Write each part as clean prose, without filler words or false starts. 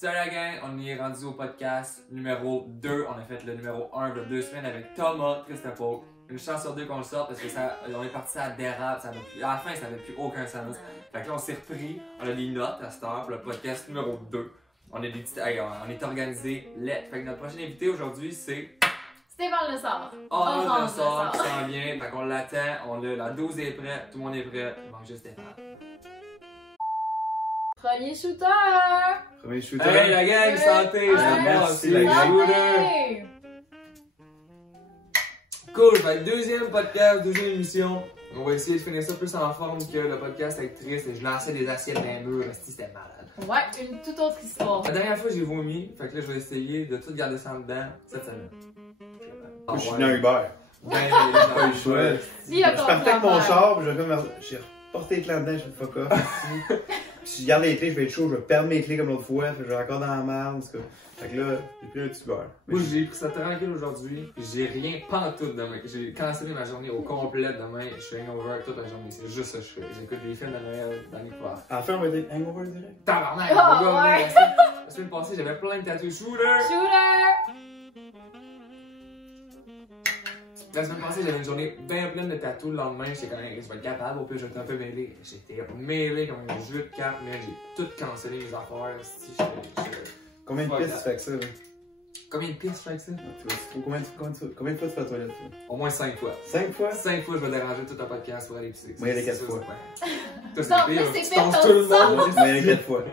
Salut la gang, on est rendu au podcast numéro 2. On a fait le numéro 1 il y a 2 semaines avec Thomas Christophe. Une chance sur deux qu'on le sorte parce que on est parti à dérape, à la fin ça n'avait plus aucun sens. Fait que là on s'est repris, on a des notes à cette heure pour le podcast numéro 2. On a des petites, on est organisé let. Fait que notre prochain invité aujourd'hui c'est Stéphane Lessard. Orange Lessard qui s'en vient. Fait qu'on l'attend, la dose est prête, tout le monde est prêt. Il manque juste Stéphane. Premier shooter! Premier shooter. Hey la gang, santé! Merci la gang. Santé! Cool, fait que deuxième podcast, deuxième émission. On va essayer de finir ça plus en forme que le podcast avec Triste et je lançais des assiettes dans les murs, c'était malade. Ouais, une toute autre histoire. La dernière fois j'ai vomi, fait que là je vais essayer de tout garder ça en dedans cette semaine. Moi, je suis venu à Hubert. Ben, J'ai pas eu le choix. Lui, a Je partais avec mon char, puis j'ai reporté les clés dedans, je fais fuck off. Puis si je garde les clés, je vais être chaud, je vais perdre mes clés comme l'autre fois, fait que j'ai encore dans la merde, en tout cas. Fait que là, j'ai pris un petit beurre. moi j'ai pris ça tranquille aujourd'hui, j'ai rien pantoute demain. J'ai cancellé ma journée au complet demain, je suis hangover toute la journée, c'est juste ça que je fais. J'écoute des films de Noël dans les couverts. Enfin, on va dire hangover direct. Tabarnak! Oh, le gars, ouais. La semaine passée j'avais plein de tatouages shooter! Shooter! La semaine passée, j'avais une journée bien pleine de tatous. Le lendemain, j'étais quand même, je vais être capable. Au pire, j'étais un peu mêlé. J'étais mêlé comme un jeu de cartes, mais j'ai tout cancellé mes affaires. Combien de pistes tu fais avec ça, là? Combien de pistes je fais avec ça? Combien de fois tu fais à la toilette, là? Au moins 5 fois. 5 fois? 5 fois, je vais déranger tout un podcast pour aller pisser. Moi, il y a les 4 C'est fois. ça, Non, c'est mais pire. c'est Tu pire penses comme tout le ça. monde. Moi, il y a les 4 fois.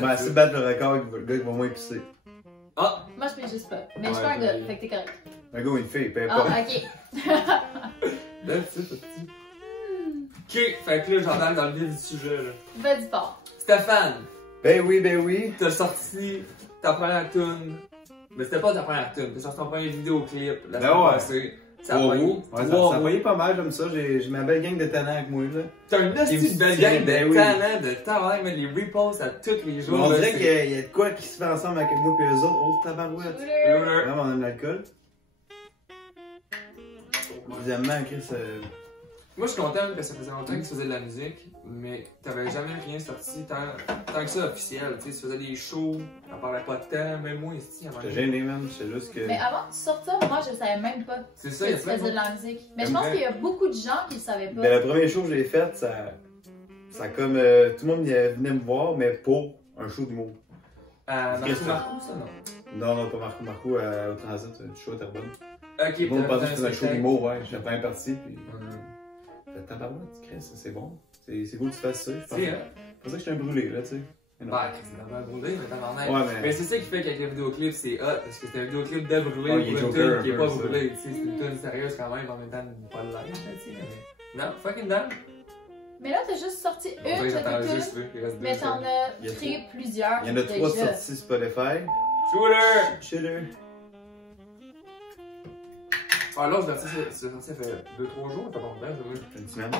Ben, si battre le record, le gars qui va moins pisser. Ah! Moi, je fais juste pas. Mais je Ouais, suis pas un gars, mais- fait que t'es correct. Un gars ou une fille, peu Ah, importe. ok. That's it, petit. Ok, fait que là, j'embarque dans le vif du sujet. Là. Va du fort. Stéphane, Ben oui. t'as sorti ta première tune. Mais c'était pas ta première tune, t'as sorti ton premier vidéoclip la Ben semaine ouais. passée. Ça a Trois pogné. roues. Ouais, ça a pogné pas mal comme ça. J'ai ma belle gang de talents avec moi, là. T'as une petite belle tient, gang ben de oui. talent, de talent, mais les reposts à tous les jours. On là, dirait c'est- qu'il y a de quoi qui se fait ensemble avec moi et eux autres. Oh, tabarouette. Shooter! Vraiment, on a de l'alcool. Deuxièmement, Chris, Moi, je suis content parce que ça faisait longtemps que tu faisais de la musique, mais t'avais jamais rien sorti tant que ça officiel. Tu sais, tu faisais des shows, t'en parlais pas de temps, même moi ici. j'étais gêné, man. C'est juste que. Mais avant que tu sortes ça, moi, je savais même pas C'est que ça, tu il y a plein de faisais de monde. la musique. Mais je pense qu'il y a beaucoup de gens qui le savaient pas. Ben, le premier show que j'ai fait, ça comme. Tout le monde venait me voir, mais pour un show d'humour. Marco, Qu'est-ce que ça, non? Non, pas Marco, au Transit, du show à Terrebonne. Ok, Tout le monde pensait que je faisais un show spectacle. d'humour, ouais. J'étais pas parti, puis. Fait tabarouette, Chris, c'est bon. C'est cool que tu fasses ça. Je C'est, hein? pensais que j'étais un brûlé, là, tu sais. Mais non. Bah, c'est vraiment brûlé, mais tabarnak. Ouais, Mais c'est ça qui fait qu'avec le vidéoclip, c'est hot, parce que c'est un vidéoclip de brûlé Ouais, il est pour une Joker, tune qui est un pas peu, ça. brûlée. Tu sais, c'est une tune sérieuse quand même, en même temps, pas de live, tu sais. Mais... Non, fucking down. Mais là, t'as juste sorti On dirait que une j'attends de tes juste, tunes, il reste deux. mais t'en tunes. as Il y a créé plusieurs. Il y en a 3 déjà. sorties Spotify. Shooter! Chiller. Ah, là, je l'ai sorti, ça fait 2-3 jours, t'as pas longtemps, ça va. Une semaine.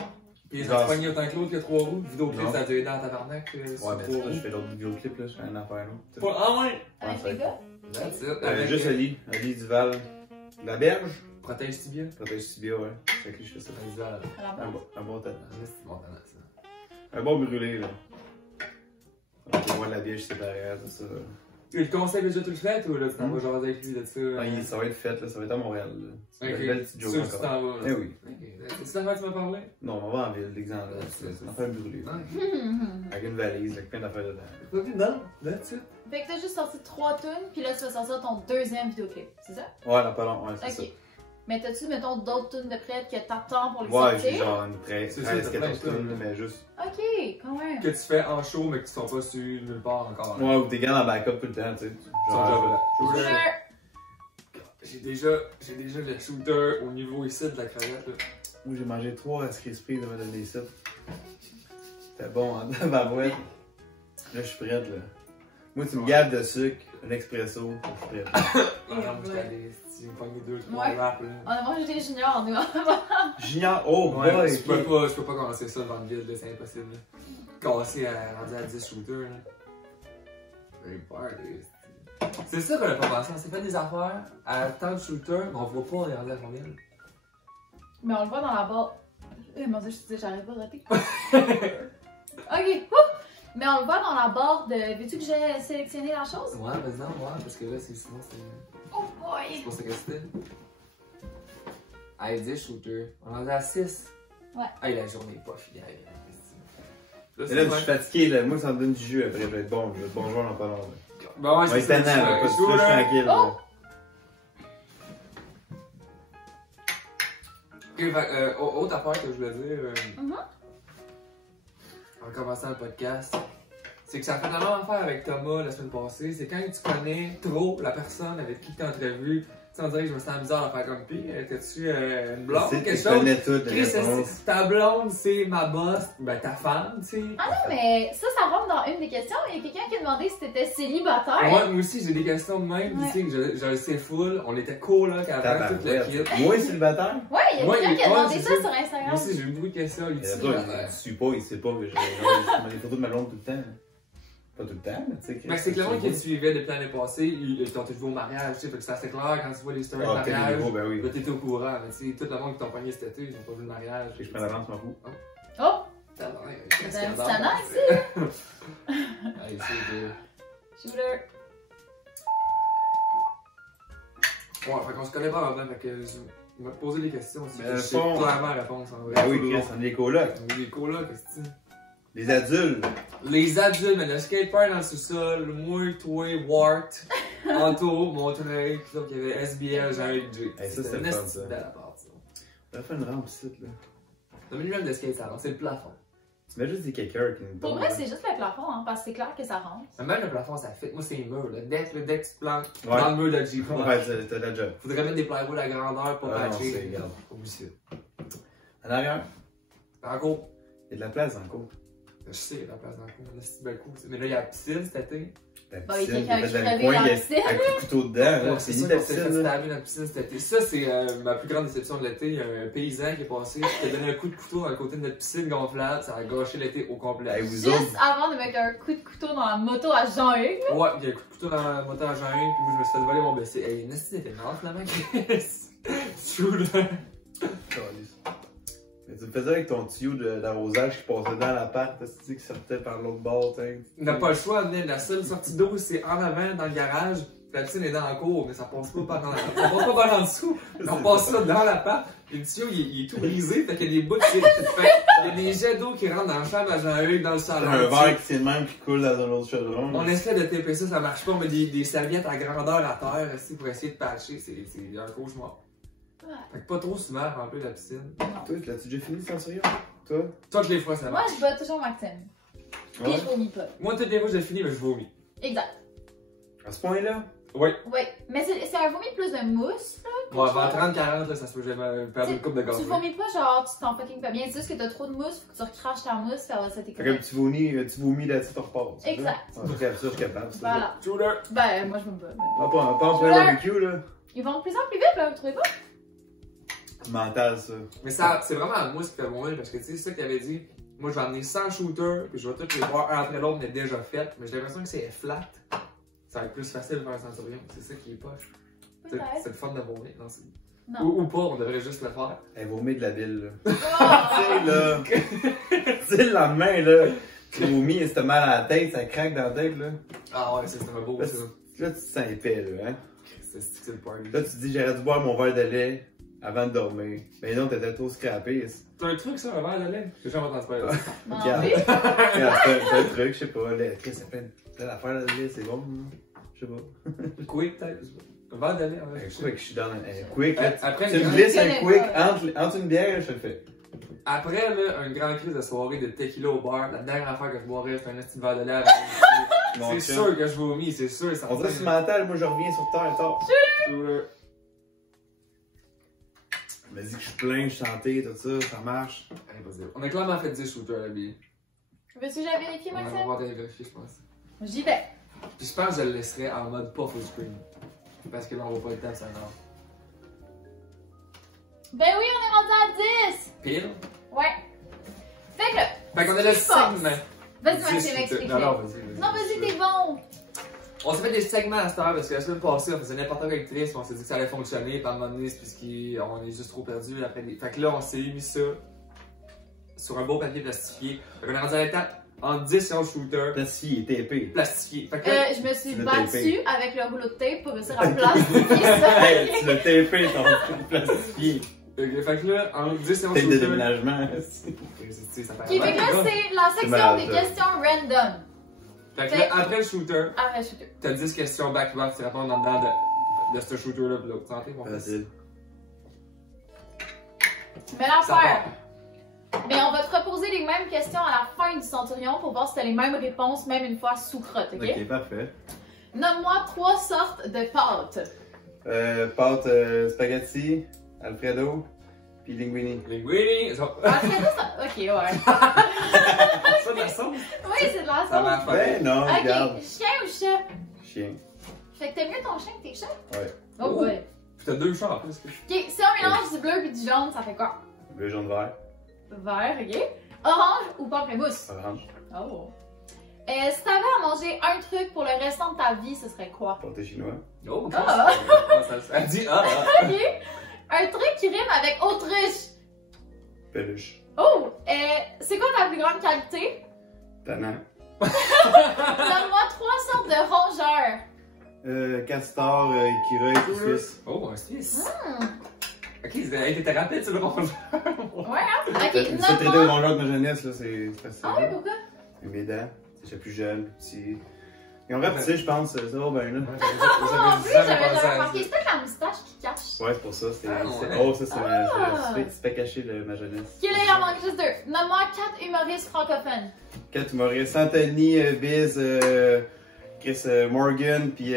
Puis ça a pogné autant que l'autre que 3 roues. Vidéoclip, Non. ça a duré dans ta tabarnak. Ouais, mais c'est pas, je fais d'autres vidéoclips, là, je fais une affaire, là. Ah ouais! Avec Ouais, les gars? That's it. Juste Ali Duval. La Berge. Protège Tibia. Protège Tibia, ouais. C'est avec qui je fais ça. Duval. À la base. Un bon talent. C'est bon talent, ça. Un bon brûlé, là. Donc, moi, la bière, c'est pareil, c'est ça. Tu le conseil déjà tout le fait ou là tu t'en vas jaser avec lui de ça? Ça va être fait, là, ça va être à Montréal, là. C'est Ok. une belle petite joke Sûr que tu encore. t'en vas. Eh oui. Ok. C'est ça que tu m'as parlé? Non, on va en ville, l'exemple, là. C'est un affaire brûlée. là. Avec une valise, avec plein d'affaires dedans. Ok, non, that's it. Fait que t'as juste sorti 3 tunes, puis là, tu vas sortir ton deuxième vidéoclip, c'est ça? Ouais, non, pas long, ouais, c'est Ok. Mais t'as-tu, mettons, d'autres tunes de prête que t'attends pour les ça. Ouais, j'ai sortir? genre une 13, C'est ça, 14 t'as plein de tunes, tunes. mais juste. Ok, quand même. Que tu fais en show mais qui sont pas sur nulle part encore. Ouais, ou t'es gars en backup tout le temps, tu sais. Son job là. Shooter! J'ai déjà le shooter au niveau ici de la crevette là. Moi, j'ai mangé 3 Rice Krispies de me donner ça. C'était bon, hein, dans ma boîte. Là, je suis prête, là. Moi, tu me gaves de sucre, un expresso, je suis prête. Ah non, moi j'étais allé, tu me pogné 2-3 Ouais. wraps là. On a mangé des juniors, nous. Junior, oh Ouais, boy! je peux pas commencer ça devant le vide là, c'est impossible là. Casser rendu à 10 shooters là. Very party. C'est ça qu'on a pas pensé, on s'est fait des affaires à tant de shooters, mais on voit pas on est rendu à combien là. Mais on le voit dans la barre. Mon dieu, je te dis, j'arrive pas de rater. Ok, ouh! Mais on le voit dans la barre de. Veux-tu que j'ai sélectionné la chose? Ouais, vas-y, non, ouais, parce que là, sinon, c'est. Oh boy! C'est pour ça que c'était. Allez, 10 shooters. On en est à 6. Ouais. Hey, la journée est pas finie. Là, Et là, je suis fatigué, là. Moi, ça me donne du jus après. Je vais être bon. Je vais être bon joueur dans pas longtemps. Bon, ouais, Ouais, c'est tannant, là. Pas de plus tranquille, là. Oh! Ok, fait, autre affaire que je voulais dire, Mhm. en commençant le podcast, c'est que ça fait la même affaire avec Thomas la semaine passée. C'est quand tu connais trop la personne avec qui tu as entrevu. Tu sais, on dirait que je me sens bizarre à faire comme pis. T'as-tu une blonde ou quelque Tu chose? connais toutes les Chris, réponses. ta blonde, c'est ma boss, ben ta femme, tu sais. Ah non, mais ça rentre dans une des questions. Il y a quelqu'un qui a demandé si t'étais célibataire. Moi aussi, j'ai des questions de même, Ouais. tu sais, que je le sais full. On était cool, là, avant toute la kit. Tabarouette. Moi, célibataire? Ouais, il y a Moi, quelqu'un qui a ouais, demandé c'est ça ça. sur Moi Instagram. aussi, j'ai eu beaucoup de questions. Il Et dit là, célibataire. il suit pas, il sait pas que je mets des photos de ma blonde tout le temps. Pas tout le temps, mais tu sais. Ben, c'est que le monde qui te suivait depuis l'année passée, ils t'ont vu au mariage, tu sais, fait que c'est assez clair quand tu vois les stories de Ah, t'es mariage. nouveau, ben oui. Là, t'étais au courant, mais tu sais, tout le monde qui t'ont pogné cet été, ils n'ont pas vu le mariage. Fait que je prends l'avance, m'en fous. Oh! T'as l'air, T'as qu'est-ce un qu'il y a petit dans tannant le ici? Hey, c'est Shooter. Ouais, fait qu'on se connaît pas vraiment, fait que il m'a posé des questions aussi. Mais Je sais fond- clairement la réponse en vrai. Ben oui, Chris, on est des colocs. Oui, les colocs, qu'est-ce que c'est? Les adultes. Les adultes, mais le skatepark dans le sous-sol, moi, toi, Wart, Anto, Montreuil, puis donc il y avait SBL, Jean-Luc. Hey, ça, c'était une le fun, esti ça. de belle appart, ça. On va faire une rampe ici, là. Le minimum de skate salon, c'est le plafond. Tu mets juste des kickers qui nous Pour tombent. vrai, là. c'est juste le plafond, hein, parce que c'est clair que ça rentre. Mais même le plafond, ça fit. Moi, c'est les murs. Dès que tu te plantes Ouais. dans le mur de Jeep, Ouais, t'as la job. faudrait mettre des plywood à grandeur pour Ah non, patcher. c'est égal. Oublie ça. En arrière, En gros, il y a de la place en cours. je sais, il y a de la place dans le coin. On a si bel coup. Mais là, il y a la piscine cet été. La Bah, il y a piscine, quelqu'un t'as qui fait dans le crevait coin, dans il y la a piscine. un coup de couteau dedans, là. C'est C'est ça ni ta qu'on s'est fait piscine, là. stabber dans la piscine cet été. Ça, c'est ma plus grande déception de l'été. Il y a un paysan qui est passé, qui a donné un coup de couteau à côté de notre piscine gonflable. Ça a gâché l'été au complet. Hey, vous autres, Juste avant de mettre un coup de couteau dans la moto à Jean-Hugues. Ouais, il y a un coup de couteau dans la moto à Jean-Hugues, puis moi, je me suis fait voler mon BC. Hey, une esti d'effet mort, finalement, Chris. True, là. Calisse. Mais tu me faisais avec ton tuyau d'arrosage qui passait dans l'appart, tu qui sortait par l'autre bord, t'sais. On n'a pas le choix, mais la seule sortie d'eau, c'est en avant, dans le garage. La piscine est dans la cour, mais ça passe pas par en avant. Ça passe pas par en dessous. On passe ça dans l'appart. Et le tuyau, il est tout brisé, fait qu'il y a des bouts qui... Il y a des jets d'eau qui rentrent dans la chambre à Jean-Hugues, dans le salon. Un verre qui c'est le même qui coule dans un autre chaudron. On essaie de taper ça, ça marche pas. On met des serviettes à grandeur à terre aussi, pour essayer de patcher. C'est un cauchemar. Ouais. Fait que pas trop souvent remplir la piscine. Toi, l'as-tu déjà fini sans sourire? Toi? Toutes les fois, ça Moi, marche. je bats toujours Maxime. Puis Ouais. je vomis pas. Moi, toutes les fois que j'ai fini, mais je vomis. Exact. À ce point-là? Oui. Oui. Mais c'est un vomi plus de mousse, là. Bon, avant 30-40, là, ça se peut que j'ai perdu une coupe de gaz. Tu vomis pas, genre, tu t'en fucking pas bien. C'est juste que t'as trop de mousse, faut que tu recraches ta mousse, puis après ça, t'es Fait que correct. tu vomis là-dessus, tu repars. c'est ça? Exact. Ah, je suis capable, ça, je suis capable. ça. Voilà. Shooter! Ben, moi, je vomis pas. mais- Pas en plein barbecue, là. Ils vont de plus en plus vite, là, vous trouvez pas? Mental, ça. Mais ça, c'est vraiment la mousse qui fait mourir parce que tu sais, c'est ça qu'il avait dit. Moi, je vais amener 100 shooters, puis je vais tous les voir un après l'autre, mais déjà fait. Mais j'ai l'impression que c'est flat. Ça va être plus facile de faire un centurion. C'est ça qui est poche. C'est Peut-être. le fun de vomir. Non, c'est- Non. ou pas, on devrait juste le faire. Elle vomit de la ville, là. Oh! Tu sais, là. Tu sais, le lendemain, là. Tu vomis, et si t'as mal à la tête, ça craque dans la tête, là. Ah ouais, c'est un beau Là, ça. Là, tu te sens épais, là, hein. C'est le party. Là, tu te dis, j'aurais dû boire mon verre de lait avant de dormir. Mais non, t'étais trop scrappé. C'est un truc ça, un verre de lait? J'ai jamais entendu parler. Non, Regarde. oui. Regarde, c'est un truc, je sais pas. Là, Chris, ça fait plein d'affaires, là, le lait, c'est bon, là. Je sais pas. Quick, peut-être. Un verre de lait, ouais. Un quick, je suis dans un quick, là. Après, Tu me une glisses Je un connais quick pas. entre une bière, je te le fais. Après, là, une grande crise de soirée de tequila au bar, la dernière affaire que je boirais, c'est un petit verre de lait avec Mon C'est chum. sûr que je vomis, c'est sûr. Ça On dirait que c'est mental, moi je reviens sur terre tard. sûr. Il m'a dit que je suis plein, je chantais, tout ça, ça marche. Allez, vas-y. On a clairement fait 10 shooters à la bille. Veux-tu que j'aille vérifier, On va Maxime? pouvoir aller vérifier, je pense. J'y vais. Puis je pense que je le laisserai en mode pas full screen. Parce que là, on va pas le temps, ça va. Ben oui, on est rendu à 10! Pile. Ouais. Fait que, Fait qu'on a le Ce qui se passe. segment. vas-y, 10 Maxime, shooters. explique-le. Non, non, vas-y. Non, vas-y, t'es bon! On s'est fait des segments à cette heure parce que la semaine passée, on faisait n'importe quoi avec Tris, puis on s'est dit que ça allait fonctionner, puis à un moment donné, c'est puisqu'on est juste trop perdu après des. Fait que là, on s'est mis ça sur un beau papier plastifié. Fait qu'on est rendu à l'étape entre 10 et 11 shooters Plastifié, TP. plastifiés. Fait que là, Je me suis Le battue tapé. avec le rouleau de tape pour réussir à plastifier ça. Hey, tu l'as TP ton plastifié. fait que là, entre 10 et 11 Tape de shooters. déménagement. Ça paraît Ok, fait que là, vraiment c'est la section malade, des ça. questions random. Fait que là, après le shooter, Ah, ouais, shooter. t'as 10 questions back-to-back, tu réponds en dedans de ce shooter-là pis l'autre. Santé, mon fils. Facile. Mais Ça l'affaire. Mais on va te reposer les mêmes questions à la fin du centurion pour voir si t'as les mêmes réponses, même une fois sous crotte, ok? Ok, parfait. Nomme-moi 3 sortes de pâtes. Pâte spaghetti, Alfredo, puis linguini. Linguini, ça. Ah, c'est ça? Ok, ouais. C'est pas de la sauce? Oui, c'est de la Ça va sauce. Ben non, regarde. Ok, chien ou chat? Chien. Fait que t'aimes mieux ton chien que tes chats? Ouais. Oh, Oh. ouais. Pis t'as 2 chats en plus. Ok, si on mélange du bleu et du jaune, ça fait quoi? Bleu, jaune, vert. Vert, ok. Orange ou pamplemousse? Orange. Oh. Si t'avais à manger un truc pour le restant de ta vie, ce serait quoi? Pâté chinois. Oh, Ah. Elle dit ah. Ok. Un truc qui rime avec Autriche. Peluche. Oh! C'est quoi ta plus grande qualité? Tannant. Donne-moi 3 sortes de rongeurs. Castor, écureuil, suisse. Oh, un Suisse. Hmm. Ok, t'étais rapide, tu le rongeur. Ouais, hein? Ok, C'est traité de nomme-moi. rongeur de ma jeunesse, là, c'est facile. Ah oui, pourquoi? Mes dents, j'étais plus jeune, plus petit. Ils ont rapetissé, je pense, ça va bien là. Ah, en plus, j'avais jamais remarqué. C'est peut-être la moustache qui cache. Ouais, c'est pour ça, c'était. Ah, ouais. Oh, ça, c'est pas caché de ma jeunesse. Ok, là, il en manque juste 2. Nomme-moi 4 humoristes francophones. 4 humoristes, Anthony, Biz, Chris Morgan, puis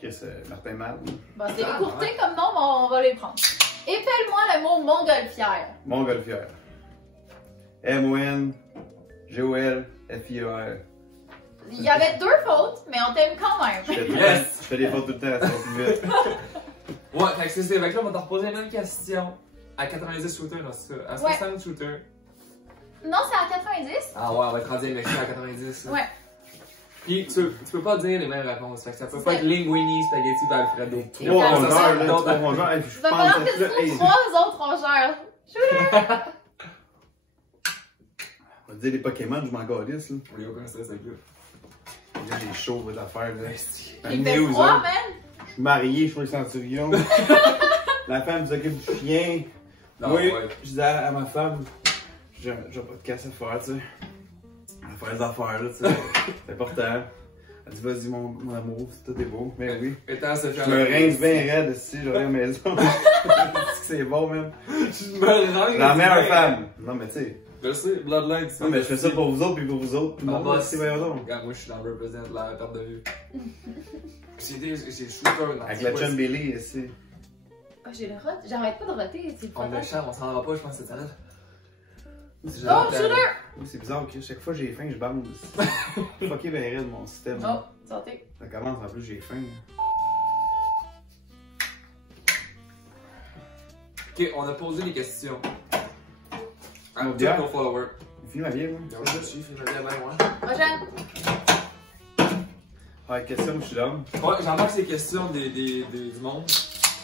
Chris Martin Matt. Bon, c'est écourté comme nom, mais on va les prendre. Épelle-moi le mot montgolfière. Montgolfière. M-O-N, G-O-L, F-I-E-R. Il y avait 2 fautes, mais on t'aime quand même. Yes! Je fais des fautes tout le temps, ça va plus vite. Ouais, fait que c'est ça. Fait que là, on va te reposer la même question à 90 shooters, là, c'est ça. À 60 shooters. Non, c'est à 90. Ah ouais, on va te rendre avec à 90. là. Ouais. Puis tu peux pas dire les mêmes réponses. Fait que ça peut pas être linguini, spaghetti ou Alfredo. Trois Ça, ça, rongeurs, là, d'autres- 3 rongeurs. Hey, puis je Il va pense falloir que que tu là, trouves hey, 3 autres rongeurs. on va dire les Pokémon, je m'en calisse, là. Il y a aucun stress avec lui. Là, j'ai chaud, votre affaire, là. Il Un fait news, froid, hein. man. Je suis marié, je suis le centurion. La femme s'occupe du chien. Non, Oui, ouais. je disais à ma femme, j'ai pas de casse à faire, tu sais. À faire des affaires, là, tu sais. C'est important. Elle dit, vas-y, mon amour, tout est beau. Mais oui. Étant ce Je me rince bien raide, si j'aurais à la maison. C'est bon, même. Je me rince. La meilleure femme. Non, mais tu sais. Je sais, Bloodline, Non, mais je fais ça pour vous autres, puis pour vous autres. Tout le Ah, monde, bah, c'est bien donc. Regarde, moi je suis dans le represent de la perte de vue. C'est shooter dans Avec la chum Billy, ici. Oh, j'ai le rot. J'arrête pas de roter. C'est On pas le chante, on s'en rendra pas, je pense, cette semaine. Oh, shooter! C'est bizarre que chaque fois que j'ai faim, je bande. Fucké bien raide mon système. Oh, santé. Ça commence, en plus, j'ai faim. Ok, on a posé des questions. À Nos tous bières. nos followers. J'ai fini ma bière, moi. Donc, je suis, je viens bien, moi. Prochaine. Ouais, question, je suis l'homme. Ouais, j'embarque ces questions du monde.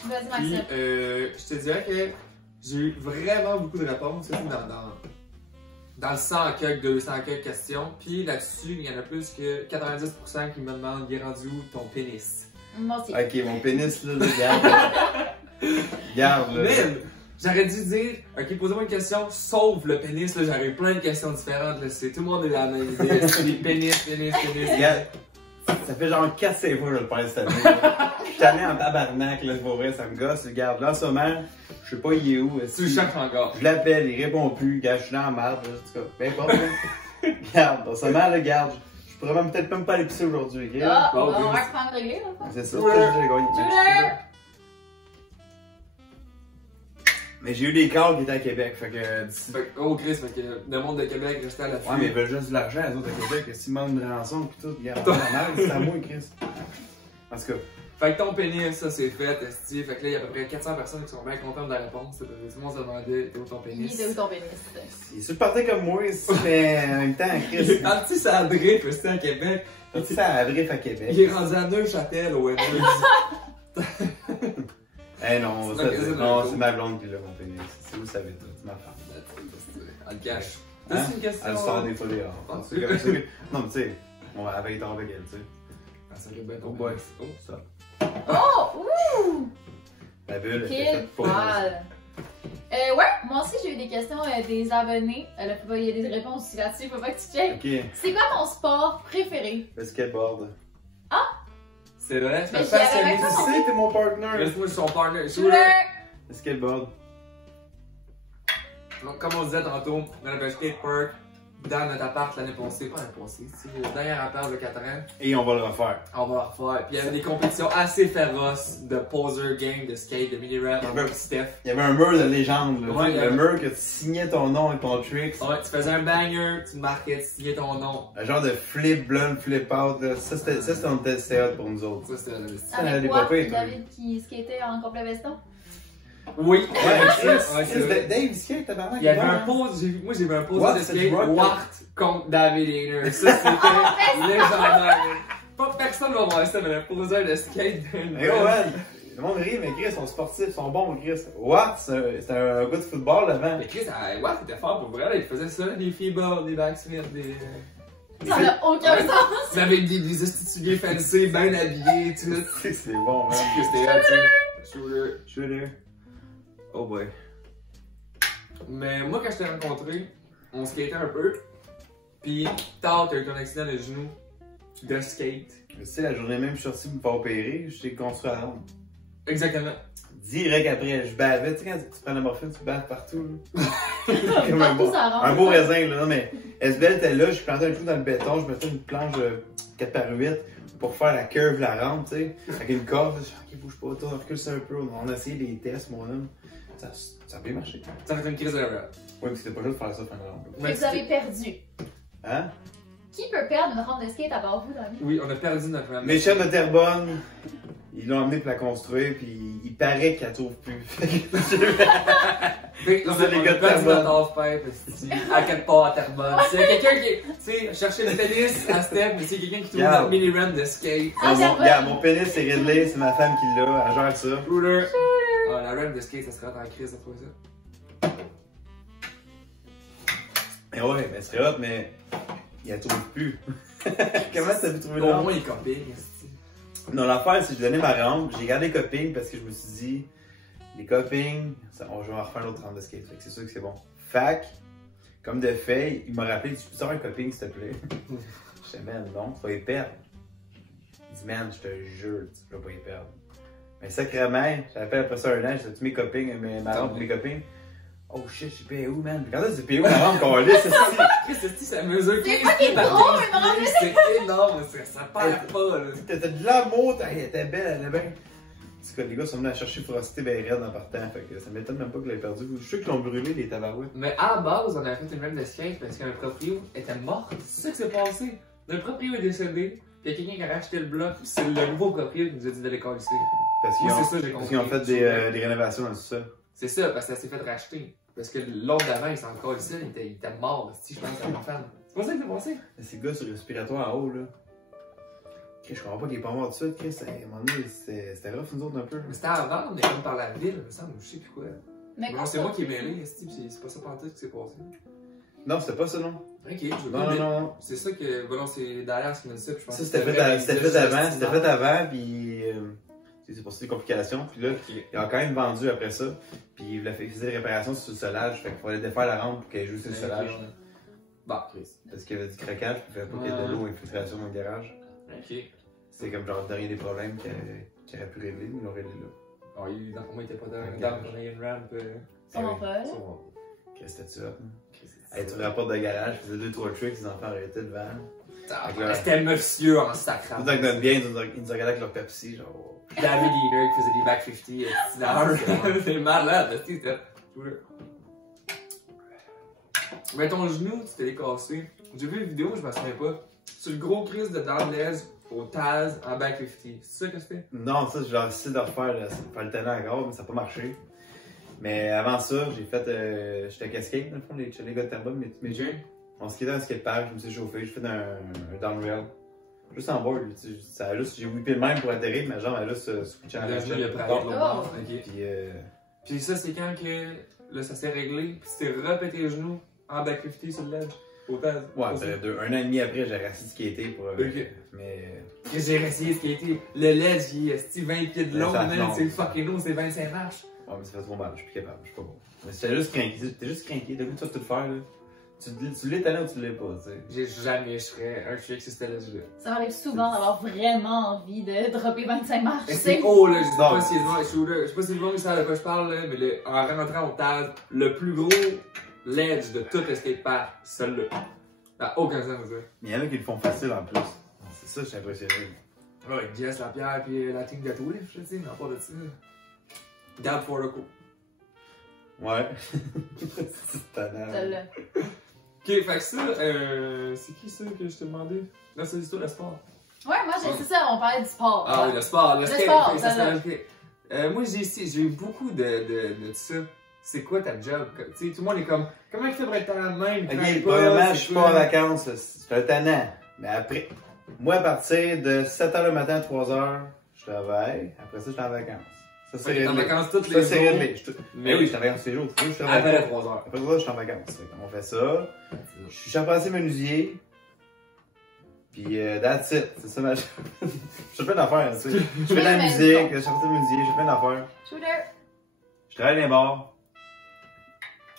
Vas-y, Puis, Maxime. je te dirais que j'ai eu vraiment beaucoup de réponses dans le 100 quelques, 200 quelques questions. Puis là-dessus, il y en a plus que 90% qui me demandent, il est rendu où ton pénis? Moi aussi. Ok, mon pénis, là, regarde. Regarde, là. Man, j'aurais dû dire, ok, posez-moi une question, sauf le pénis, là, j'aurais eu plein de questions différentes, là, c'est tout le monde est la même idée, c'est les pénis. Regarde. Ça fait genre 4-5 fois que je le perds cette année. là. Je suis allé en tabarnak, là, pour vrai, ça me gosse. Regarde, là, en ce moment, je sais pas il est où. Tu le cherches encore. Je l'appelle, il répond plus. Regarde, je suis dans la merde, là, en tout cas. Peu importe, là. Regarde, en ce moment, là, regarde. Je pourrais même peut-être même pas aller pisser aujourd'hui, ok? Ah, on Bon, va oui. avoir un plan de régler, là. C'est ça, Ouais. c'est ça que j'ai gagné. Shooter! Mais j'ai eu des calls qui étaient à Québec, fait que d'ici. Fait que, oh Chris, fait que le monde de Québec restait à la Ouais, mais ils veulent juste de l'argent, les autres à Québec. S'ils demandent une rançon pis tout, regarde, normal, c'est à moi, Chris. En tout cas, Fait que ton pénis, ça c'est fait, esti. Fait que là, il y a à peu près 400 personnes qui sont bien contentes de la réponse. Tout le monde se demandait, t'es où ton Il pénis? était où ton pénis? il se partait comme moi, ici, mais en même temps, Il Chris. est parti ça à Drip, esti, à Québec. Il dit ça à Drif à Québec. Il est rendu à Neuchâtel, au Wendy's. Eh non, on va Ok, se dire. c'est Non, cool. c'est ma blonde qui l'a, mon pénis. C'est où ça va être, c'est ma femme. On le cache. T'as-tu une question? Elle sort des fois des Ah, Non, mais tu sais, on va avec ton avec elle, tu sais. Ah, ça fait bien ton Oh boy. Oh. Ça. Oh! Ouh! La bulle, elle était Pile faite pour nous. poil. Ouais, moi aussi j'ai eu des questions des abonnés. Là, il y a des réponses aussi là-dessus, faut pas que tu checkes. Ok, C'est quoi ton sport préféré? le skateboard. C'est vrai, tu Mais m'as j'y avais passionné. Tu raison. sais, t'es mon partner. Laisse-moi son partner. Shooter! Le skateboard. Donc, comme on disait tantôt, on avait un skatepark dans notre appart l'année passée. Pas l'année passée, c'est le dernier appart de 4 ans. Et on va le refaire. On va le refaire. Puis il y avait des compétitions assez féroces de poser game, de skate, de mini-rap, Il y avait- avec Steph. Il y avait un mur de légende, là. Ouais, Tu sais, il y le avait- mur que tu signais ton nom avec ton tricks. Ouais, tu faisais un banger, tu marquais, tu signais ton nom. Un genre de flip, blonde, flip out, là. Ça, c'était hot pour nous autres. Ça, c'était la Elle a Avec des quoi? papiers, toi. David qui skatait en complet veston? Oui, Ouais, Chris, ouais, c'est vrai. Dave, skate, tabarnak. Il y avait bon, un hein? pose, moi j'ai vu un pose What, de c'est du skate, rock, Wart contre David Hayner. Ça c'était légendaire. Pas personne va voir ça, mais le poseur de skate d'une Mais ouais, le monde rit, mais Chris, ils sont sportifs, ils sont bons, Chris. Watt, c'est un gars de football avant. Mais Chris, Wart était fort pour vrai, là, il faisait ça, des freeboards, des backspins, des. Ça n'a aucun sens! Mais avec des instituts fancy, bien habillés, tout. C'est bon, man. C'était hot, tu sais. Shooter. Shooter. Oh boy. Mais moi, quand je t'ai rencontré, on skatait un peu. Puis, tard, t'as eu ton accident de genou de skate. Tu sais, la journée même, je suis sorti pour me faire opérer, je t'ai construit à Londres. Exactement. Direct après, je bavais. Tu sais, quand tu prends la morphine, tu baves partout, là. Comme Partout, ça rentre. un beau raisin, là. Non, mais SBL était là, je plantais un trou dans le béton, je mettais une planche 4x8 pour faire la curve, la rampe, tu sais, avec une corde. Je dis, ok, bouge pas, toi, recule ça un peu. On a essayé des tests, mon homme. Ça a bien marché. Ça fait une crise de rap. Ouais, mais c'était pas juste de faire ça, fin de rampe. Fait que vous avez perdu. Hein? Qui peut perdre une rampe de skate à part vous dans la vie? Oui, on a perdu notre rampe. Mes chefs de Terrebonne, ils l'ont emmené pour la construire, puis il paraît qu'elle trouve plus. Fait que, Ça, les on gars a de perdu Terrebonne. notre half-pipe, esti, à quelque part à Terrebonne. S'il y a quelqu'un qui, tu sais, cherchait le tennis à Steph, mais s'il y a quelqu'un qui trouve Regarde. notre mini-ramp de skate. Ah, Terrebonne. Mon pénis, c'est Ridley, c'est ma femme qui l'a, elle gère ça. Shooter. Ah, la ramp de skate, ça serait dans la crise de trouver ça. Mais ouais, mais c'est hot, mais il la trouve plus. Comment t'as pu trouver Au là? moins, il copine, esti. Non, l'affaire, c'est que je donnais ma rampe, j'ai gardé coping parce que je me suis dit, les copings, on va en refaire un autre rampe de skate, fait que c'est sûr que c'est bon. Fac, comme de fait, il m'a rappelé, tu peux sortir un coping s'il te plaît? Je dis, man, non, tu vas y perdre. Il dit, man, je te jure, tu vas pas y perdre. Mais sacrément, j'appelle après ça un an, j'ai dit, mes copings, ma rampe pour mes copings. Oh shit, j'ai payé où, man? Regarde là, c'est payé où la rampe qu'on lisse, Chris, esti, ça mesure 15 C'est pas pieds par drôle, 15 une rampe de pieds, c'est énorme, ça perd pas, là. T'as de l'amour, elle était belle, elle est bien. En tout cas, les gars sont venus la chercher Frosté ben raide en partant, fait que ça m'étonne même pas qu'ils l'aient perdu. Je suis sûr qu'ils l'ont brûlé, les tabarouettes. Mais à la base, on avait fait une ramp de skate parce qu'un proprio était mort. C'est ça qui s'est passé. Le proprio est décédé, puis il y a quelqu'un qui a racheté le bloc, puis c'est le nouveau proprio qui nous a dit de l'école ici. Parce qu'ils Moi, ont, c'est ça, j'ai parce qu'ils ont compris. fait des rénovations dans tout ça. C'est ça, parce que ça s'est fait racheter. Parce que l'autre d'avant, il s'est encore ici, il était mort, si je pense à ma femme. C'est pas ça qui s'est passé? Ces gars sur le respiratoire en haut, là. Chris, je comprends pas qu'il est pas mort tout de suite, Chris. À un moment donné, c'était rough, nous autres, un peu. Mais c'était avant, on est comme par la ville, il me semble, je sais plus quoi. Mais Bon, quand c'est ça- moi qui ai mêlé, esti, puis c'est pas ça pantoute qui s'est passé. Non, c'était pas ça, non. Ok, je veux Non, pas. non, non. C'est ça que. Bon, non, c'est Dallas qui m'a dit ça, puis je pense Ça, que c'était fait, vrai, c'était mais fait de avant, gestion. c'était fait avant, puis c'est pour ça des complications. Puis là, il a quand même vendu après ça, puis il faisait des réparations sur le solage, fait qu'il fallait défaire la rampe pour qu'elle joue sur le solage. Bah, Chris. Parce qu'il y avait du craquage, puis il fallait pas qu'il y ait de l'eau infiltration dans le garage. Ok. C'était comme genre le dernier des problèmes qu'il aurait pu régler, ils l'ont réglé là. Oh, il, dans le fond, il était pas dans Ok. dans une ramp. Sûrement pas, là. Qu'est-ce que c'était ça? Hey, tu me rapportes de garage, je faisais 2-3 tricks, les enfants arrêtaient devant. C'était monsieur en sacrant. Tout avec notre bien, ils nous regardaient avec leur Pepsi, genre. David Eater qui faisait des back 50 c'est malade, c'était. Mais ton genou, tu t'es cassé. J'ai vu une vidéo, je m'en souviens pas. C'est le gros Chris de Dandaise au Taz en back 50. C'est ça que c'était? Non, ça, j'ai essayé de refaire, là, faire le talent encore, mais ça n'a pas marché. Mais avant ça, j'ai fait. J'étais casqué, dans le fond, les gars de Terrebonne, mes Ok. jeux. On skatait dans un skatepark, je me suis chauffé, j'ai fait un downrail. Juste en board, ça a juste, j'ai whippé le même pour atterrir, ma jambe elle a juste switché en Le genou, il a ratchet. pris l'autre Oh. bord. Ok. Puis Puis ça, c'est quand que là, ça s'est réglé, puis tu t'es repété le genou, en backlifté sur le ledge. Autant. Ouais, après un an et demi après, j'ai arrêté de skater pour. Ok. Mais. J'ai essayé de skater. Le ledge, il est 20 pieds de long, Ça man. long. C'est fucking long, c'est 25 marches. Ouais, mais ça fait trop mal, je suis plus capable, je suis pas bon. Mais j'étais juste craqué, t'es juste craqué, t'as vu, tu vas tout faire, là. Tu l'es talent ou tu l'es pas, tu sais. J'ai jamais, je ferais un trick sur ce ledge-là. Ça m'arrive souvent d'avoir vraiment envie de dropper 25 marches. Mais tu c'est sais. haut, là. Je sais Non, pas mais- si je sais pas si le monde sait de quoi je parle, là, mais en rentrant au TAS, le plus gros ledge de tout le skatepark, celui-là. Ça n'a aucun sens, ça. Mais y'en a qui le font facile en plus. C'est ça, je suis impressionné. Ouais, avec Jess, la pierre, puis la team gâteau lift, je sais, mais à part de ça. Dab for the coup. Ouais. C'est talent. Celle-là. Ok, fait que ça, c'est qui ça que je t'ai demandé? Là, c'est l'histoire de sport. Ouais, moi, c'est ça, on parlait du sport. Ah oui, le sport, le skate, sport, ok, ça ça, là. c'est ok. Moi, j'ai eu beaucoup de ça. C'est quoi ta job? Tu sais, tout le monde est comme, comment il fait pour être à la main? Ok, premièrement, je suis pas en vacances, c'est un tannant. Mais après, moi, à partir de 7h le matin à 3h, je travaille. Après ça, je suis en vacances. Ça, c'est T'es en réglé. vacances toutes Ça, les c'est jours. réglé. Mais oui, je suis en vacances tous les jours. Je travaille Après pas. les 3 heures. Après ça, je suis en vacances. Fait qu'on fait ça. Je suis champancier menuisier. Puis, that's it. C'est ça ma. Je fais plein d'affaires, tu sais. Je fais de la Mais musique, je suis champancier menuisier, je fais plein d'affaires. Shooter. Je travaille dans les bars.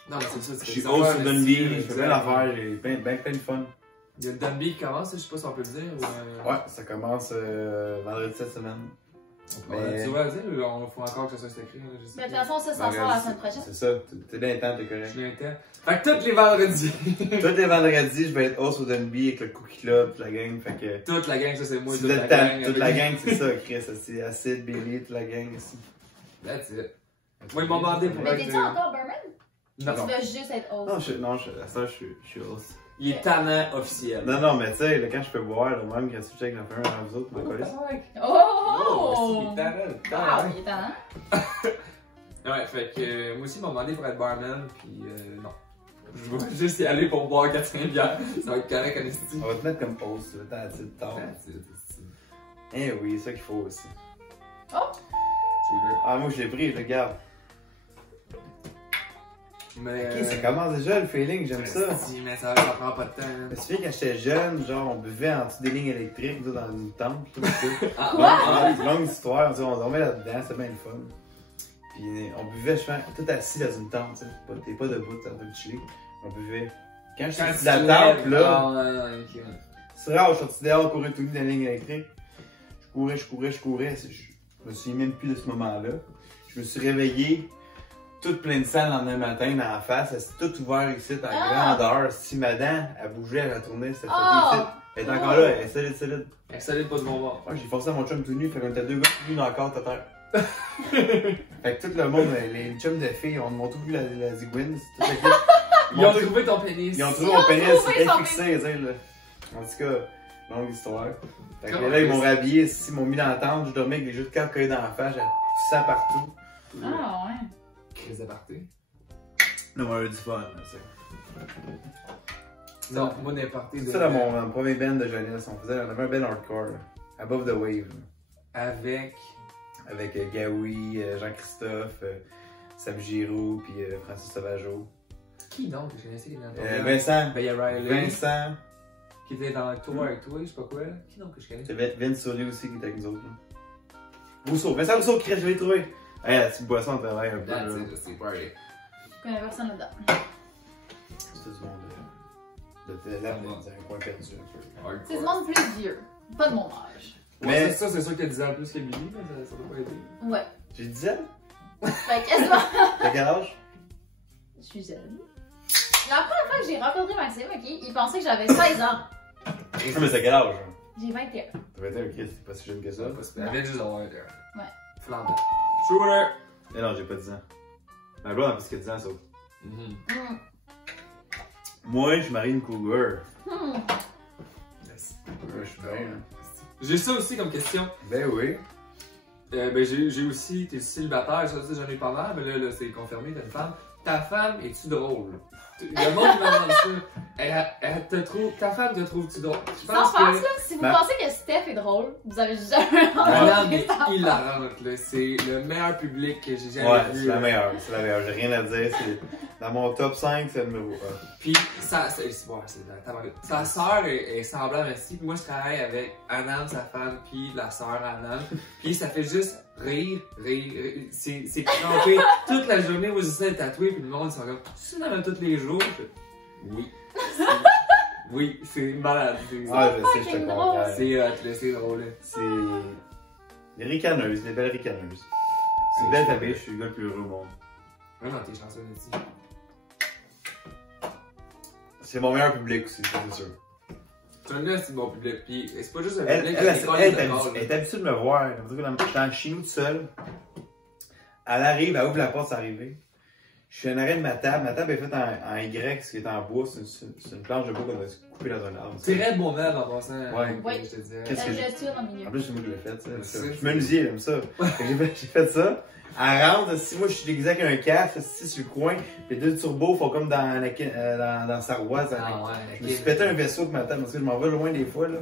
Non, mais c'est ça, Je suis haut sur Dundee, je fais plein d'affaires, j'ai plein de fun. Il y a le Dundee qui commence, je sais pas si on peut le dire. Ou, Ouais, ça commence vendredi cette semaine. Mais- Tu vas le dire ou il faut encore que ça soit écrit? Je sais Mais de toute pas. façon, ça s'en sort la semaine prochaine. C'est ça, t'es dans les temps, t'es correct. Je l'intègre. Fait que tous les vendredis. Tous les vendredis, je vais être host au Dundee avec le Cookie Club, toute la gang, fait que. Toute la gang, ça c'est moi. Toute la gang, c'est ça, Chris, c'est Acid, Billy, toute la gang ici. That's it. Moi, ils m'ont demandé pour Mais être. t'es-tu encore barman? Non, Tu vas juste être host. Non, à ça, je suis host. il est tannant officiel. Non, mais tu sais, là, quand je peux boire, là, même gratuit, check la fin, un vous autres, ma collègue. Oh! il est tannant. Ah, il est talent. Ouais, fait que moi aussi, ils m'ont demandé pour être barman, puis non. Je vais juste y aller pour boire 4-5 bières. Ça va être correct, en estime. On va te mettre comme host, le temps de tard. Eh oui, c'est ça qu'il faut aussi. Ah, moi, je l'ai pris, je le garde. Mais. Ok, ça commence déjà le feeling, j'aime ça. Si, mais ça prend pas de temps. Je me souviens quand j'étais jeune, genre, on buvait en dessous des lignes électriques, nous, dans une tente. Là, tu sais. Longue histoire, tu sais, on dormait là-dedans, c'était bien le fun. Puis on buvait, je fais, tout assis dans une tente, tu sais. T'es pas debout, t'es en train de chiller. On buvait. Quand je suis sorti de la tente, là, c'est rare, je suis sorti dehors, courir tout nu dans la ligne électrique. Je courais. Je me souviens même plus de ce moment-là. Je me suis réveillé, toute pleine de sang le lendemain matin dans la face, elle s'est tout ouvert ici, en grandeur. Si ma dent, elle bougeait, elle retournait, c'était fucké ici. Elle est encore là, elle est solide. Elle solide pas de mon bord. Ouais, j'ai forcé à mon chum tout nu, fait qu'on était deux gars tout nus dans le corps, t'as terre. Fait que tout le monde, les chums de filles, m'ont tout vu la zigouine, c'est toute l'équipe. Ils ont trouvé ton pénis. Ils ont trouvé mon pénis, c'était fixé, tu sais, là. En tout cas, longue histoire. Fait que là, ils m'ont rhabillé, ils m'ont mis dans la tente, je dormais avec les jeux de cartes collés dans la face, j'avais tout ça partout. Ah, ouais. Crise d'aparté. Non, on a eu du fun, ça. Non, moi, n'importe C'est ça dans mon premier band de jeunesse, on avait un band hardcore, Above the Wave. Avec. Avec Gaoui, Jean-Christophe, Sam Giroux, puis Francis Sauvageau. Qui donc? Je connaissais qui était dans ton Vincent. Baya Riley. Vincent. Qui était dans le tour avec toi, je sais pas quoi. Qui donc que je connais? C'est Vince Sully aussi qui était avec nous autres. Là. Rousseau. Vincent Rousseau, qui je l'ai trouvé. Hey, la petite boisson, on travaille un peu. That's Là. it, c'est party. Je connais personne là-dedans. C'est tout du monde de télé, c'est un coin perdu un peu. C'est du monde plus vieux. Pas de mon âge. Mais ça, c'est sûr qu'il y a 10 ans plus que Billy, mais ça doit pas aider. Ouais. J'ai 10 ans? Fait quasiment. T'as quel âge? Je suis jeune. La première fois que j'ai rencontré Maxime, ok, il pensait que j'avais 16 ans. Ah, mais t'as quel âge? J'ai 21. T'as 21, ok, c'est pas si jeune que ça. Elle vient juste d'avoir un Ouais. flambant. Shooter! Mais non, j'ai pas 10 ans. Ma blonde a plus que 10 ans, ça. Moi, je marie une cougar. Ouais, je suis bien, hein. J'ai ça aussi comme question. Ben oui. Ben j'ai aussi, t'es célibataire, ça j'en ai pas mal, mais là c'est confirmé, t'as une femme. Ta femme, es-tu drôle? Le monde qui me demande ça. Elle te trouve, ta femme te trouve-tu drôle? Je Sans pense farce, que. là, si vous Ma- pensez que Steph est drôle, vous avez jamais Madame entendu est ça. hilarante, là. C'est le meilleur public que j'ai jamais Ouais, vu. c'est la meilleure. C'est la meilleure. J'ai rien à dire. C'est dans mon top 5, c'est le numéro 1. Puis, sa sœur est semblable aussi. Puis moi, je travaille avec Anam, sa femme, puis la sœur Anam. Puis ça fait juste rire. C'est crampé toute la journée. Moi, j'essaie de tatouer, puis le monde, ils sont comme, tu l'as tous les jours? Je fais, oui. Oui, c'est malade. Ah, je sais, je te fucking comprends. drôle. C'est hot, là, c'est drôle. Là. C'est. Les ricaneuses, les belles ricaneuses. C'est une belle tapée, je suis le gars le plus heureux au monde. Ouais, non, t'es chanceux aussi. C'est mon meilleur public aussi, ça, c'est sûr. C'est un gars, c'est bon public. Puis c'est pas juste un Elle, public, elle, elle, c'est elle est habituée de me voir. J'étais chez nous tout seul. Elle arrive, elle ouvre la porte, c'est arrivé. Je suis en arrêt de ma table. Ma table est faite en Y, ce qui est en bois. C'est une planche de bois qu'on a coupée dans un arbre. C'est très beau meuble en passant. Ouais. Ouais. Je te dirais. Qu'est-ce que La j'ai- gesture dans le milieu. En plus, c'est moi qui l'ai fait, ça. C'est- Je suis menuisier, j'aime ça. J'ai fait ça. Elle rentre, si moi je suis déguisé avec un caf, si sur le coin, puis les deux turbos font comme dans Star Wars. Ah ouais, Je me suis pété un vaisseau avec ma table parce que je m'en vais loin des fois, là.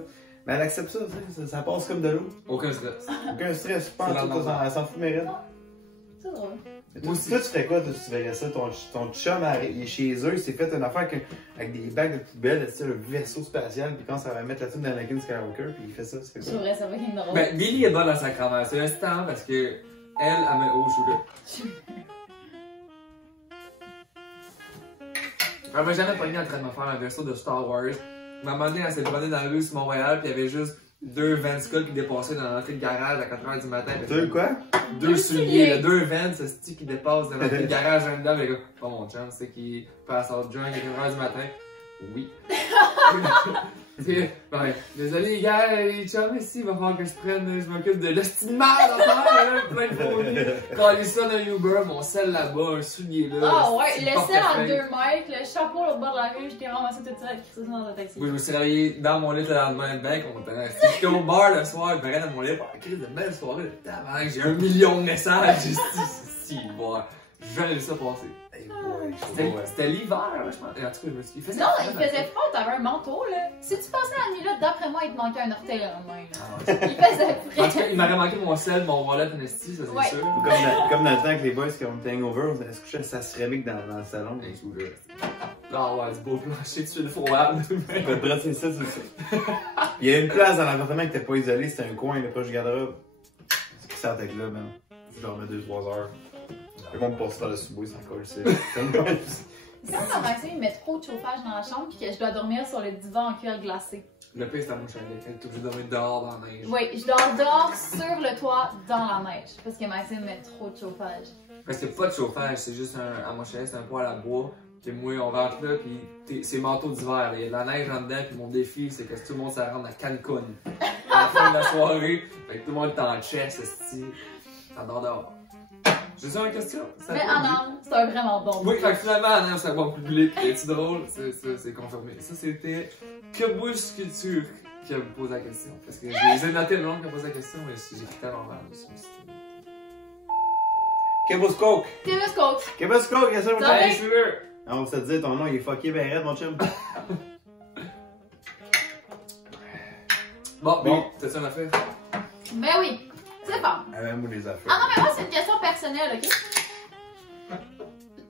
Mais elle accepte ça, tu sais, ça passe comme de l'eau. Aucun stress. Aucun stress, je pense, C'est normal. elle s'en fout mérite. C'est drôle. Mais Moi aussi. toi, tu ferais quoi, toi, si tu verrais ça? Ton chum, il est chez eux, il s'est fait une affaire avec des bacs de poubelle, tu sais, un vaisseau spatial, puis quand ça va mettre la tune d'Anakin Skywalker, puis il fait ça, c'est Je quoi? trouverais ça fucking drôle. Ben, Billy est bonne dans sa grammaire. C'est un instant parce que elle met au chou Elle m'a jamais pogné en train de me faire un vaisseau de Star Wars. À un moment donné, elle s'est promenée dans la rue sur Montréal, puis il y avait juste deux Vans Scott qui dépassaient dans l'entrée de garage à 4h du matin. Deux quoi? Deux souliers, là, deux Vans, ce style qui dépasse dans l'entrée de garage un dedans, mais là, pas mon chum, c'est qui passe en drunk à 4h du matin. Oui. Ouais, désolé, gars, les chums, ici, il va falloir que je m'occupe de l'estimable à faire, là, plein de fournis. Coller ça dans Uber, mon sel là-bas, un soulier là. Ah ouais, c'est le une sel en portefeuille. 2 mètres, le chapeau au bord de la rue, je t'ai ramassé tout ça avec ça dans le taxi. Oui, je me suis réveillé dans mon lit le lendemain, bien content. J'étais au bar le soir, je me dans mon lit, ah, crise de belle soirée, tabarnak, j'ai 1 million de messages, si, voir. Jamais vu ça passer. Hey boy, c'est beau, ouais. C'était l'hiver, là, je pense. En tout cas, je me suis dit, Non, il faisait froid, t'avais un manteau là. Si tu passais la nuit là, d'après moi, il te manquait un orteil le lendemain. Là. Ah, ouais. Il faisait En tout cas, frais. il m'aurait manqué mon sel, mon wallet, un esti, ça c'est Ouais. sûr. Comme dans le temps avec les boys qui ont été hangover, on allait se coucher à sa céramique dans le salon. Et tout, là. Ah ouais, du beau plancher, tu le froid. Pas de bras, c'est ça, c'est ça. Il y a une place dans l'appartement qui était pas isolée, c'était un coin, là, pas je garde-robe. C'est qui ça avec là, man. Je dormais 2-3 heures. Le monde passe dans le sous-bois, c'est encore c'est C'est comme quand Maxime il met trop de chauffage dans la chambre puis que je dois dormir sur le divan en cuir glacé. Le pire, c'est à mon chalet. T'es obligé de dormir dehors dans la neige. Oui, je dors sur le toit dans la neige parce que Maxime met trop de chauffage. Parce qu'il n'y a pas de chauffage, c'est juste à mon chalet, c'est un poêle à bois. Puis moi, on rentre là, puis c'est manteau d'hiver. Il y a de la neige en dedans, puis mon défi, c'est que tout le monde se rende à Cancun. À la fin de la soirée, fait que tout le monde est en chest, esti. T'adores dehors. J'ai une question? Mais en âme, c'est un vraiment bon. Oui, fait que finalement, non, c'est un bon public. C'est drôle, c'est confirmé. Ça, c'était que Bush Culture qui a posé la question. Parce que j'ai noté le nom qui a posé la question, mais j'ai quitté normal. Keboscoke! Télescope. Keboscoke, qu'est-ce que Ça vous va? dites? On va se dire, ton nom il est fucké ben raide, mon chum. Bon, Bon. t'as-tu une affaire? Ben oui, c'est bon. Amène-moi les affaires. Ah non, mais moi, c'est une question personnelle, ok?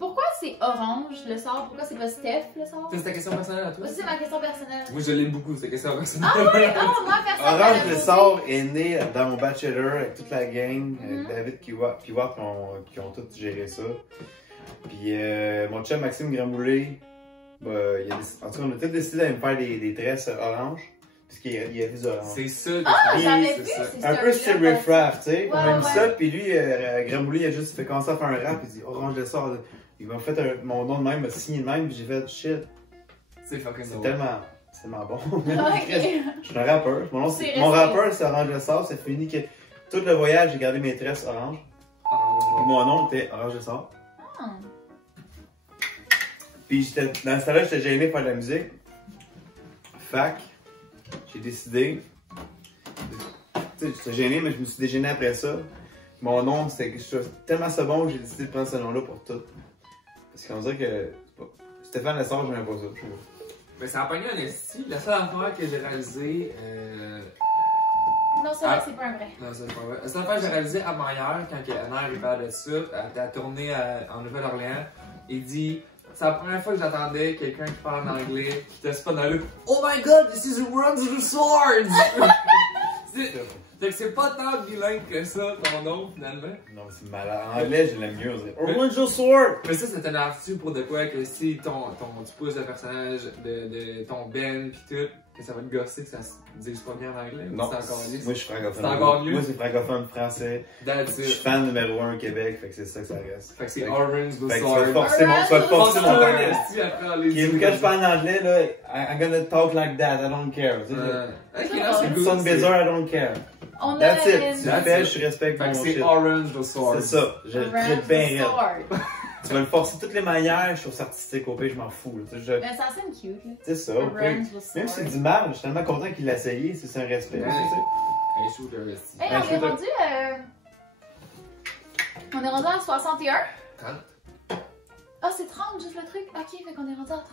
Pourquoi c'est orange le sort? Pourquoi c'est pas Steph le sort? C'est ta question personnelle à toi? Moi, c'est ma question personnelle. Oui, je l'aime beaucoup, cette question personnelle. Ah oui, oh, moi, personne Orange me le l'a sort est né dans mon bachelor avec toute la gang, avec Mhm. David Kiwat qui ont tout géré ça. Puis mon chum Maxime Gramboulé, en tout cas, on a tous décidé d'aller me faire des tresses orange, puisqu'il y a des oranges. C'est ça. Ah, Puis, j'avais c'est vu, ça. c'est Un peu style Riff Raff, tu sais. On a Ouais, mis ça, puis lui, Gramboulé, il a juste fait commencer à faire un rap, il dit Orange le sort. Il m'a fait mon nom de même, il m'a signé de même, puis j'ai fait shit, C'est fucking c'est drôle. tellement bon. Ok. Je suis un rappeur. Mon C'est mon resté. rappeur, c'est Orange le sort. Ça finit que tout le voyage, j'ai gardé mes tresses orange. Ah, Puis mon nom était Orange le sort. Ah. Puis dans ce temps-là, j'étais gêné de faire de la musique. Fac, j'ai décidé. Tu sais, j'étais gêné, mais je me suis dégêné après ça. Mon nom, c'était tellement ça bon que j'ai décidé de prendre ce nom-là pour tout. Parce qu'on dirait que Stéphane Lessard, j'aime pas ça. Mais ça a pogné un esti. La seule affaire que j'ai réalisée. Non, c'est vrai que c'est pas un vrai. Non, c'est pas vrai. La seule affaire que j'ai réalisée à Maillard, quand Anna il parle de ça, elle a tourné en Nouvelle-Orléans, il dit. C'est la première fois que j'entendais quelqu'un qui parle en anglais, qui était pas dans le Oh my god, this is a Runs of the Swords! Fait que c'est pas tant bilingue que ça, ton nom, finalement. Non, mais c'est malade. En anglais, je l'aime mieux. Orange Sword! Mais ça, c'est un article pour de quoi que si tu pousses le personnage de ton Ben pis tout, que ça va te gosser que ça se dise pas bien en anglais. Non, c'est encore lisse. moi je suis francophone. C'est encore mieux. Moi c'est francophone français. That's Je suis it. fan numéro 1 au Québec, fait que c'est ça que ça reste. Fait que c'est Orange the Fait que tu Sword. vas te forcer mon anglais. anglais. Quand je parle en anglais, là, I'm gonna talk like that, I don't care. Tu sais, Ok, là, c'est It's good. some bizarre, I don't care. On a That's it. une- Tu le fais, je respecte Fait que mon c'est shit. Orange the Sword. C'est ça, je le Orange traite bien the raide. Sword. Tu vas le forcer de toutes les manières, je trouve ça artistique, au pire, je m'en fous. Là. Tu sais, Mais ça sonne cute, là. c'est ça, au pire. Orange the Même si c'est Sword. du mal, je suis tellement content qu'il l'a essayé, c'est un respect. Ouais. Tu sais. Hey, shooter, esti. Hey, Ben, on est rendu à 61. 30. Ah, c'est 30 juste le truc? Ok, fait qu'on est rendu à 30.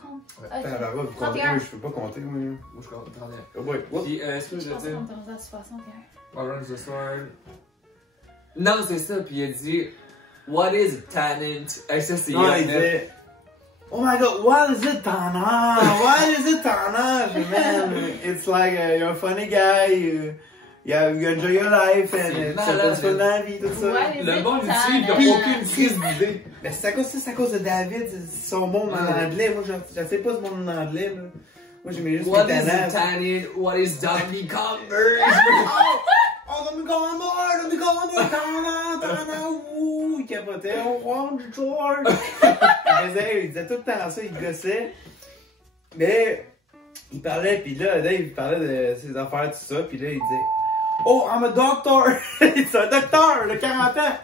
Ouais. Ok. Ah, là, vous comptez, 31. moi, je peux pas compter, moi. Moi, je compte 31. Oh boy, whoop. Puis, est-ce que Je je veux pensais dire qu'on était rendu à 61. Orange the Sword? Non, c'est ça. Puis il a dit What is a talent? Hey, ça, c'est Non, il Yann. disait, oh my god, what is it, Tana? What is it, Tana? Man, it's like you're a funny guy, you enjoy your life, and C'est ça malade. passe pas dans la vie, tout ça. Ouais, les Le monde états, ici, il là. n'a aucune crise d'idée. Mais c'est à cause de David, c'est son monde en anglais. Moi, je sais pas ce monde en anglais, là. Moi, j'aimais juste What les is a talents. talent? What is Donkey Kongers? Oh, Donkey Kong, Tana, ouh, il capotait, Orange George. Il disait tout le temps ça, il gossait. Mais, il parlait, puis là, Dave, il parlait de ses affaires, tout ça, puis là, il disait, oh, I'm a doctor! C'est un docteur de 40 ans!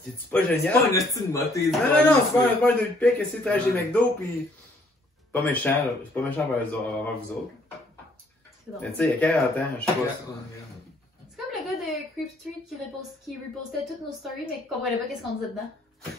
C'est-tu pas C'est génial? pas une hostie de moté. Non, c'est pas un deux de pique, c'est trash des McDo, puis pas méchant, là. C'est pas méchant envers vous autres. C'est drôle. Mais tu sais, il y a 40 ans, je sais pas. C'est comme le gars de Creep Street qui repostait toutes nos stories, mais qui comprenait pas qu'est-ce qu'on disait dedans.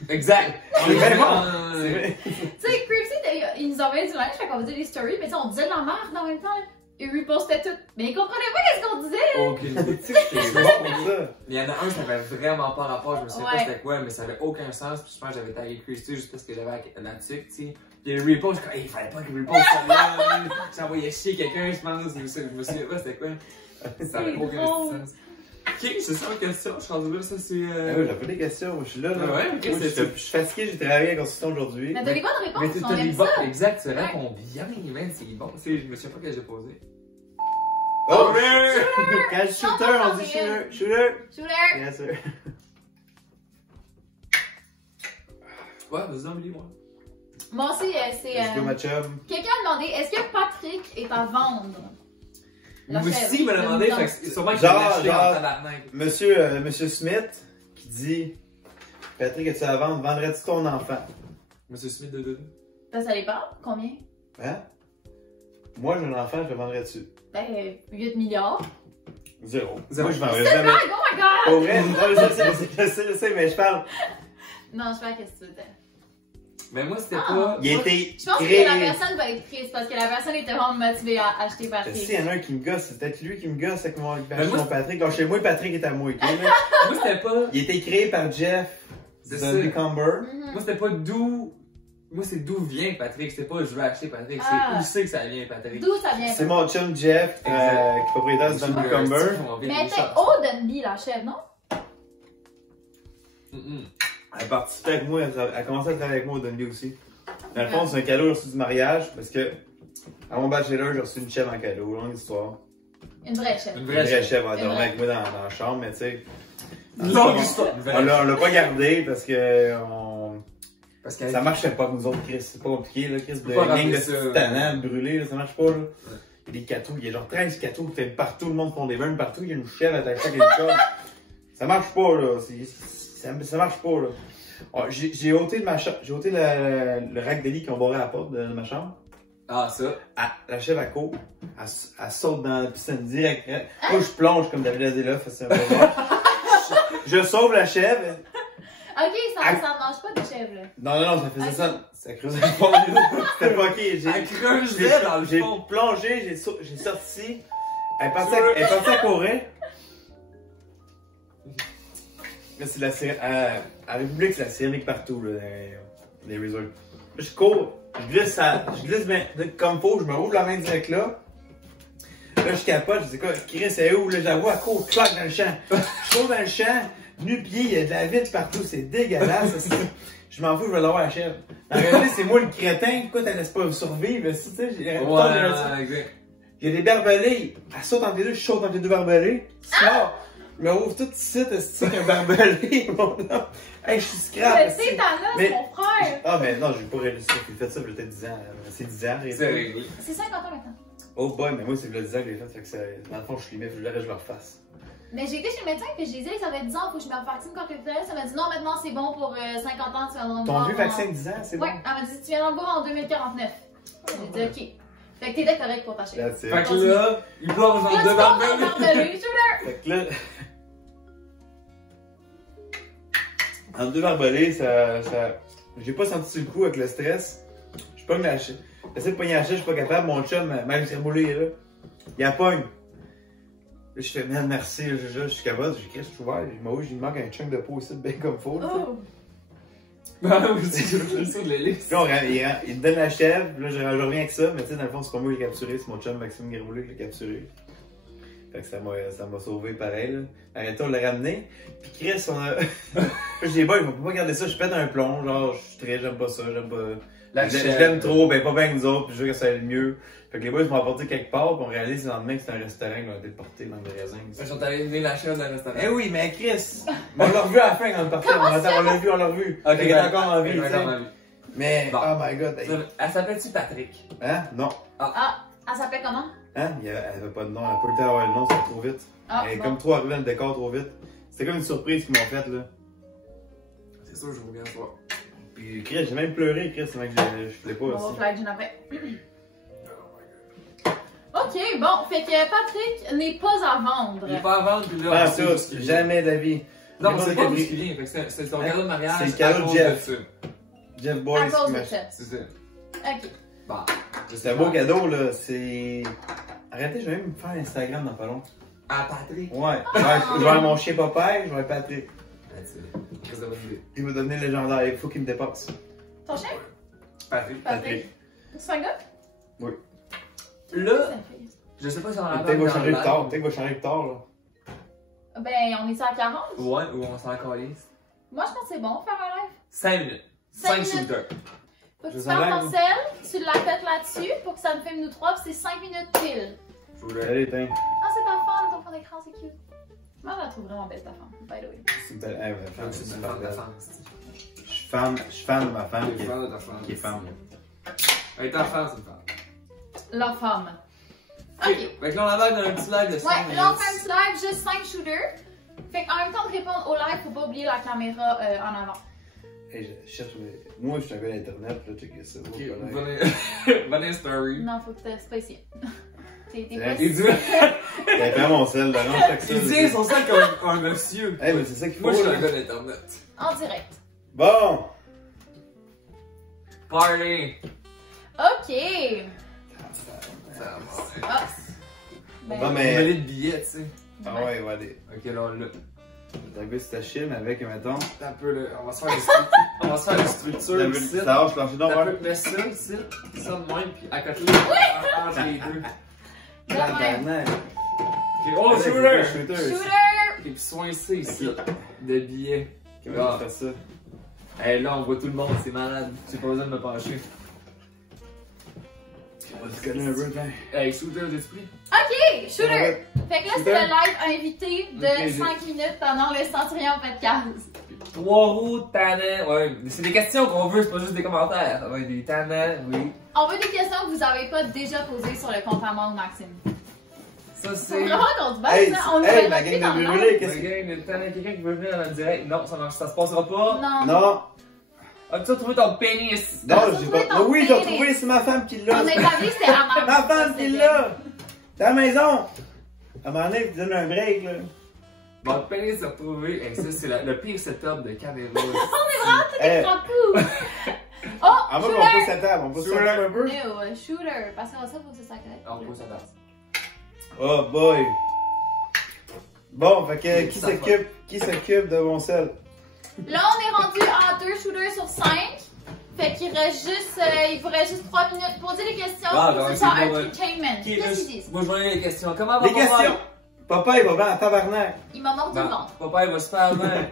Exact. C'est bien bon. Euh, C'est vrai. Tu sais, Creep Street, il nous envoyait du linge, fait qu'on faisait des stories, mais tu sais, on disait de la merde en même temps. Là. Il repostait tout. Mais il comprenait pas qu'est-ce qu'on disait. Aucune. Tu sais, c'est bon pour ça. Il y en a un, ça avait vraiment pas rapport, je me souviens Ouais. pas c'était quoi, mais ça avait aucun sens. Puis je pense que j'avais tagué Christy juste parce que j'avais la tique, tu sais. Puis il repost, je suis comme, hey, il fallait pas qu'il repost ça. J'ai envoyé chier quelqu'un, je pense, je me souviens pas c'était quoi. Ça avait aucun drôle. sens. Ok, c'est ça la question, je suis rendu là, ça c'est. Ah oui, j'ai pas des questions, moi, je suis là. là. Ouais, ok, Moi, c'est je suis fatigué, j'ai travaillé à la construction aujourd'hui. Mais t'as des bonnes Mais réponses, t'as on les aime bons, ça. exact, tu Ouais. réponds bien, man, c'est bon. Tu sais, je me souviens pas que j'ai posé. Oh, quand je suis shooter, on dit shooter. Shooter! Shooter! Yes, sir. Ouais, vas-y, oublie-moi. Moi aussi, c'est. Let's go, ma chum. Quelqu'un a demandé est-ce que Patrick est à vendre? La Moi chèvre, aussi, il m'a le demandé, mouton. fait que c'est sûrement qu'il Genre, l'a acheté en genre. tabarnak. Monsieur Smith qui dit Patrick, es-tu à vendre? Vendrais-tu ton enfant? Monsieur Smith de Doudou. Ben, ça dépend. Combien? Hein? Moi, j'ai un enfant, je le vendrais-tu? Ben, 8 milliards. Zéro. Zéro. Moi, je vendrais C'est jamais. blague, oh my god! Pour vrai, non, je sais, mais je parle. Non, je sais pas qu'est-ce que tu veux dire. Mais moi, c'était Ah. pas. Il a été Je pense que créé. la personne va être triste parce que la personne était vraiment motivée à acheter Patrick. Si, il y en a un qui me gosse, c'est peut-être lui qui me gosse avec mon Mais moi, Patrick. Alors, chez moi, Patrick est à moi, ok? là? Moi, c'était pas. Il a été créé par Jeff C'est Zombie-Cumber. Mhm. Moi, c'était pas d'où. Moi, c'est d'où vient Patrick. C'était pas je veux acheter Patrick. Ah. C'est où c'est que ça vient, Patrick. D'où ça vient? C'est mon chum Jeff, qui est propriétaire de Zombie-Cumber. Mais elle était haut Dundee, la chèvre, non? Elle participait avec moi, elle a commencé à travailler avec moi au Dundee aussi. Dans le fond, c'est un cadeau, j'ai reçu du mariage parce que à mon bachelor, j'ai reçu une chèvre en cadeau, longue histoire. Une vraie chèvre. Une Une vraie vraie chèvre, elle Une dormait vraie. avec moi dans la chambre, mais tu sais. Longue histoire. On l'a pas gardé parce que Parce qu'elle ça marchait pas avec nous autres, Chris. C'est pas compliqué, là, Chris. peux De pas gang ramener de ça. petits tannants brûlés, là, ça marche pas, là. Il y a des catous, il y a genre 13 catous qui fait partout, le monde font des burns partout, il y a une chèvre attachée avec une corde. Ça marche pas, là. Ça marche pas, là. Oh, j'ai ôté de ma chambre, j'ai ôté le rack de lit qui ont barré à la porte de ma chambre. Ah, ça. La chèvre à court, elle saute dans la piscine direct. Moi, je plonge comme David Adela, c'est un peu bon. Je sauve la chèvre. Ok, ça ne mange pas de chèvre, là. Non, ça faisait Ok. ça. Ça creusait le fond. C'était pas ok. Elle creusait dans le J'ai fond. plongé, j'ai sorti. Elle est partie à courir. Là, c'est la sirène. À République, c'est la sirène partout, là, dans les resorts. Là, je cours, je glisse ben, comme faut, je me rouvre la main direct là. Là, je capote, je dis quoi, Chris, c'est où? Là, je la vois, elle court, claque dans le champ. Je cours dans le champ, nu-pied, il y a de la vitre partout, c'est dégueulasse. Je m'en fous, je vais l'avoir la chèvre. En réalité, c'est moi le crétin, pourquoi t'en laisses pas survivre? Tu sais, Ouais, il y a des barbelés, elle saute entre les deux, je saute entre les deux barbelés. Sors, je me rouvre tout ici, c'est un barbelé, mon homme. Hey, je suis scrap. Mais c'est ta noce, Mais- mon frère. Ah, mais non, je vais pas réaliser ça, j'ai fait ça, j'ai peut-être 10 ans. C'est 10 ans, c'est réglé. C'est 50 ans maintenant. Oh boy, mais moi, c'est le 10 ans que j'ai fait que ça, dans le fond, je suis limite, je le refasse. Mais j'ai été chez le médecin et j'ai dit que ça fait 10 ans, faut que je me revaccine contre le virus. Elle m'a dit non, maintenant c'est bon pour 50 ans, tu vas dans le Ton voir vieux en- vaccin de 10 ans, c'est bon? Ouais, elle m'a dit tu viens dans le voir en 2049. J'ai dit ok. Fait que t'étais correct pour ta chèvre. Là, c'est. Fait que là, il plonge dans Là, deux tu barbelés. barbelé, shooter! Fait que là. En deux barbelés, ça. J'ai pas senti sur le coup avec le stress. Je pogne la chaise. J'essaie de pogner la chaise, je suis pas capable. Mon chum, même s'est remoulé là. Il la pogne. Là, je fais, man, merci, là, je suis capable. J'ai Chris, je suis ouvert. Il me manque un chunk de peau ici, bien comme faut. Là, Oh! Ben aussi, j'ai fait ça de l'hélice. puis là, il me donne la chèvre, puis là, je reviens avec ça, mais tu sais, dans le fond, c'est pas moi qui l'ai capturé, c'est mon chum Maxime Guerboulé qui l'a capturé. Fait que ça m'a sauvé pareil, là. Arrêtez, on l'a ramené. Puis Chris, on a. Je dis, bon, il faut pas garder ça, je pète un plomb, genre, je suis très, j'aime pas ça, j'aime pas. La Je chèvre. l'aime trop, ben pas bien que nous autres, puis je veux que ça aille mieux. Fait que les boys m'ont apporté quelque part, puis on réalise le lendemain que c'était un restaurant qui a été porté dans le raisin. Ils sont allés mener la chèvre dans le restaurant. Eh oui, mais Chris, on l'a revu à la fin quand on est parti. On l'a revu. Ok, Fait qu'il est encore en vie, elle est tu sais. encore en vie. Mais, Bon. oh my god. Hey. Elle s'appelle-tu Patrick? Hein? Non. Ah, elle s'appelait comment? Hein? Elle avait pas de nom, elle a pas eu le temps d'avoir le nom, c'était trop vite. Ah, Elle est bon. comme trop arrivée dans le décor trop vite. C'était comme une surprise qu'ils m'ont faite, là. C'est sûr, je vous reviens ce soir. Puis Chris, j'ai même pleuré, Chris, c'est vrai que je voulais pas On va aussi. faire une après. Ok, bon, fait que Patrick n'est pas à vendre. Il est pas à vendre, puis là, Pas on sait ça, ce qu'il vient. jamais d'avis. Non, Mais mais c'est bon, pas c'est ce qui vient. Fait que c'est ton Hein? cadeau de mariage. C'est le cadeau à de cause Jeff. ça. Jeff À Boyce cause qui de m'a. ça. C'est ça. Ok. Bon. C'est un beau cadeau, là. C'est. Arrêtez, je vais même me faire un Instagram dans pas long. À Patrick. Ouais. Je vais avoir mon chien Popeye, je vais avoir Patrick. Qu'est-ce que ça va nous dire? Il va devenir légendaire, il faut qu'il me dépasse. Ton chien? Patrick. Patrick. C'est un gars? Là, Ça fait. je sais pas si on en a Peut-être parlé qu'il va dans changer le plus tard, live. peut-être qu'il va changer plus tard, là. Ben, on est à 40? Ouais, ou on s'en calisse. Moi, je pense que c'est bon faire un live. 5 minutes. 5 5 minutes. shooters. Faut que Je tu vous parles enlève. ton sel, tu l'appelles là-dessus pour que ça me filme nous trois, puis c'est 5 minutes pile. Allez, tiens. Ah, c'est ta femme, ton fond d'écran, c'est cute. Moi, je la trouve vraiment belle, ta femme, by the way. C'est une belle. Hey, ouais, femme, C'est c'est une super femme de belle. femme. Je suis fan de ma femme T'es fan de ta femme. qui est femme. Elle est en femme, c'est une femme. La femme. Ok. Fait que là, on a dans un petit live de 5 Ouais, minutes. là, on fait un petit live, juste 5 shooters. Fait qu'en même temps de répondre au live, faut pas oublier la caméra en avant. Hey, je cherche. Moi, je suis un gars d'internet, là, checker ça. Ok, Oh, venez. Venez story. Non, faut que c'est pas ici. T'es Ouais. pas Il ici. dit, T'as fait mon sel, là, non, chaque ça. il dit son sac comme un monsieur. Hey, mais c'est ça qu'il faut, Moi, je suis un là. gars d'internet. En direct. Bon! Party. Ok. Ça va. Ah. Ben, Non, On mais. met les billets, tu sais. Ah ouais, ouais, allez. Ok, là, on l'a. T'as vu ta chine avec, mettons. Un peu, là. On va se faire des structures. On va se faire des structures T'as ici. vu ça, je planche donc, T'as ouais. peu, mets ça ici, ça de même, puis à côté, entre les deux. de même. Tabarnak. Ok, oh, Allez, shooter! shooter. Shooter! Et puis soin ici, de billets. Comment tu fais ça? Hey, là, on voit tout le monde, c'est malade. J'ai pas besoin de me pencher. On va se connaître un peu, tiens. Hey, shooter d'esprit. Ok, shooter! Fait que là, c'est Shooter. le live invité de Ok, 5 minutes pendant le Centurion Podcast. 3 roues, tannants. Ouais, c'est des questions qu'on veut, c'est pas juste des commentaires. Ça va être des tannants, oui. On veut des questions que vous avez pas déjà posées sur le compte à moi ou Maxime. Ça, Faut c'est. vraiment qu'on se batte, Hey, hein? On nous hey, a ma repris gang dans de le brûlés, live. qu'est-ce Le que. gars, il y a quelqu'un qui veut venir dans le direct. Non, ça se passera pas. Non. Non, As-tu trouvé ton pénis? non, T'as j'ai trouvé pas. ton Oui, j'ai pénis. trouvé, c'est ma femme qui l'a. On a établi que c'était à Ma femme qui l'a! C'est à la maison! À un moment donné, tu donnes un break, là. Bon, le pénis s'est retrouvé. Et ça, c'est le pire setup de caméra. Eh, Crapou! Oh! en bas, on Shooter! pousse la table. On pousse la table un peu. Ew, shooter! Parce que ça, faut que ça s'accorde. On pousse la tasse. Oh boy. Bon, fait que qui s'occupe de mon sel? Là, on est rendu à 2 shooters sur 5. Fait qu'il reste juste, il vous reste juste 3 minutes. Posez des questions. Ah, pour ben, ce soir, c'est bon, entertainment. Qui Qu'est-ce reste- qu'ils disent? Moi, je vois les questions. Comment va Les papa? questions! Papa, il va bien en tabarnak. Il m'a mordu le ventre. Papa, il va super bien.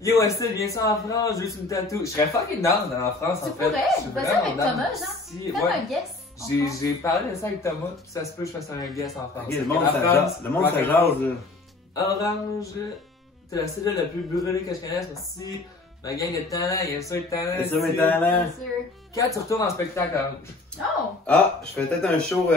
Yo, Estelle, viens ça en France, juste une tatou. Je serais fucking down d'aller en France, Tu en fait. pourrais. Je suis Vas-y vraiment avec down. Thomas, genre. Si, Fais ouais. un guess. J'ai parlé de ça avec Thomas, puis ça se peut que je fasse un guess en France. Ok, le monde, La ça France, jase. Le monde, ça rock and jase, roll. là. Orange, c'est la cellule la plus brûlée que je connaisse. Merci. Ma gang de talent, il y a ça le talent. C'est ça, mes si. talents. Bien sûr. Quand tu retournes en spectacle, Orange? Oh! Ah, je fais peut-être un show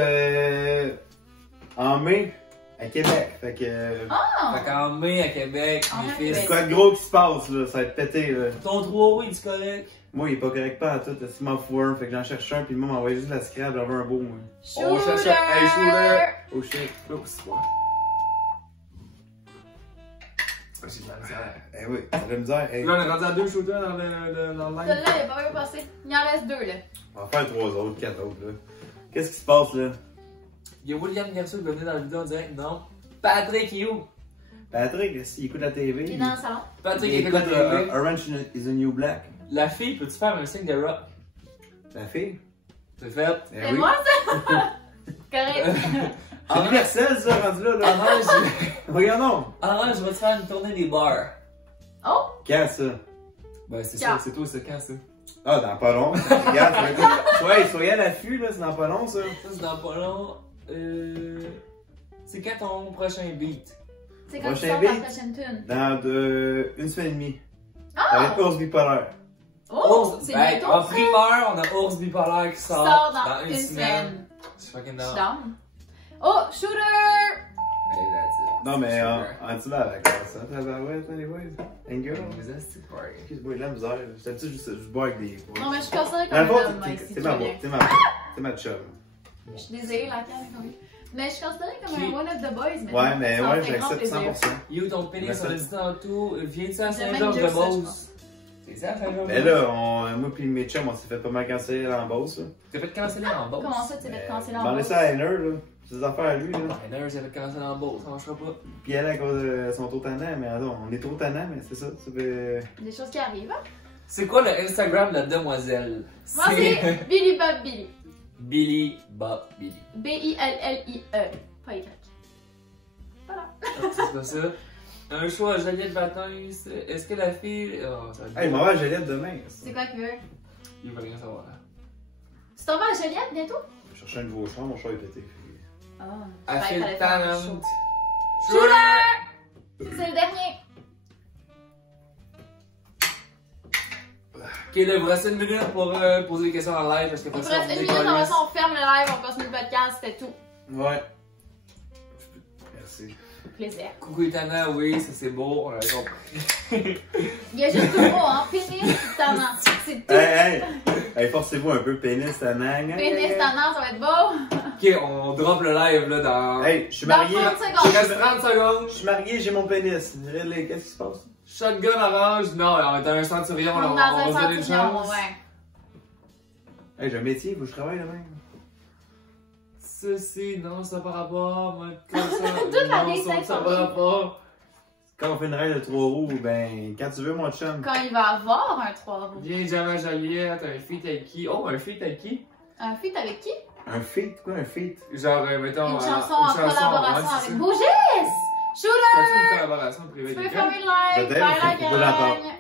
en mai à Québec. Fait que. Fait qu'en mai à Québec, En mes mai à fils. C'est Québec. quoi de gros qui se passe, là? Ça va être pété, là. Ton 3 oui, tu correct. Moi, il est pas correct pas à tout. Il m'en fout un. Fait que j'en cherche un, puis il m'a envoyé juste la scrap. J'en veux un beau, moi. On cherche Shooter! un- Hey, shooter! Oh shit. Oups, ouais. J'ai de la misère. Eh oui, ça va me dire. Hey, Là, on est rendu à 2 shooters dans le live. Celui-là, il est pas bien passé. Il en reste 2, là. on va faire 3 autres, 4 autres, là. Qu'est-ce qui se passe, là? Il y a William Garceau qui va venir dans la vidéo en direct. Non. Patrick, il est où? Patrick, s'il écoute la TV. Il est dans le salon. Patrick, il il écoute la écoute TV. Orange is the New Black. La fille, peux-tu faire un signe de rock? La fille? C'est fait. Eh C'est oui. moi, ça? Correct. C'est universel, ça, rendu là, là. Orange, Regardons. Orange, je vais te faire une tournée des bars. Oh! Quand ça? Ben, c'est Quand? ça, c'est toi, c'est quand ça? Ah, dans pas long. Regarde, ça va être... soyez à l'affût, là, c'est dans pas long, ça. Ça, c'est dans pas long. C'est quand ton prochain beat? C'est quand tu Prochain sors ta beat. prochaine tune. Dans une semaine et demie. Ça va Ah! être ours bipolaire. Oh! Ours- C'est ben, bientôt, en ça. primeur, on a Ours Bipolaire qui Qui sort, sort dans une semaine. semaine. Je suis fucking Je suis down. down. Oh! Shooter! Hey, that's it. Non, mais Super. en dessous là, avec ça, tabarouette, hein, les boys. Anger. Les hosties de party. Excuse-moi, il a la misère. D'habitude, je bois avec des boys. Non, mais je suis considérée Dans le comme fond, un homme, Mike, si c'est tu ma veux voix, bien. c'est ma chum. Je suis désolée, la carte est comme mais je suis considérée comme Qui? un one of the boys. Mais Ouais, mais ça me ouais, fait grand j'accepte plaisir. 100%. Yo, ton pénis, Merci. on l'a dit tantôt, viens-tu à J'aime même Saint-Georges mieux ça, je de Beauce? pense. C'est ça, Saint-Georges Mais là, moi pis mes chums, on s'est fait pas mal canceller en boss, là. T'as fait canceller en Beauce? Comment ça, tu vas te canceller en Demandez Beauce? ça à Heller, là. C'est des affaires à lui, là. Ben, là, j'avais cancellé en Beauce, ça marchera pas. Puis elle, à cause de son trop tannant, mais attends, on est trop tannant, mais c'est ça. Ça fait. Des choses qui arrivent. Hein? C'est quoi le Instagram de la demoiselle? Moi, c'est Billy Bob Billy. Billy Bob Billy. B-I-L-L-I-E. Pas Y. Voilà. Non, c'est pas ça. Un choix à Joliette Baptiste. Est-ce que la fille. Oh, ça va être Hey, beau. il m'a va à Joliette demain. C'est quoi qu'il veut? Il va rien savoir. Tu t'en vas à Joliette bientôt? Je cherchais un nouveau char, mon char est pété. Ah. Elle fait t'allais le faire un talent. show. Shooter! C'est le dernier. Ok, là, il vous reste une minute pour poser des questions en live parce que Il pour vous ça, reste on une minute, après décolle. ça, on ferme le live, on continue le podcast, c'était tout. Ouais. Merci. Plaisir. Coucou Etana, oui, ça c'est beau, on l'a compris. Il y a juste deux mots, hein. Pénis, tannant. C'est tout. Hey, hey, forcez-vous un peu, pénis, tannant. Pénis, tannant, ça va être beau. Ok, on drop le live là dans. Hey, je suis Dans marié. 30 Il secondes. reste 30 secondes. Je suis marié, j'ai mon pénis. Really, qu'est-ce qui se passe? Shotgun orange, non, on est un centurion, On est on dans va un se donner une centurion, chance. ouais. Hey, j'ai un métier, faut que je travaille demain. Ceci, non, ça par rapport, moi, comme ça. Toute la non, liste, ça ça, par rapport. Quand on fait une règle de 3 roues, ben, quand tu veux, mon chum. Quand il va avoir un 3 roues. Viens jamais à Joliette, un feat avec qui? Oh, un feat avec qui? Un feat avec qui? Un feat? Quoi, un feat? Genre, mettons. Une chanson en collaboration ouais, avec c'est Bougis! ça. Shooter! Fais-tu une collaboration privée Tu peux avec fermer quelqu'un? le live, Peut-être, bye la faut qu'on l'entende. gang!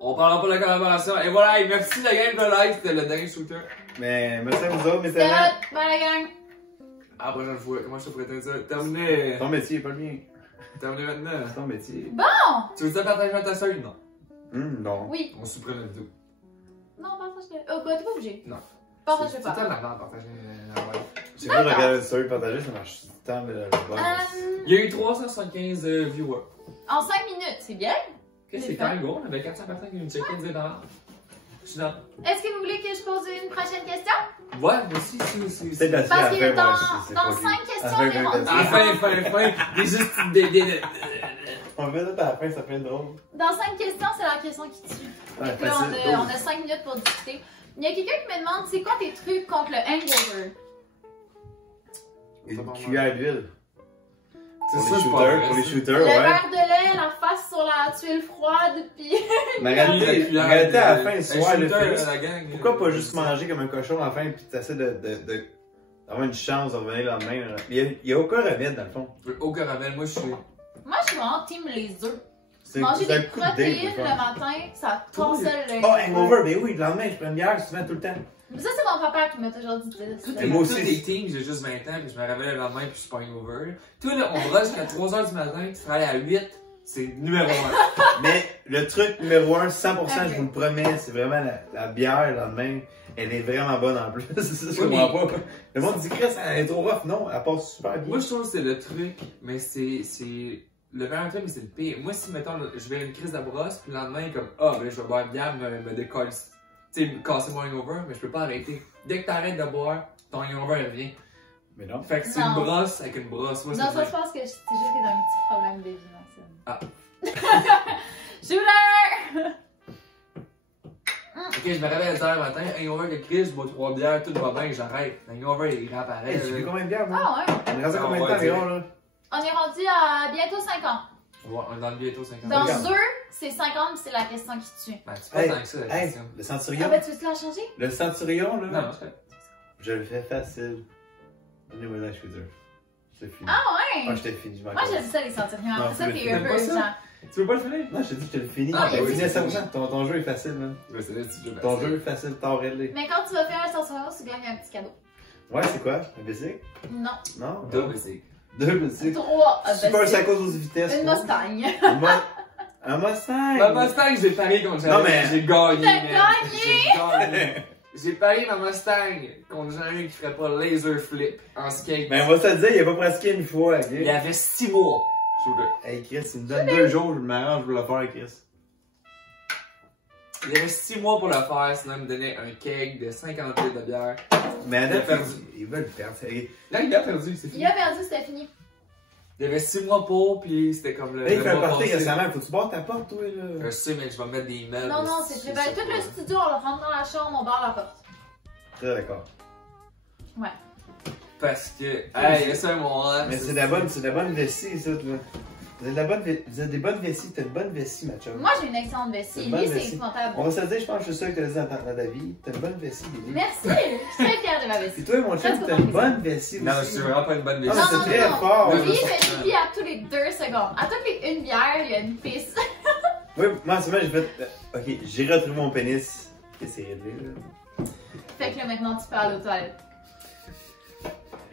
On parlera pas de la collaboration. Et voilà, et merci la gang de live, c'était le dernier shooter. Mais, merci à vous autres, mes C'était talents. hot, bye la gang! À la prochaine fois, comment je te pourrais ça? Terminé. Ton métier, pas le mien. Terminé maintenant. C'est ton métier. Bon! Tu veux ça partager à ta soeur? Non. Non. Oui. On supprime la vidéo. Non, partage-le. Oh, bah, t'es pas obligé. Non. Partage-le C'est pas. tellement avant de partager la live. J'ai pas regardé le story partagé, ça marche tout le temps, mais le buzz. Il y a eu 375 viewers. En 5 minutes, c'est bien. Qu'est-ce que c'est quand même gros? On avait 400 personnes qui nous checkaient, $10. Je suis dans. Est-ce que vous voulez que je pose une prochaine question? Ouais, moi aussi, si. C'est de la Parce à que la fin, dans c'est 5 pas lui. questions, À la on est fin, rendu. Ah, fin. Des juste On fait ça à la fin, ça fait drôle. Dans 5 questions, c'est la question qui tue. Ouais, Fait que là, facile, on a 5 minutes pour discuter. Il y a quelqu'un qui me demande, c'est quoi tes trucs contre le hangover? Une cuillère d'huile. C'est Pour ça, les c'est pas shooters, vrai, pour les ça. shooters, Le ouais. verre de lait, la face sur la tuile froide, puis... Mais regardez, à la fin, le soir, le shooter, fait. la gang, Pourquoi pas juste manger comme un cochon à la fin puis t'essaies d'avoir une chance de revenir le lendemain? Là. Il y a aucun remède dans le fond. Au caramel, moi je suis. Moi, je suis vraiment team les œufs. C'est Manger c'est un des coup de date. protéines le le fun. matin, ça cancelle le... Oh, hangover, ben oui, le lendemain, je prends une bière souvent tout le temps. Ça, c'est mon papa qui m'a toujours dit ça. Et moi aussi. Tous les teams, j'ai juste 20 ans, puis je me réveille le lendemain, puis je suis pas hangover. Toi, là, on brosse jusqu'à 3h du matin, tu travailles à 8, c'est numéro 1. Mais le truc numéro 1, 100%, je vous le promets, c'est vraiment la bière le lendemain. Elle est vraiment bonne en plus. C'est ça, je Oui, comprends pas. Le monde dit que elle est trop rough. Non, elle passe super bien. Moi, je trouve que c'est le truc, mais c'est. Le meilleur truc, mais c'est le pire. Moi, si, mettons, je vais une crise de brosse, puis le lendemain, comme, ben, je vais boire une bière, me décolle. Tu sais, me casser mon hangover, mais je peux pas arrêter. Dès que t'arrêtes de boire, ton hangover revient. Mais non. Fait que c'est une brosse avec une brosse. Moi, Non, c'est ça, je pense que c'est juste que j'ai un petit problème de vie, Maxime. Ah. Shooter! Ok, je me réveille à 10h le matin, hangover de crise, je bois 3 bières, tout va bien, j'arrête. Hangover, il réapparaît. Hey, tu fais combien de bières, moi? Ah ouais? On est rendu à Ah, combien de ouais, temps environ, là? On est rendu à bientôt 5 ans. Ouais, on est dans le bientôt 50 Dans Regarde. 2, c'est 50 puis c'est la question qui tue. Ben, c'est pas Hey, tant que ça, la hey, question. le Ah centurion. ben tu veux-tu la changer? Le centurion, là. Non, non, c'est Je le fais facile. Donnez-moi la shooter. C'est fini. Ah ouais? Ah, je t'ai fini, je m'en Moi casse. j'aime ça les centurions. Non, Après ça, tu t'es le un fais peu pas ça? urgent. Tu veux pas le finir? Non, je t'ai dit que je te le finis. Ah, T'as il a fini dit à que c'est 100%. Ton jeu est facile, man. Ouais, c'est là, tu veux Ton jeu est facile, t'as réglé. Mais quand tu vas faire un centurion, tu gagnes un petit cadeau. Ouais, c'est quoi? Un bicycle? Non. Non? Deux, c'est. Deux bicycles. 3. Super Psycho aux vitesses. Une quoi. Mustang. Un Mustang! Ma Mustang, j'ai parié contre Non, Jean-Luc, mais- j'ai gagné. T'as man. J'ai gagné. J'ai parié ma Mustang contre Jean-Luc qui ferait pas laser flip en skate. Mais on va se le dire, il a pas pratiqué une fois, ok? Il y avait 6 mois. Shooter. Hey Chris, il me donne 2 jours, je m'arrange pour le faire, Chris. Il y avait 6 mois pour le faire, sinon il me donnait un keg de 50 litres de bière. Mais Il a Adam, perdu. ils veulent perdre. Là, il a perdu, c'est Il fini. a perdu, c'était fini. Il y avait 6 mois pour, puis c'était comme le. Là, il le fait un mois party passé. récemment, faut-tu boire ta porte, toi, là? Je sais, mais je vais mettre des meubles. Non, non, c'est préparé. Tout le studio, on le rentre dans la chambre, on barre la porte. Très d'accord. Ouais. Parce que. Hey, laisse un moment. Mais c'est de la bonne vessie, ça, là. Vous avez des bonnes vessies, t'as une bonne vessie, ma chum. Moi, j'ai une excellente vessie. Une bonne Lui, c'est vessie. épouvantable. On va se le dire, je pense que je suis sûr que tu l'as dit dans ta vie. T'as une bonne vessie, Lily. Merci! Je suis très fière de ma vessie. Puis toi, mon chum, t'as une bonne vessie Non, je aussi. suis vraiment pas une bonne Ah, vessie. mais c'est très fort. Lui, il fait pipi à tous les 2 secondes. À toutes les 1 bière, il y a une pisse. Oui, moi, en ce moment, j'ai fait. Ok, j'ai retrouvé mon pénis. Et c'est réglé, là. Fait que là, maintenant, tu peux aller aux toilettes.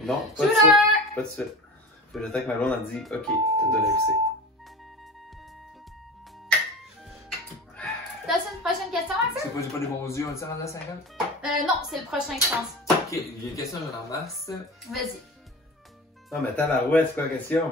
Non, pas de Shooter! suite. Pas de suite. Faut le temps que ma blonde a dit, ok, t'as de la visser. T'as une prochaine question, Maxime? C'est pas, j'ai pas des bons yeux, on est rendu à 50? Non, c'est le prochain, je pense. Ok, il y a une question, j'en ai en masse. Vas-y. Non, mais tabarouette, c'est quoi la question?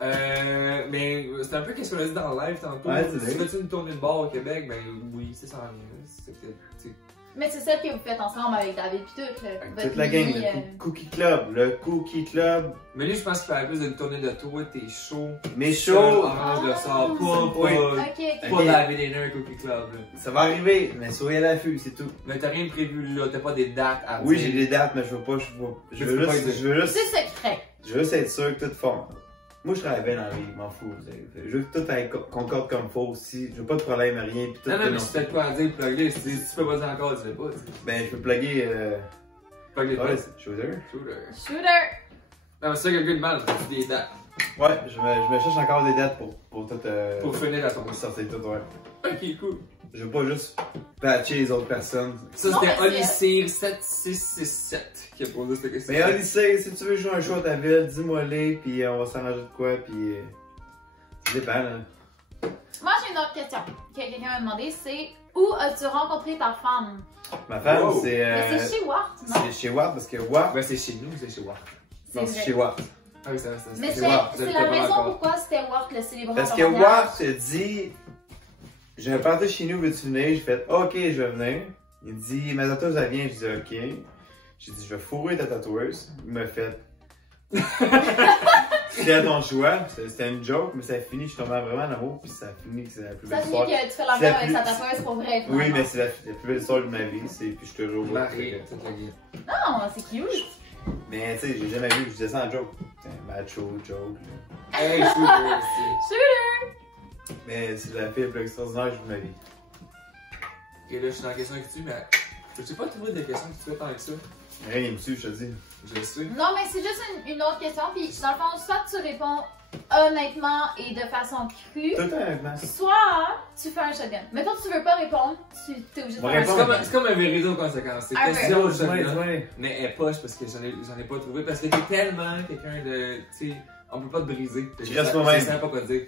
Mais c'est un peu qu'est-ce qu'on a dit dans le live tantôt. Ouais, c'est Si vrai. tu veux une tournée de bar au Québec, ben oui, c'est ça. C'est que, tu sais, Mais c'est celle que vous faites ensemble avec David pis tout, là. Avec Votre toute la gang, mini, le Cookie Club. Le Cookie Club. Mais lui, je pense qu'il fait plus d'une tournée de toi, t'es chaud. Mais Chaud, chaud. orange de sort, Oui. Ok, pas ok. David Dinner Cookie Club. Là. Ça va arriver, mais soyez à l'affût, c'est tout. Mais t'as rien prévu là, t'as pas des dates à Oui, dire. j'ai des dates, mais je veux pas, je veux pas juste, dire. je veux juste, C'est secret. je veux juste être sûr que tout fond. Moi, je travaille bien dans la vie, je m'en fous. Je veux que tout aille concorde comme faut aussi. Je veux pas de problème, rien. Puis tout Non, non, mais non. si t'as de quoi à dire, plug-le. Si tu peux pas dire encore, tu sais pas. Ben, je peux plugger. Plug-le Ouais, pas. c'est Shooter. Shooter. Shooter! Non, mais c'est ça, quelqu'un de mal, j'ai des dates. Ouais, je me cherche encore des dates pour tout. Pour finir à ton Pour sortir tout, ouais. Ok, cool. Je veux pas juste patcher les autres personnes. Ça, Non, c'était mais c'est- Olyssir 7667 qui a posé cette question. Mais Odyssey, si tu veux jouer un show à ta ville, dis-moi-les, puis on va s'arranger de quoi, puis. Ça dépend, là. Moi, j'ai une autre question que quelqu'un m'a demandé. C'est où as-tu rencontré ta femme? Ma femme, Wow. c'est. Mais c'est chez Wart, non? C'est chez Watt, parce que Watt. Ben, c'est chez nous, c'est chez Wart. Non, c'est vrai. chez Watt. Ah oui, c'est vrai, Mais c'est c'est Wart, vous êtes la pas raison encore. pourquoi c'était Wart le célébrant. Parce ton que mariage. Watt se dit. J'ai un party chez nous, veux-tu venir? J'ai fait, ok, je vais venir. Il dit, ma tatoueuse, elle vient. Je dis, ok. J'ai dit, je vais fourrer ta tatoueuse. Il m'a fait. C'était à ton choix, c'était une joke, mais ça a fini, je suis tombé vraiment en amour, puis ça a fini que c'est la plus Ça belle finit histoire. que tu fais l'amour avec sa tapette pour vrai. Oui, finalement. mais c'est la plus belle histoire de ma vie, puis je te jure. Marie, toute la game. Non, c'est cute. Mais tu sais, j'ai jamais vu, je disais ça en joke. C'est un macho joke. Là. Hey, shooter aussi. Mais c'est la fille la plus extraordinaire que j'ai vue de ma vie. Ok, là, je suis dans la question que tu mais je sais pas trouver des questions que tu fais tant que ça. Rien me tue, je te dis. Je le sais. Non, mais c'est juste une autre question. Puis dans le fond, soit tu réponds honnêtement et de façon crue, Tout honnêtement. soit tu fais un shotgun. Mais toi, tu veux pas répondre, tu t'es obligé de On faire un répond. shotgun. C'est comme un vérité aux conséquences. C'est Ah, question ouais. de shotgun. Ouais. Mais elle est poche parce que j'en ai pas trouvé. Parce que t'es tellement quelqu'un de. Tu sais, on peut pas te briser. Je reste moi-même. Je sais pas quoi dire.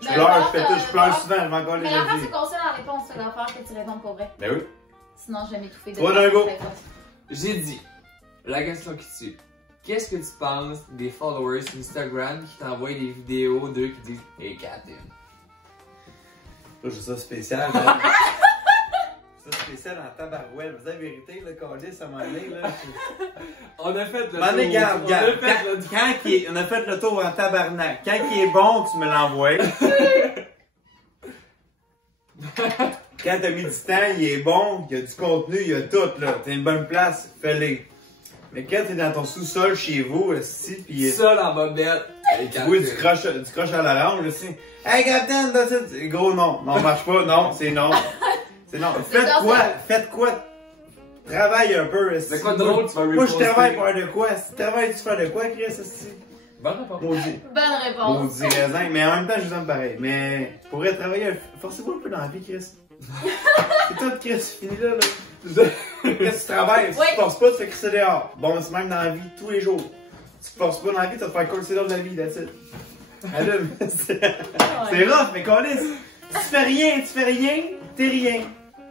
Je Mais pleure, alors, je fais tout, je pleure souvent, je m'en colle Mais les l'affaire, yeux. c'est qu'on sait la réponse, c'est l'affaire que tu réponds pour vrai. Ben oui. Sinon, je vais m'étouffer de Toi, d'un go. J'ai dit, la question qui tue. Qu'est-ce que tu penses des followers Instagram qui t'envoient des vidéos d'eux qui disent Hey Captain? Là, j'ai ça spécial, là. Ça spécial en tabarouette. Vous avez la vérité, le calice, à un moment donné, là. On a fait le M'en est, garde, On a garde. fait le On a fait le tour en tabarnak. Quand il est bon, tu me l'envoies. Quand t'as mis du temps, il est bon, il y a du contenu, il y a tout, là. T'as une bonne place, fais-le. Mais quand t'es dans ton sous-sol chez vous, si, pis seul en bobette. Hey oui, Captain. du croche à l'orange, là, c'est. Hey, Captain, that's it. Gros, non. Non, marche pas. Non, c'est non. C'est non. Faites quoi? Travaille un peu, si. C'est quoi de drôle, tu vas Moi, je reposter? travaille pour faire de quoi? Si tu travailles, tu fais de quoi, Chris, si? Bonne réponse. Maudit. Bonne réponse. Maudit raisin. Mais en même temps, je vous aime pareil. Mais, pour être travailler, forcez-vous un peu dans la vie, Chris. C'est tout, Chris, fini là, là. Quand tu travailles, si Oui. tu forces pas, tu fais crisser dehors. Bon, c'est même dans la vie, tous les jours. Si tu forces pas dans la vie, tu vas te faire crisser dehors de la vie, that's it. Allume. C'est rough, mais câlisse. Tu fais rien, t'es rien.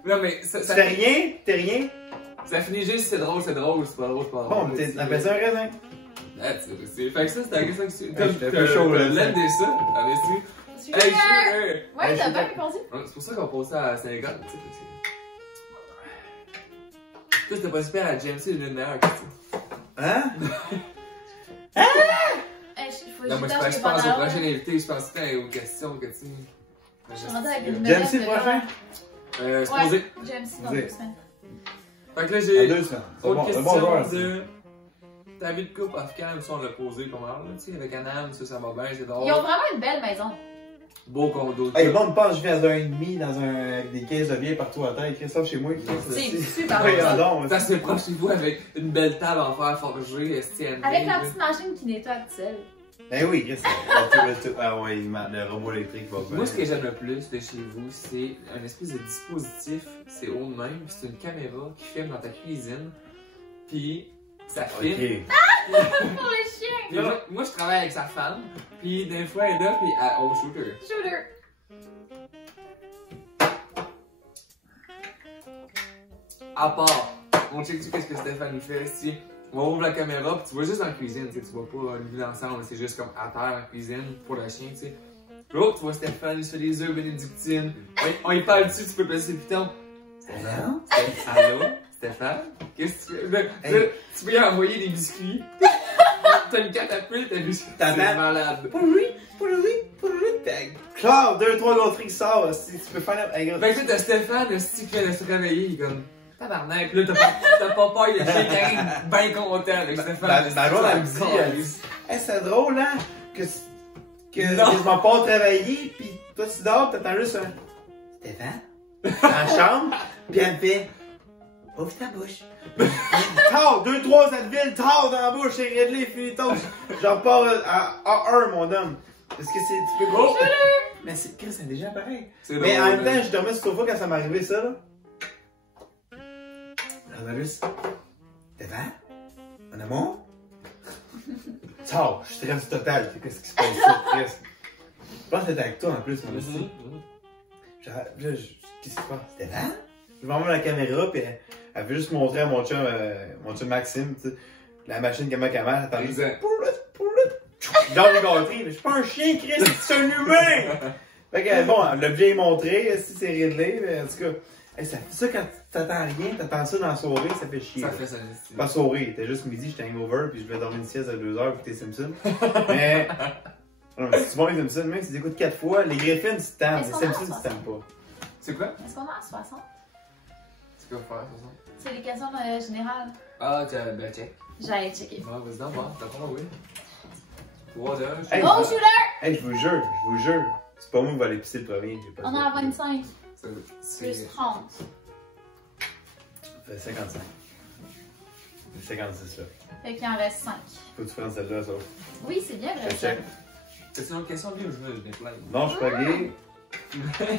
Non, mais Tu fais rien, t'es rien. ça finit juste si c'est drôle, c'est drôle, c'est pas drôle, c'est pas drôle. Bon, t'appelles ça un raisin. Fait que ça, c'était la question que tu. Hey, je te fais chaud, là. L'aider ça, Super. Hey, shooter! Ouais, Hey, t'as je bien suis répondu. C'est pour ça qu'on pose ça à Sénégal, tu sais. Toi, c'était pas super à James, c'est une meilleure question. Hein? Hey, faut Non, moi, juste je pense au prochain invité, je pense que c'était aux questions que tu. Je suis rendue avec une James, menace c'est de le prochain? Supposé. Ouais, James, c'est dans Posé. 2 semaines. Fait que là, En j'ai 2 semaines. C'est autre bon, c'est question bon joueur. de. Ta vie de couple afghane, ça on l'a posé pas mal, là, tu sais, avec Anam, ça va bien, c'est drôle. Ils ont vraiment une belle maison. Beau condo. Hey, bon, me pense, je vis dans un ennemi, avec des caisses de bière partout à terre. Christophe chez moi. C'est super Oui, beau. non, Ça se proche chez vous avec une belle table en fer forgé, STN. Avec la petite machine qui nettoie toute seule. Ben oui, Chris. Ah ouais, le robot électrique va bien. Moi, ce que j'aime le plus de chez vous, c'est un espèce de dispositif, c'est haut de même, c'est une caméra qui filme dans ta cuisine, puis ça filme. Ok. Pour les chiens. Puis moi, je travaille avec sa femme, puis des fois, elle est là, puis elle au shooter. Shooter. À part, on check-tu qu'est-ce que Stéphane nous fait ici. On ouvre la caméra, puis tu vois juste dans la cuisine, tu sais, tu vois pas lui ensemble, c'est juste comme à terre en cuisine pour le chien, tu sais. Puis là, tu vois Stéphane, il se fait des œufs bénédictines. On y parle dessus, tu peux placer le piton. Stéphane? Allô? Stéphane? Qu'est-ce que tu fais? Là, tu peux lui envoyer des biscuits. T'as une catapulte, t'as biscuits. C'est malade. Pour lui. Claire, 2-3 gâteries qui sortent, si tu peux faire la. Hey, Fait que là, t'as Stéphane, aussi qui vient de se réveiller, il est comme. Tabarnak, pis là, t'as pas peur, le chien qui arrive bien content avec Stéphane. Ma blonde, elle me dit, hey, c'est drôle, hein, que je m'en pas travailler, pis toi, tu dors, t'attends juste un. Stéphane? Dans la chambre, pis elle me fait. Ouvre ta bouche. Tard, 2-3 Advil, tard dans la bouche, c'est réglé, finito. J'en pars à 1, mon homme. Parce que c'est. Tu peux gros. Mais c'est. Chris, c'est déjà pareil. Mais en même temps, je dormais sur le sofa quand ça m'est arrivé, ça, là. Juste. Stéphane? Mon amour? Tard, je stresse total. Qu'est-ce qui se passe là, Chris? Je pense que c'était avec toi en plus, mon aussi. Qu'est-ce qui se passe? Stéphane? Je vais enlever la caméra, puis elle veut juste montrer à mon chum Maxime, tu sais, la machine qu'elle marche, elle parle. Dans les gâteries, mais je suis pas un chien, Chris, c'est un humain! Fait que bon, l'objet est montré, si c'est réglé, mais en tout cas, Hey, ça quand t'attends rien, t'attends ça dans la soirée, ça fait chier. Ça là. fait ça. Pas soirée, c'était juste midi, j'étais hangover, puis je voulais dormir une sieste à 2h pour tes Simpsons. Mais. Non, mais c'est bon les Simpsons, même si tu écoutes 4 fois, les Griffins, tu t'aimes, les Est-ce qu'on a Simpsons, tu t'aimes pas. C'est quoi? Est-ce qu'on a à 60? C'est quoi faire, ça? C'est des questions générales. Ah, ben check. J'allais checker. Ouais, vas-y, d'en voir. T'as pas oui. 3 heures. Hey, Oh, shooter! Hey, je vous jure. C'est pas moi qui va aller pisser le premier. J'ai pas On en a 25. C'est. Plus 30. Ça fait 55. C'est 56 là. Fait qu'il en reste 5. Faut que tu prennes celle-là, ça. Oui, c'est bien, Je vrai. check. C'est une autre question, lui, ou je me déplace? Non, je suis pas gay.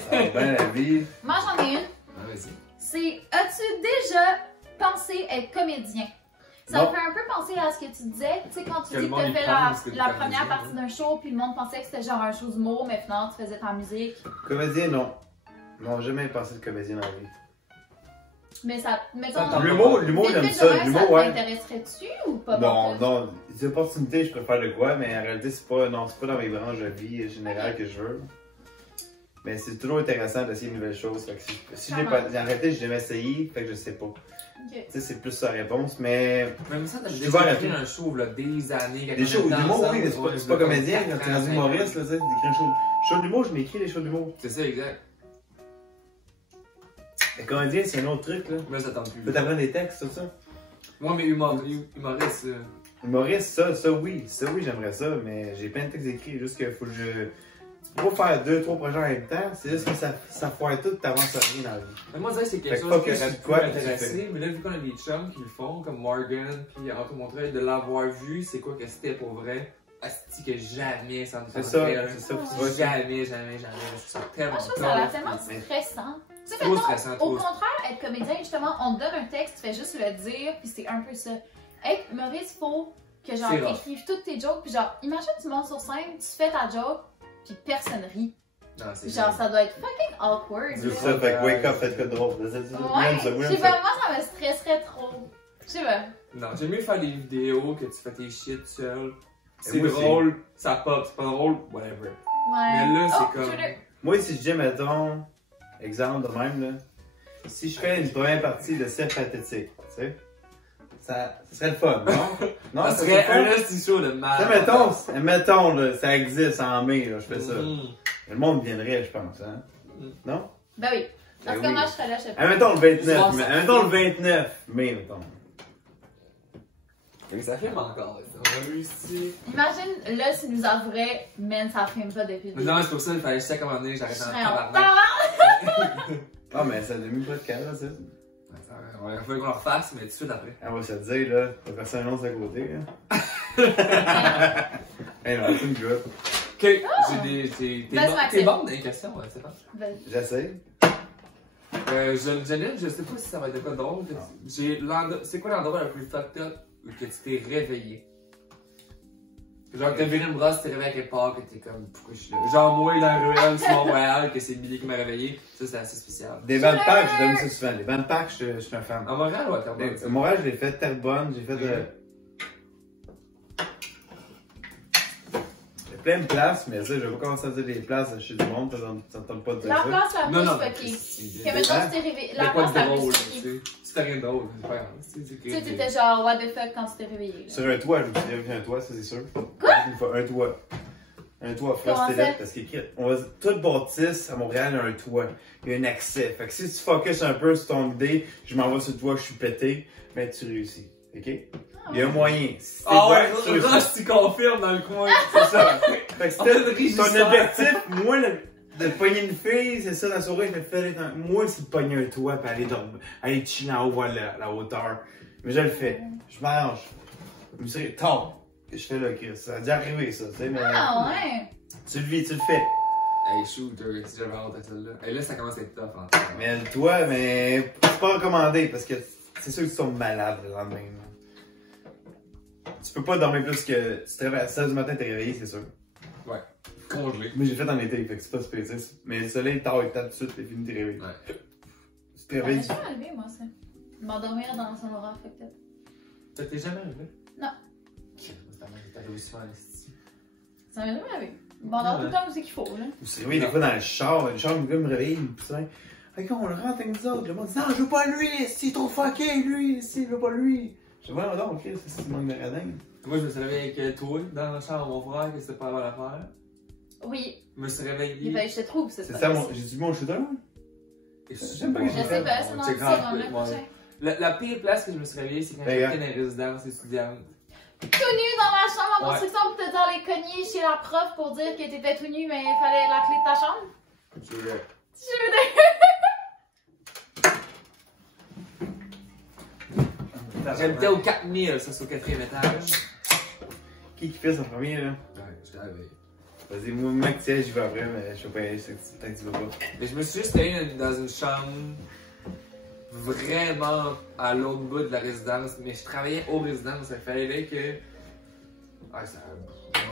Ça va bien la vie. Moi, j'en ai une. Ah, vas-y. C'est as-tu déjà pensé être comédien? Ça Non. me fait un peu penser à ce que tu disais. Tu sais, quand tu Que dis le que tu monde as fait y la pense que t'es première comédien, partie d'un show, puis le monde pensait que c'était genre un show d'humour, mais finalement, tu faisais ta musique. Comédien, non. Non, jamais pensé de comédien dans la vie. Mais ça. Mettons. Ça L'humour, j'aime ça. L'humour, ouais. T'intéresserais-tu ou pas? Non, beaucoup? non. Des opportunités, je préfère le quoi, mais en réalité, c'est pas dans mes branches de vie générale que je veux. Mais c'est toujours intéressant d'essayer de nouvelles choses. Fait que si j'ai pas. En réalité, j'ai jamais essayé, fait que je sais pas. Ok. Tu sais, c'est plus sa réponse, mais. Même ça, t'as Je déjà suis ouvert à écrit tout. un show, là, des années. Des shows d'humour, oui, mais c'est pas comédien, quand tu es rendu rendu humoriste, là, tu sais, t'écris un show d'humour, je m'écris des shows d'humour. C'est ça, exact. Mais comédien, c'est un autre truc, là. Moi, ça tente Tu plus. peux t'apprendre des textes, tout ça. Moi, mais humoriste. Humoriste, ça oui, j'aimerais ça, mais j'ai plein de textes écrits, juste qu'il faut que je. Tu peux pas faire 2-3 projets en même temps, c'est juste que ça foire tout, t'avances rien dans la vie. Mais moi, je dirais que c'est quelque Fait que chose qui focus aurait sur pu quoi, tu m'intéresser. Mais là, vu qu'on a des chums qui le font, comme Morgan, puis Anto Montreuil, de l'avoir vu, c'est quoi que c'était pour vrai. Asti que jamais ça me C'est tenterait, ça, là. c'est ça. Jamais. Je trouve ça tellement Moi, je trouve que ça a l'air tellement Mais- stressant. Tu sais, Trop mettons, stressant, au trop. contraire, être comédien, justement, on te donne un texte, tu fais juste le dire, puis c'est un peu ça. Être humoriste, faut que genre C'est rough. t'écrives toutes tes jokes, puis genre, imagine tu montes sur scène, tu fais ta joke, puis personne rit. Non, c'est Genre, ça doit être fucking awkward. C'est là. ça, fait que wake up, faites quoi de drôle. Ouais, je sais pas, moi ça me stresserait trop. Je sais pas. Non, j'aime mieux faire des vidéos que tu fais tes shit seul. C'est moi aussi. drôle, ça pop, c'est pas drôle, whatever. Ouais. Mais là, c'est Oh, comme. shooter. Moi, si je dis, mettons, exemple de même, là, si je fais une première partie de Seth Pathétique, tu sais, ça serait le fun, non? Non, Ça serait serait un le fun. petit show de Tu mal. sais, mettons, là, ça existe en mai, là, je fais ça. Mhm. Le monde viendrait, je pense, hein? Mm. Non? Ben oui. Parce Ben que oui. moi je serais là, je sais pas. Mettons le 29, Je pense mettons le 29 mai, mettons. Mais ça filme encore, on a réussi. Imagine, là, si nous avouerait, man, ça filme pas depuis le Mais début. non, c'est pour ça qu'il fallait chaque moment donné, Je j'arrête en serais en tabarnak. tabarnak. Ah, mais ça a mis pas de cadre, ça. Il va falloir qu'on le refasse, mais tout de suite après. On va se le dire, là, t'as personne annonce à côté, là. Hey, non, c'est une gueule. Ok, j'ai des. T'es Ben, bon, c'est t'es bon dans les questions, ouais, c'est pas. Ben, J'essaie. Janine, je sais pas si ça va être quoi drôle. C'est quoi l'endroit le plus fucked up où que tu t'es réveillé? Genre, t'as vu une brosse, tu t'es réveillé à quelque part, que t'es comme, pourquoi je suis là? Genre, moi, dans le ruelle sur Mont-Royal, que c'est Billy qui m'a réveillé. Ça, c'est assez spécial. Des bandes packs, je donne ça souvent. Des bandes packs, je suis un fan. À Montréal, ouais, t'as bon. Montréal, je l'ai fait Terrebonne, j'ai fait plein de places, mais ça, je vais pas commencer à dire des places chez du monde, ça ne tente pas de dire la ça. place la Non, non, plus mais fuckée. c'est. Que mettons, tu t'es réveillé. Y'a La pas place de la drôle, plus tu fuckée. sais. C'est rien de drôle, c'est pas grave. Tu sais, t'étais genre, what the fuck quand tu t'es réveillé. là. Sur un toit, je me suis réveillé un toit, ça c'est sûr. Quoi? Une fois, un toit. Un toit Comment First ça? Elite, parce qu'on va toute bâtisse à Montréal, il y a un toit. Il y a un accès. Fait que si tu focuses un peu sur ton idée, je m'en vais sur le toit, je suis pété, ben tu réussis. Ok? Il y a un moyen. Si t'es Ah ouais, bon, tu réussis. Ross, tu confirmes dans le coin. C'est ça. Fait que On fait c'était une régisseur. ton objectif, moi, de pogner une fille, c'est ça, dans la soirée, je me fais moi, c'est de pogner un toit et aller dormir, aller chiller en haut, voir la hauteur. Mais je le fais. Je mange. Je me suis tard. Je fais là, Chris. Ça a dû arriver, ça, tu sais, mais. Ah ouais. Tu le vis, tu le fais. Hey, shooter, si j'avais honte à celle-là. Et là, ça commence à être tough, hein. Mais le toit, mais c'est pas recommandé parce que c'est sûr que tu tombes malade le lendemain. Là. Tu peux pas dormir plus que. Tu te réveilles à 16 du matin, t'es réveillé, c'est sûr. Ouais. Congelé. Mais j'ai fait en été, fait que c'est pas super, tu sais. Mais le soleil tard, il tape tout de suite, t'es fini, t'es réveillé. Ouais. Tu te Ça réveilles. m'est jamais arrivé, moi, ça. M'endormir dans son aura affecté. Ça t'est jamais arrivé? Non. T'as réussi à ici. Ça m'est jamais arrivé. M'endors tout le temps où c'est qu'il faut, là. Ou se réveiller des fois dans le char me réveille, putain. Fait qu'on le rentre avec nous autres. Le monde dit, non, je veux pas lui, c'est trop fucké, lui, si, je veux pas lui. Je dis, ouais, non, ok, c'est du manque de radin. Moi, je me suis réveillé avec toi dans la chambre de mon frère, que c'était pas la bonne affaire. Oui. Je me suis réveillé. Il fallait que je te trouve, C'est ça, j'ai dit mon shooter? J'aime pas que Je sais pas, c'est dans le salon, prochain. La pire place que je me suis réveillé, c'est quand j'étais dans les résidences étudiantes. Tout nu dans ma chambre en construction pour te dire les cogner chez la prof pour dire que t'étais tout nu, mais il fallait la clé de ta chambre. Je voulais. J'habitais au 4000, ça c'est au 4e étage. Qui fait son premier, là? Ouais, je l'avais. Vas-y, moi, mec, tu sais, j'y vais après, mais je sais pas, peut-être que tu veux pas. Mais je me suis juste réveillé dans une chambre vraiment à l'autre bout de la résidence, mais je travaillais aux résidences, il fallait que. Ouais, ça.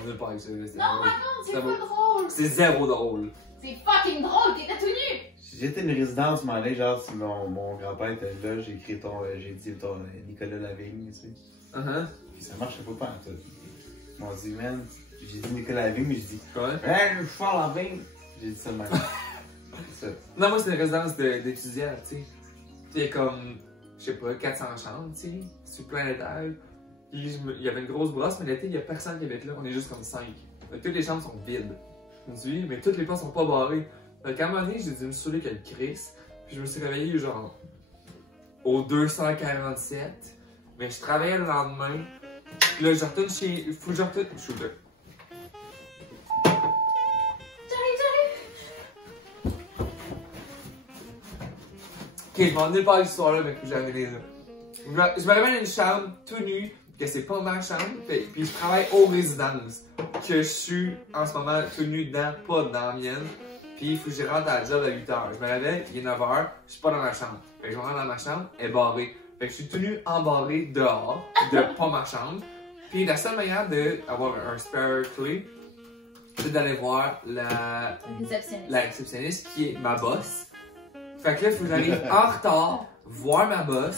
On ne pas avec ça. Non, raconte, c'est pas drôle. C'est zéro drôle. C'est fucking drôle, t'étais tout nu. J'étais une résidence, m'en allait, genre, si mon grand-père était là, j'ai dit Nicolas Lavigne, tu sais. Puis ça marchait pas en tout. Ils m'ont dit, man, j'ai dit Nicolas Lavigne, mais j'ai dit, hey, je suis fort Lavigne. J'ai dit ça de même. C'est ça. Non, moi, c'est une résidence d'étudiants, tu sais. Il y a comme, je sais pas, 400 chambres, tu sais, sur plein d'étages. Puis il y avait une grosse brosse, mais l'été, il y a personne qui habite là, on est juste comme 5. Donc, toutes les chambres sont vides. Je me suis dit, mais toutes les portes sont pas barrées. Donc, à un moment donné, j'ai dû me saouler qu'elle crisse. Puis je me suis réveillé, genre, au 247. Mais je travaillais le lendemain. Puis là, je retourne chez. Faut que je retourne. Je suis là. Ok, je m'en ai pas l'histoire là, mais que j'avais les là. Je me réveille dans une chambre tout nu, que c'est pas ma chambre, puis je travaille aux résidences, que je suis en ce moment tout nu dedans, pas dans la mienne, puis il faut que je rentre à la job à 8h. Je me réveille, il est 9h, je suis pas dans ma chambre. Fait que je rentre dans ma chambre, elle est barrée. Fait que je suis tout nu embarré dehors, de pas ma chambre, puis la seule manière d'avoir un spare clé, c'est d'aller voir la réceptionniste qui est ma boss. Fait que là, il faut que j'arrive en retard, voir ma boss,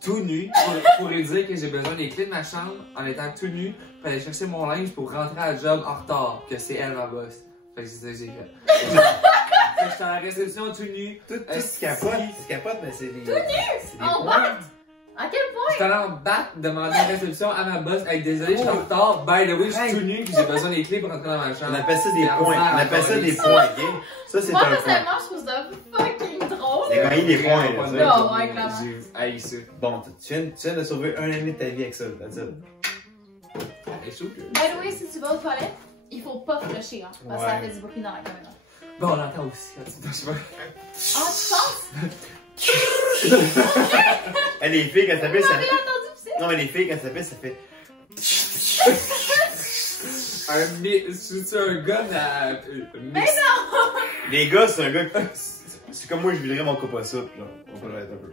tout nu, pour lui dire que j'ai besoin des clés de ma chambre en étant tout nu, pour aller chercher mon linge pour rentrer à la job en retard, que c'est elle ma boss. Fait que c'est ça que j'ai fait. Fait que j'étais à la réception tout nu. Tout ce qui capote, mais c'est des. Tout nu? En bas? À quel point? J'étais allé en batte, demander à la réception à ma boss, hey, désolé, je suis en retard, by the way, je suis tout nu, puis j'ai besoin des clés pour rentrer dans ma chambre. On appelle ça des points. On appelle ça des points, ok? Ça, c'est un point. Moi, personnellement, je trouve ça fucking drôle. J'ai gagné des points, là. Non, ouais, clairement. J'ai haï ça. Bon, tu viens de sauver un année de ta vie avec ça, that's it. By the way, si tu vas aux toilettes, il faut pas flusher, hein, parce que ça fait du bruit dans la caméra. Bon, on l'entend aussi quand tu touches pas. Ah, tu penses? Les filles, quand ça fait, ça. Entendu, c'est? Non, mais les filles, quand ça fait. C'est un gars à. Mais non! Les gars, c'est un gars. C'est comme moi, je viderais mon coupe à soupe, là. On peut l'arrêter un peu.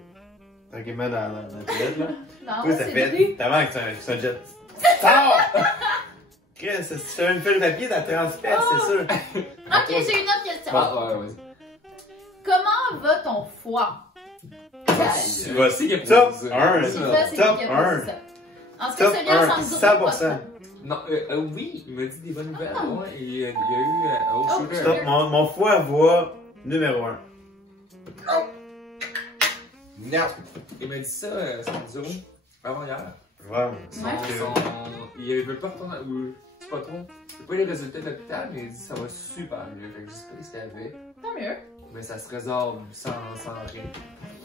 Tranquillement dans la toilette, là. Non, oui, ça c'est fait. T'as que c'est un jet. Sors! Chris, si tu as une feuille de papier, ça transpire, c'est sûr. Ok, j'ai une autre question. Ah, ouais. Comment va ton foie? Tu vas c'est que top 1. Top 1. En ce que celui-là, sans doute. 100%. Non, oui, il m'a dit des bonnes nouvelles. Ouais, il y a eu Stop, mon foie va numéro 1. Non. Il m'a dit ça, samedi avant hier. Vraiment. Il veut pas retourner, ou c'est pas trop. C'est pas les résultats de l'hôpital, mais il dit ça va super mieux. Fait que je sais pas ce qu'il y avait. Tant mieux. Mais ça se résorbe sans rien.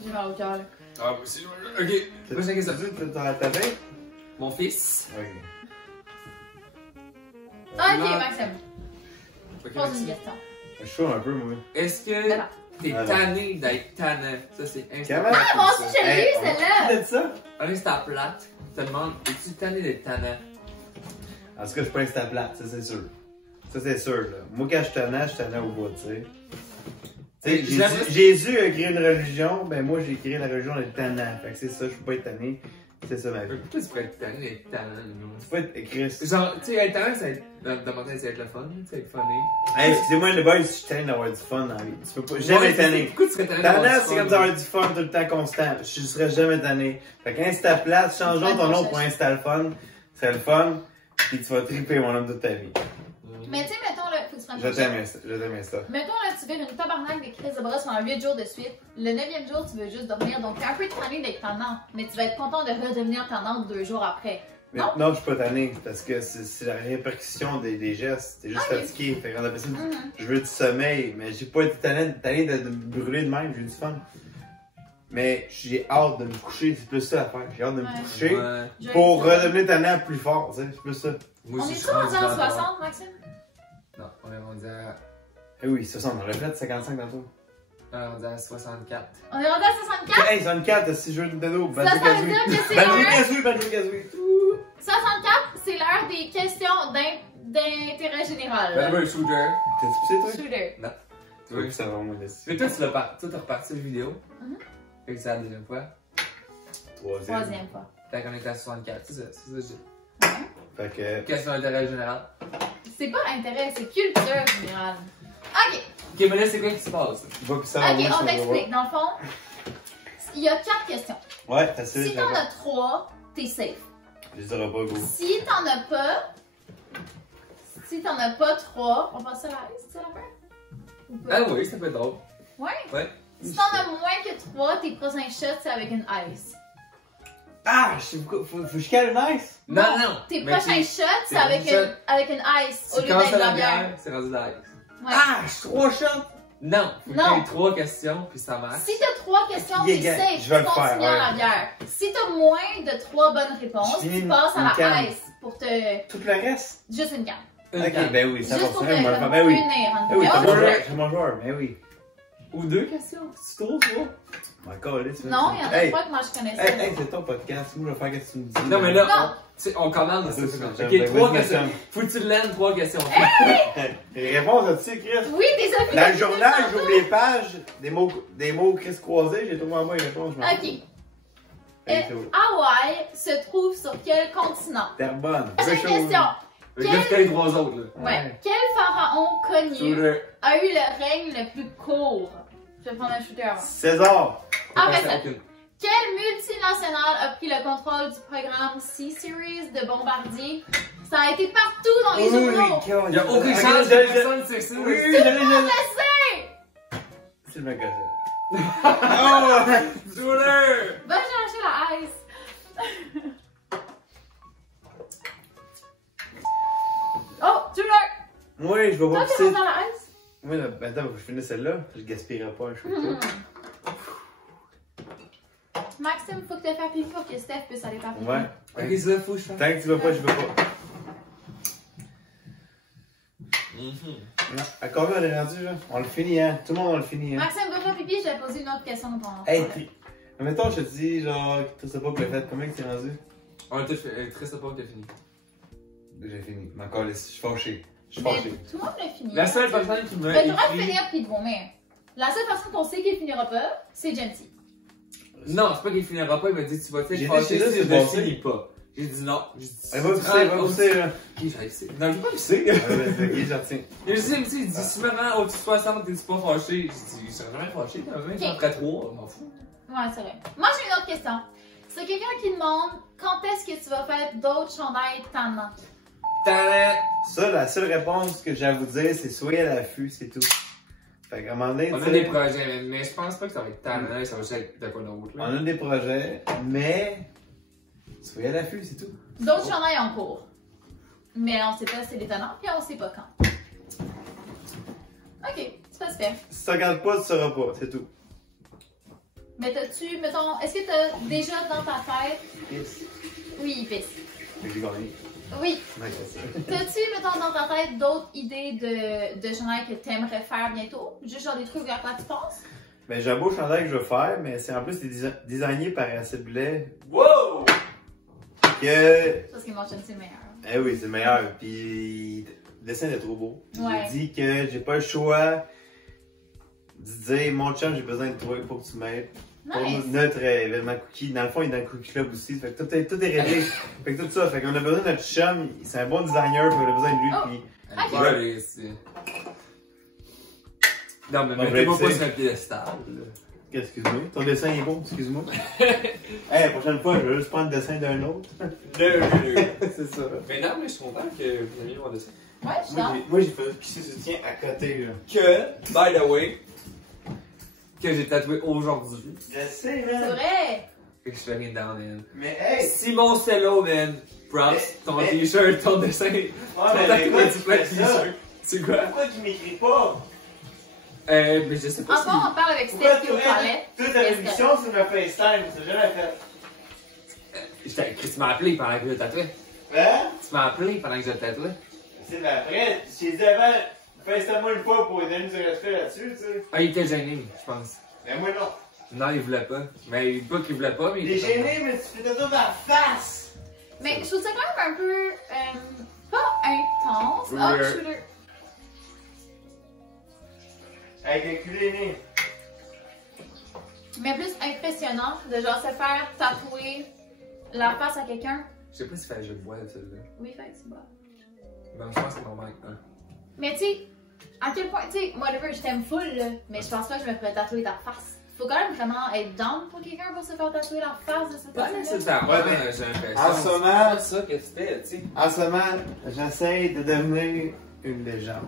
J'ai mal au cœur, là. Ah, mais c'est. Ok, prochaine question. T'as ta veille? Mon fils. Ok. Ok, Maxime. Ok, Pose une question. Je suis chaud un peu, moi. Est-ce que t'es tanné d'être tannant? Ça, c'est Comment? Ah, moi aussi, je l'ai eu, celle-là. Qui dit ça? Un instant plate, te demande, es-tu tanné d'être tannant? En tout cas, je suis pas instant plate, ça c'est sûr. Ça c'est sûr, là. Moi, quand je tenais au bout, tu sais. Tu sais, Jésus a créé une religion, ben moi j'ai créé la religion d'être tannant. Fait que c'est ça, je peux pas être tanné. C'est ça ma vie. Pourquoi tu pourrais être tanné d'être tannant, non? Tu peux être Chris. Genre, tu sais, être tannant, c'est dans ma tête, c'est être le fun, c'est être funny. Hey, excusez-moi, le boy, je suis tanné d'avoir du fun dans la vie. Tu peux pas. Jamais être tanné. Pourquoi tu serais tanné Tannant, d'avoir du c'est fun? comme d'avoir du fun tout le temps constant. Je serais jamais tanné. Fait qu'Insta plate, changeons ton nom pour Insta le fun. C'est le fun. Puis tu vas triper mon homme toute ta vie. Mais tu sais, mettons, là, faut que tu prennes Je t'aime ça. Mettons là, tu vires une tabarnak des crises de bras pendant 8 jours de suite. Le 9e jour, tu veux juste dormir. Donc, t'es un peu tanné d'être tannant. Mais tu vas être content de redevenir tannant 2 jours après. Mais non, je suis pas tanné parce que c'est la répercussion des gestes. T'es juste fatigué. Fait qu'on appelle ça je veux du sommeil. Mais j'ai pas été tanné de me brûler de même. J'ai eu du fun. Mais j'ai hâte de me coucher. C'est plus ça l'affaire. J'ai hâte de me coucher pour redevenir tannant plus fort. C'est plus ça. Moi, on est-tu rendu à 60, Maxime? Non, on est rendu à. Eh oui, 60. On l'a fait 55 tantôt. On est rendu à 64. On est rendu à 64? Hey, 64, si je veux une Nintendo. Ça veut dire que c'est l'heure. Banjo-Kazooie. 64, c'est l'heure des questions d'intérêt général. Ben, shooter. T'es-tu poussé, toi? Shooter. Non. Tu vois que ça va moins dessus. Mais toi, t'as reparti la vidéo. Fait que c'est la deuxième fois. Troisième fois. Fait qu'on est à 64. C'est ça, j'ai. Fait que. Question d'intérêt général. C'est pas intérêt, c'est culture générale. Ok. Ok, mais là, c'est quoi qui se passe? Je vois que ça Ok, on t'explique. Dans le fond, il y a 4 questions. Ouais, facile. Si t'en as 3, t'es safe. Je les aurais pas, go. Si t'en as pas 3, on passe à la ice, c'est ça l'affaire? Ah oui, ça peut être drôle. Ouais? Ouais. Si t'en as moins que 3, tes prochains shots, c'est avec une ice. Ah, je sais pas, faut que je cale une ice? Non, non. Tes mais prochains shots, c'est t'es avec shot. une ice au Tu lieu commences d'être à de la la bière. bière, c'est rendu de la ice. Ouais. Ah, je suis 3 shots! Non, faut que Non. tu aies 3 questions, puis ça marche. Si t'as 3 questions, t'es Yeah, safe, je vais tu le faire, continues à la ouais. bière. Si t'as moins de 3 bonnes réponses, Je finis tu passes à une la canne. ice pour te... Tout le reste? Juste une canne. Ok, ben oui, ça Juste va pour te faire. comme Ben oui. unir. Ben oui, Oh, c'est mon joueur, ben oui. Ou 2 questions, tu trouves, toi? Encore là, tu Non, il y en a Hey, pas que moi je connaissais. hey, c'est ton podcast. Moi, je vais faire qu'est-ce que tu me dis. Non, mais là, Non. on commande Ah, ça. c'est ça, Ok, ben, 3 vas-y, questions. Sam. Faut que tu l'aimes, 3 questions. Les réponses, as-tu sais, Chris? Oui, des amis. Dans le journal, j'ouvre les pages, des mots Chris croisés, j'ai trouvé en bas les réponses. je m'en fous. Ok. Hey, c'est beau. Hawaï se trouve sur quel continent? Terrebonne. Prochaine Deux choses. question. Fait que là, tu fais les 3 autres, là. Ouais. Quel pharaon connu Shooter. a eu le règne le plus court? Je vais prendre un shooter avant. César. Après ça. Aucune. Quelle multinationale a pris le contrôle du programme C-Series de Bombardier? Ça a été partout dans les journaux. Il y a aucune chance que personne sait ça. Oui, Tout le monde le sait! C'est le magasin. Oh! Shooter! Va chercher la ice. Oh, shooter! Oui, je vais Toi, voir t'es qui rendu c'est. dans la ice? Oui, attends, faut que je finisse celle-là. Je gaspillerai pas un shoot. Maxime, faut que tu fasses pipi pour que Steph puisse aller faire pipi. Ouais. Ok, ça, faut que je fasse. Tant que tu veux pas, je veux pas. Non. À combien on est rendu, là? On le finit, hein? Tout le monde, on le finit, hein? Maxime, va faire pipi, je vais poser une autre question dans ton Hey, mettons, je te dis, genre, tu sais pas que le fait, combien que t'es rendu? On a tout fait. Triste pas que t'as fini. J'ai fini. Mais encore, je suis fâché. Je suis Mais fâché. tout le monde l'a fini. La seule Maxime. personne qui m'a Mais tu devrais écrit. finir puis de vomir. La seule personne qu'on sait qu'il finira pas, c'est Genty. Non, c'est pas qu'il finira pas, il m'a dit tu vas être J'ai fâché décidé si de je se ne passer. finis pas. J'ai dit non. J'ai dit Elle va pousser, va pousser, là. Ok, j'allais pisser. Non, j'ai pas pissé. Ah, ouais, ok, je retiens. Il dit si tu me rends au-dessus de 60, t'es-tu pas fâché? J'ai dit, je serais jamais fâché, t'as même Ok. après 3, on m'en fout. Ouais, c'est vrai. Moi, j'ai une autre question. C'est quelqu'un qui demande quand est-ce que tu vas faire d'autres chandails tannants? Tadam! Ça, la seule réponse que j'ai à vous dire, c'est soyez à l'affût, c'est tout. Fait qu'à un moment donné, On tu a sais, des projets, mais je pense pas que ça va être tannant, ça va juste être de quoi d'autre. on a des projets, mais soyez à l'affût, c'est tout. D'autres chandails en cours. Mais on sait pas si c'est des tannants, puis on sait pas quand. Ok, c'est pas super. Si tu regardes pas, tu sauras pas, c'est tout. Mais t'as-tu, mettons, est-ce que t'as déjà dans ta tête. Yes. Oui, il pisse. Fait que j'ai gagné. Oui. Ouais, c'est ça. T'as-tu, mettons, dans ta tête d'autres idées de chandails que t'aimerais faire bientôt? Juste genre des trucs à quoi tu penses? Ben, j'ai un beau chandail que je veux faire, mais c'est en plus designé par Acid Blais. Wow! Que. Parce que mon chum, c'est le meilleur. Eh oui, c'est le meilleur. Puis le dessin est trop beau. Ouais. J'ai dit que j'ai pas le choix de dire mon chum, j'ai besoin de toi, il faut que tu m'aides. Pour Nice! notre événement cookie. Dans le fond, il est dans le Cookie Club aussi. Fait que tout est réglé. Fait que tout ça. Fait qu'on a besoin de notre chum. C'est un bon designer. Fait qu'on a besoin de lui. Oh. Puis Ouais, c'est. Non, mais Bon, mettez-moi ben, pas tu sais. sur un piédestal. excuse-moi. Ton dessin est bon, excuse-moi. Hey, la prochaine fois, je vais juste prendre le dessin d'un autre. C'est ça. Mais non, mais je suis content que vous aimiez mon dessin. Ouais, je suis dans. Moi, j'ai fait qui se soutient à côté, là. Que, by the way, que j'ai tatoué aujourd'hui. Je sais, C'est man. vrai! Fait que je fais rien down, man. Mais hey! Simon Cello, man. Props. Ton mais- t-shirt, ton dessin. Ouais, ton mais tatouage pourquoi du tu fais ça? t-shirt. C'est quoi? Pourquoi tu m'écris pas? Mais je sais pas Encore, on parle avec Pourquoi Steph tu qui au toilette. aurais toute ta émission sur ma FaceTime? C'est jamais fait. Tu m'as appelé pendant que je le tatouais. Hein? Tu m'as appelé pendant que je le tatouais. C'est mais après, j'ai dit avant, FaceTime-moi une fois pour lui donner du respect là-dessus, tu sais. Ah, il était gêné, je pense. Mais moi non. Non, il voulait pas. Mais pas qu'il voulait pas, mais Il est était gêné, mais tu fais tatouer ma face! Mais je trouve ça quand même un peu. Pas intense. Ah, Ouais. shooter. Avec un culé né. Mais plus impressionnant de genre se faire tatouer la face à quelqu'un. Je sais pas si fallait que je le voie, celle-là. Oui, fait que c'est bon. Ben, je pense que c'est mon mec. Hein. Mais tu sais, à quel point, tu sais, whatever, je t'aime full, là, mais je pense pas que je me ferais tatouer ta face. Faut quand même vraiment être down pour quelqu'un pour se faire tatouer la face de cette Pas personne-là. nécessairement, Ouais, mais j'ai l'impression. en ce C'est moment- pas ça que c'était, tu sais. En ce moment, j'essaie de devenir une légende.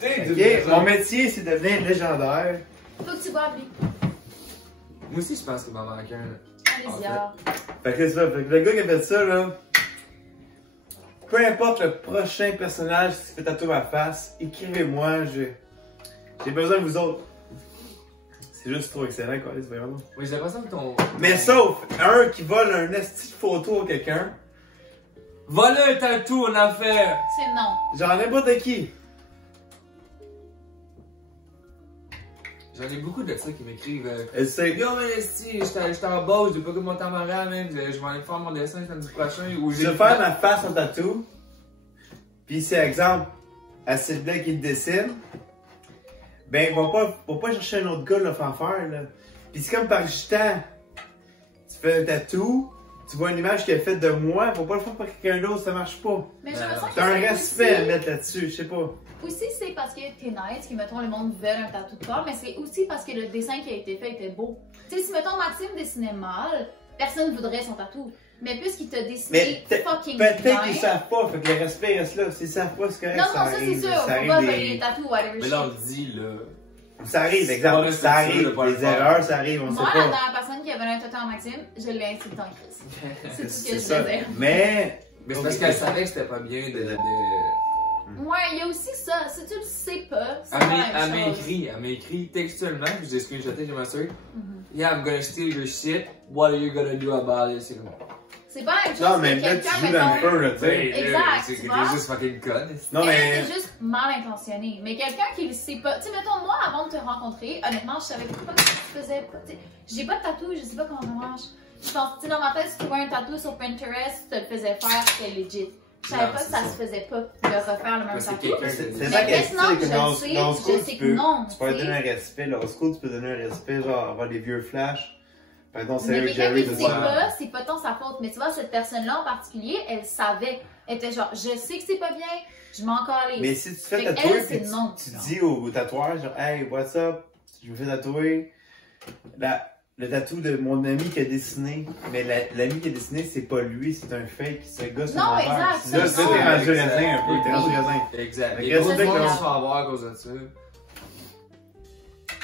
T'es Ok? Mon métier, c'est de devenir légendaire. Faut que tu boives, lui. Moi aussi, je pense qu'il m'en manque un. là. Allez-y, En alors. Fait que c'est ça. Fait que le gars qui a fait ça, là, peu importe le prochain personnage qui se fait tatouer ma face, écrivez-moi, j'ai besoin de vous autres. C'est juste trop excellent, quoi, c'est vraiment. Oui, j'ai l'impression que ton. Mais sauf un qui vole un esti de photo à quelqu'un, Voler un tatou en affaire! C'est non. genre n'importe qui. J'en ai beaucoup de ça qui m'écrivent. Elle sait. Yo, mais si, je t'embauche, j'ai pas que mon temps moral, man. Je vais aller faire mon dessin samedi prochain. Ou Je vais faire ma face en tatou. Puis c'est exemple, à Sylvain qui le dessine. Ben, va pas chercher un autre gars là, faire faire là. Puis c'est comme par gitan. Tu fais un tatou, tu vois une image qui est faite de moi, faut pas le faire par quelqu'un d'autre, ça marche pas. Mais j'ai Ben, l'impression que T'as un c'est respect à aussi- mettre là-dessus, je sais pas. Aussi, c'est parce que t'es nice, que mettons le monde veut un tatou de corps, mais c'est aussi parce que le dessin qui a été fait était beau. Tu sais, si mettons Maxime dessinait mal, personne voudrait son tatou. Mais puisqu'il t'a dessiné Mais fucking bien. peut-être qu'ils savent pas, fait que le respect reste là. S'ils savent pas, c'est correct. Non, non, ça arrive, c'est sûr. ça Faut arrive pas des- voler les tatous, whatever Mais là, on shit. le dit, là. Ça arrive, C'est exemple, pas ça respectueux de arrive, pas le les faire. erreurs, ça arrive, on Moi, sait la pas. dernière personne qui avait un tatou en Maxime, je l'ai insulté en crise. C'est tout ce que C'est je ça. veux dire. Mais, Mais c'est parce qu'elle savait que c'était pas bien de. Ouais, il y a aussi ça. Si tu le sais pas, c'est Elle pas m'a- la même chose. elle m'a écrit textuellement, puis j'ai screenshoté, j'ai m'assuré. Mhm. Yeah, I'm gonna steal your shit. What are you gonna do about it? C'est comme. C'est pas la même chose non, que mais là, tu quelqu'un, joues dans le mettons... feu, là, tu sais. Exact, C'est tu vois. juste fucking con. Non, mais. Elle était juste mal intentionnée. Mais quelqu'un qui le sait pas. Tu sais, mettons, moi, avant de te rencontrer, honnêtement, je savais pas ce que tu faisais. Tu sais, j'ai pas de tatou, je sais pas comment ça marche. Je pense, tu sais, dans ma tête, si tu vois un tatou sur Pinterest, tu te le faisais faire, c'était legit. Je savais Non, pas que c'est ça ça. se faisait pas de refaire le même C'est tatou. quelqu'un C'est qui c'est Mais ça qu'elle maintenant dit, que que je dans le sais, dans je school, sais tu que peux. non, Tu peux tu sais. donner un respect, là. Au school, tu peux donner un respect, genre avoir des vieux flashs. Par exemple, Mais Sarah quelqu'un Jerry qui de le sait voir. pas, c'est pas tant sa faute. Mais tu vois, cette personne-là en particulier, elle savait. Elle était genre, je sais que c'est pas bien, je m'en calais. Mais si tu te fais Fait que tatouer, elle, c'est puis non. tu dis au tatoueur, genre, hey, what's up? Je me fais tatouer. Le tatou de mon ami qui a dessiné, mais l'ami qui a dessiné, c'est pas lui, c'est un fake, c'est un gars sur Non, mon exact, verre. ça, Là, non. t'es rendu Exact. raisin un peu, t'es rendu raisin. Exact. Fait Il y que a trop de respect, monde là. qui se font avoir à cause de ça.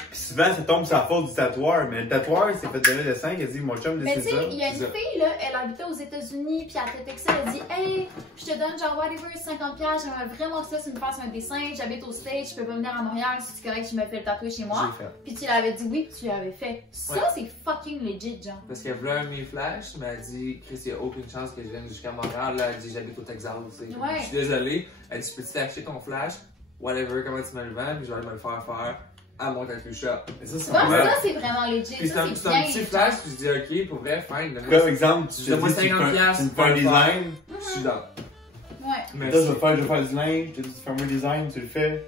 Puis souvent, ça tombe sur la faute du tatoueur, mais le tatoueur, il s'est fait donner le dessin, il a dit, mon chum Mais tu dessine sais, ça. il y a une c'est ça. fille, là, elle habitait aux États-Unis, puis elle t'a texté, elle a dit, hey, je te donne genre whatever, 50$, j'aimerais vraiment que ça, tu me fasses un dessin, j'habite au States, je peux pas venir à Montréal, si c'est correct, je me fais le tatouer chez moi. J'ai fait. Puis tu l'avais dit oui, puis tu l'avais fait. Ça, Ouais. c'est fucking legit, genre. Parce qu'elle voulait un mi-flash, mais elle dit, Chris, il n'y a aucune chance que je vienne jusqu'à Montréal. Là, elle dit, j'habite au Texas. Tu sais. Ouais. Je suis désolé. Elle dit, peux-tu t'acheter ton flash? Whatever, comment tu me le vends, puis je vais aller me le faire faire à mon tattoo shop. Mais ça, Tu c'est vois, normal. ça, c'est vraiment legit. Puis c'est Ça, un, c'est c'est un bien. petit genre. flash, puis je dis, ok, pour vrai, fine. Comme exemple, tu te Donne-moi dis, tu 50$, me fais un tu peux le design. Je suis dans. Ouais. Mais Là, je vais faire du linge, je te dis, tu fais un design, tu le fais.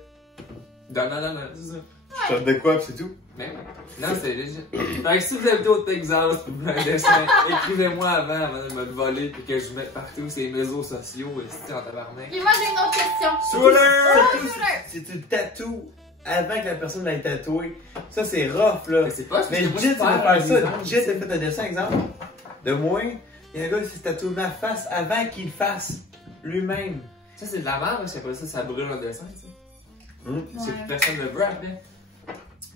Non, c'est ça. Je te de quoi, puis c'est tout. Mais non, c'est legit. Fait que si vous habitez au Texas, vous voulez un dessin, écrivez-moi avant de me le voler, puis que je mette partout ces réseaux sociaux, si en tabarnak. Puis moi, j'ai une autre question. Surtout Shooter! si tu le tatoues avant que la personne l'ait tatoué, ça c'est rough là. Mais c'est pas ce que Mais moi, Jit, je tu vas un faire ça. design, Jit a fait un dessin, exemple, de moi. Il y a un gars qui s'est tatoué ma face avant qu'il le fasse lui-même. Ça, c'est de la merde, parce qu'après ça brûle en dessin, tu sais. C'est que Ouais. personne ne le veut après.